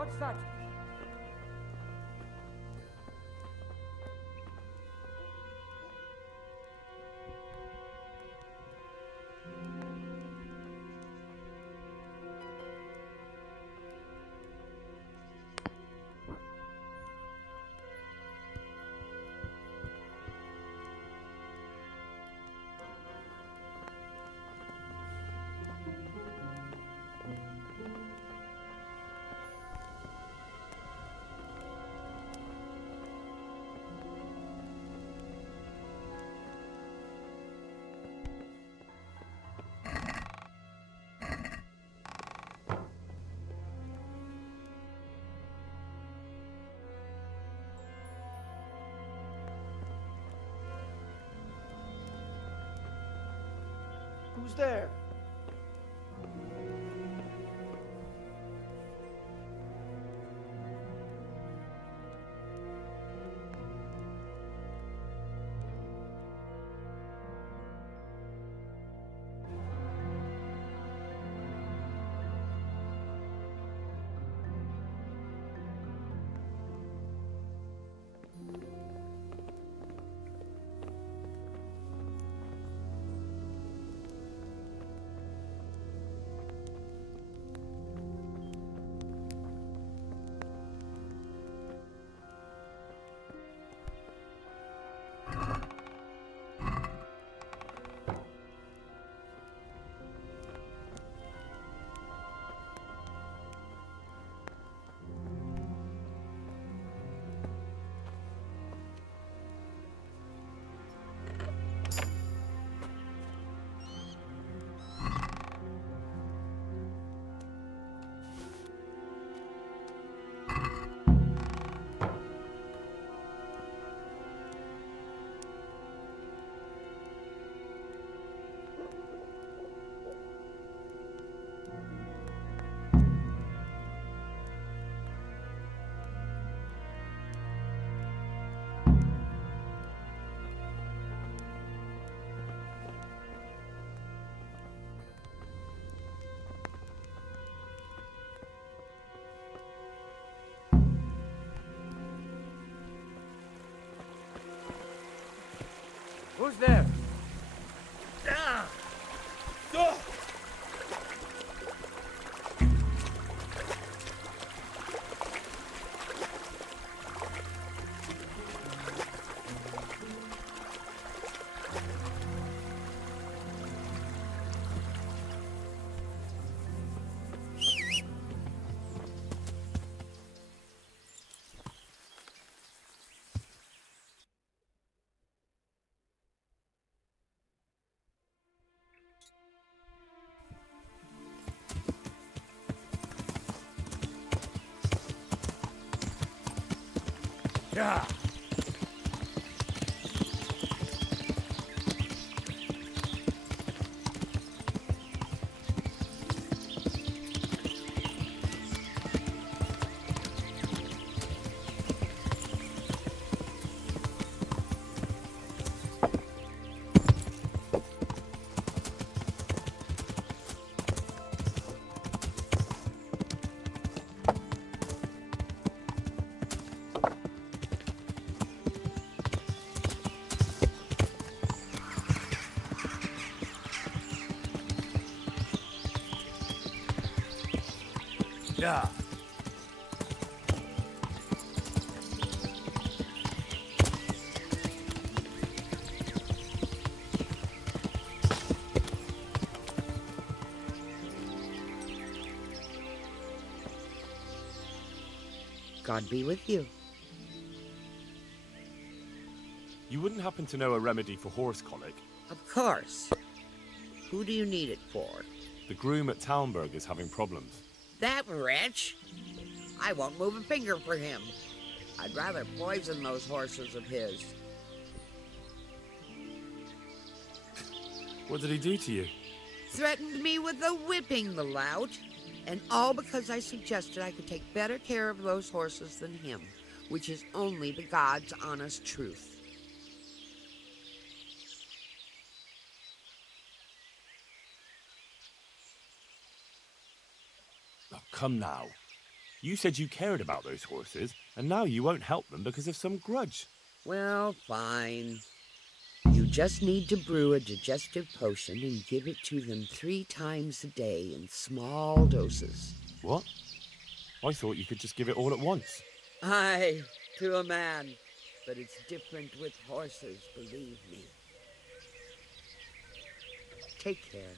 What's that? Who's there? Who's there? Yeah. Yeah. God be with you. You wouldn't happen to know a remedy for horse colic? Of course. Who do you need it for? The groom at Talmberg is having problems. That wretch? I won't move a finger for him. I'd rather poison those horses of his. What did he do to you? Threatened me with a whipping, the lout. And all because I suggested I could take better care of those horses than him, which is only the God's honest truth. Oh, come now. You said you cared about those horses, and now you won't help them because of some grudge. Well, fine. You just need to brew a digestive potion and give it to them 3 times a day in small doses. What? I thought you could just give it all at once. Aye, to a man. But it's different with horses, believe me. Take care.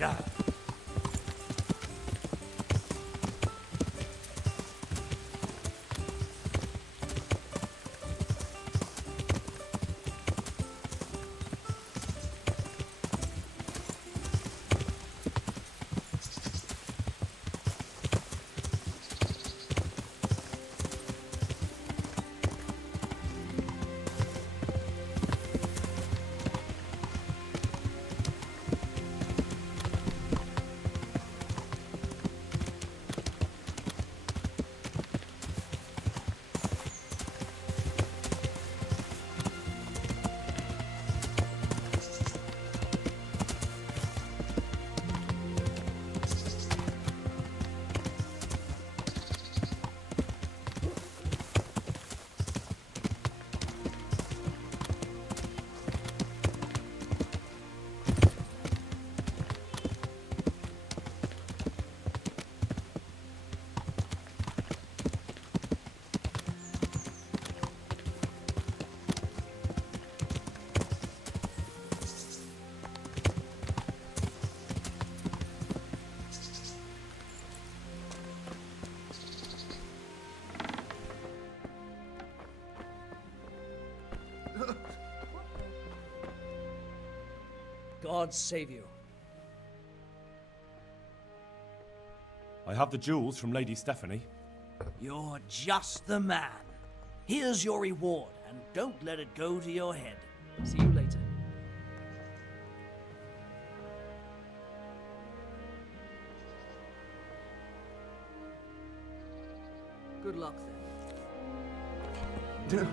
Yeah. God save you. I have the jewels from Lady Stephanie. You're just the man. Here's your reward, and don't let it go to your head. See you later. Good luck, then.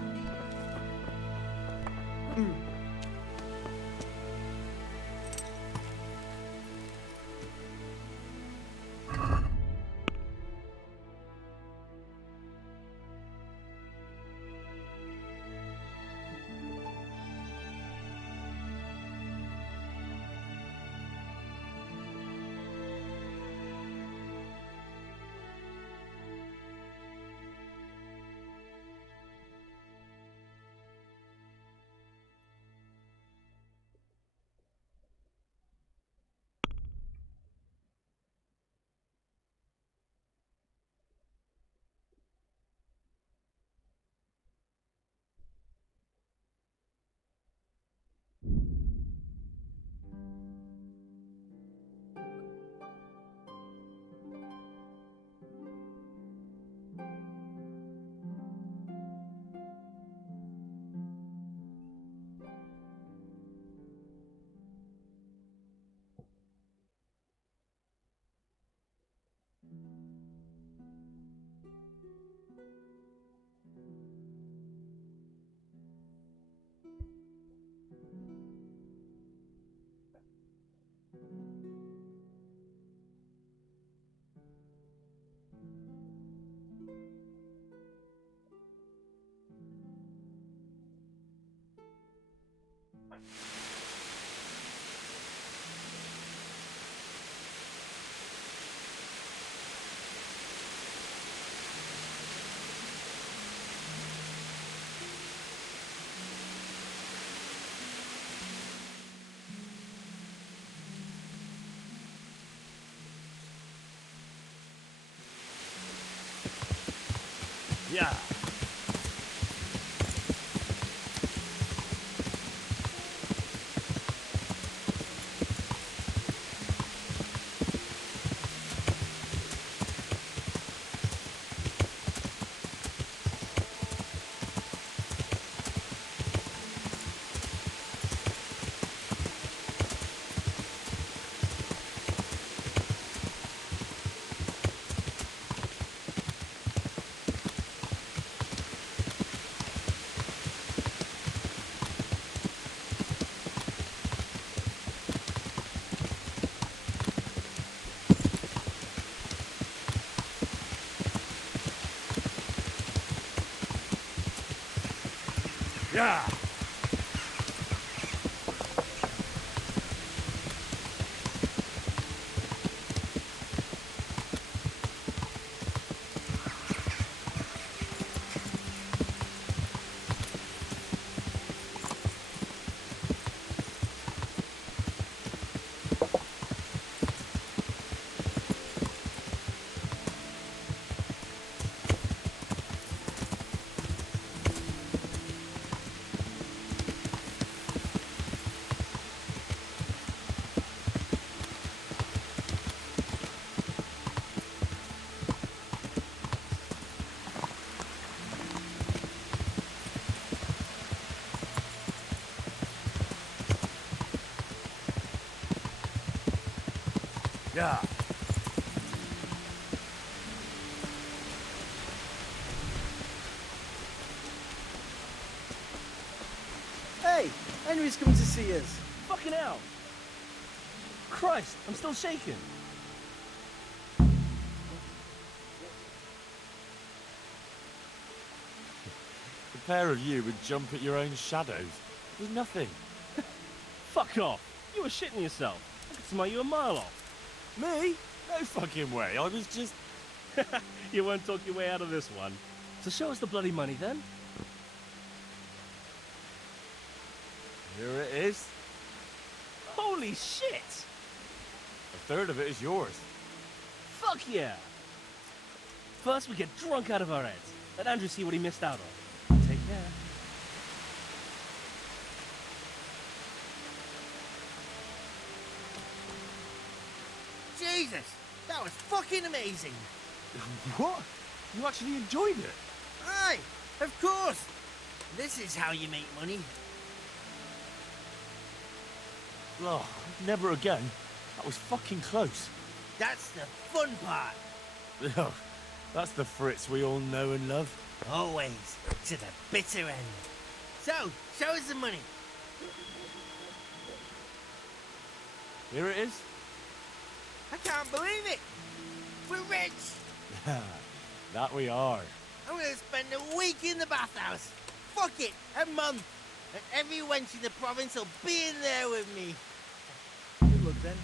Yeah. Yeah. Yeah. Hey, Henry's coming to see us. Fucking hell. Christ, I'm still shaking. The pair of you would jump at your own shadows. There's nothing. Fuck off. You were shitting yourself. I could smell you a mile off. Me? No fucking way. I was just... You won't talk your way out of this one. So show us the bloody money then. Here it is. Holy shit! A third of it is yours. Fuck yeah! First we get drunk out of our heads. Let Andrew see what he missed out on. Take care. Jesus! That was fucking amazing! What? You actually enjoyed it? Aye, of course. This is how you make money. Oh, never again. That was fucking close. That's the fun part. Oh, that's the Fritz we all know and love. Always to the bitter end. So, show us the money. Here it is. I can't believe it. We're rich. That we are. I'm gonna spend a week in the bathhouse. Fuck it, a month. And every wench in the province will be in there with me. Good luck then.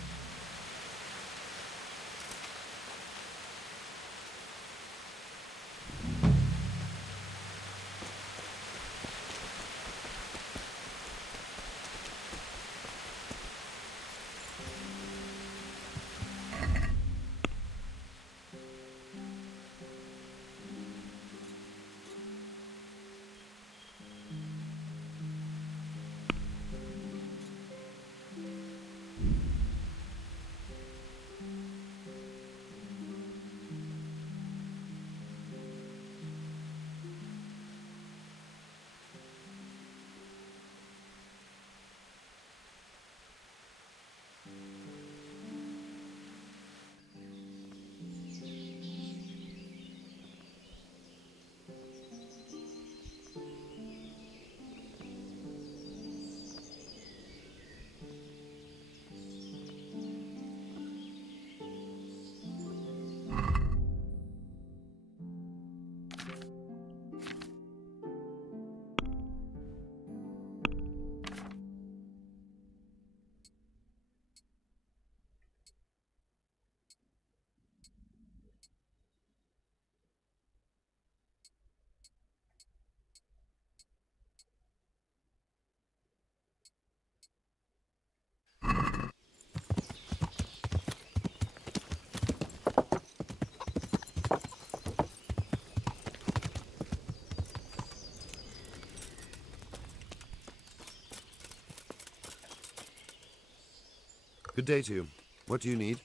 Good day to you. What do you need?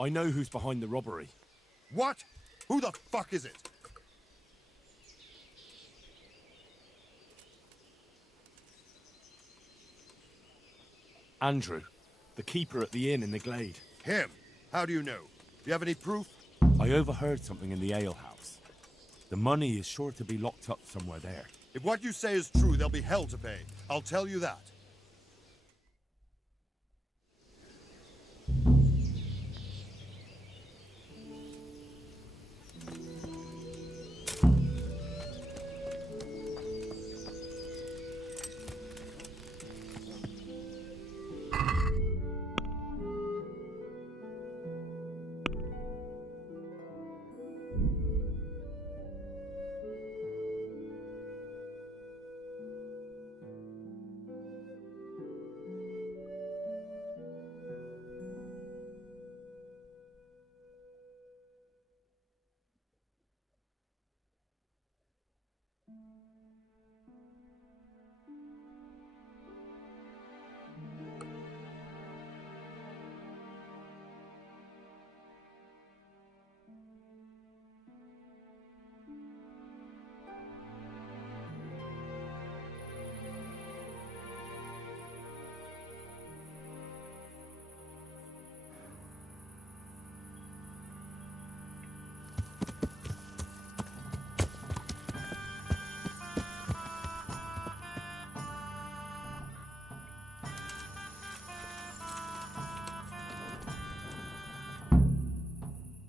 I know who's behind the robbery. What? Who the fuck is it? Andrew, the keeper at the inn in the glade. Him? How do you know? Do you have any proof? I overheard something in the alehouse. The money is sure to be locked up somewhere there. If what you say is true, there'll be hell to pay. I'll tell you that.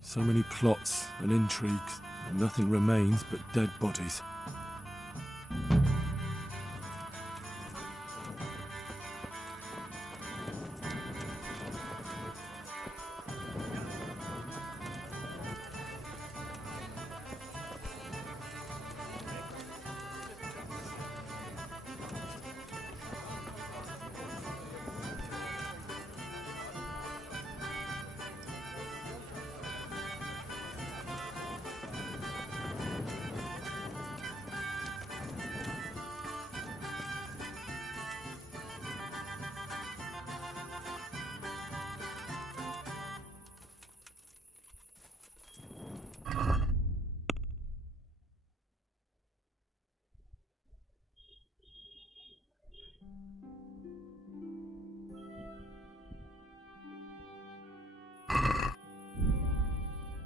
So many plots and intrigues, and nothing remains but dead bodies.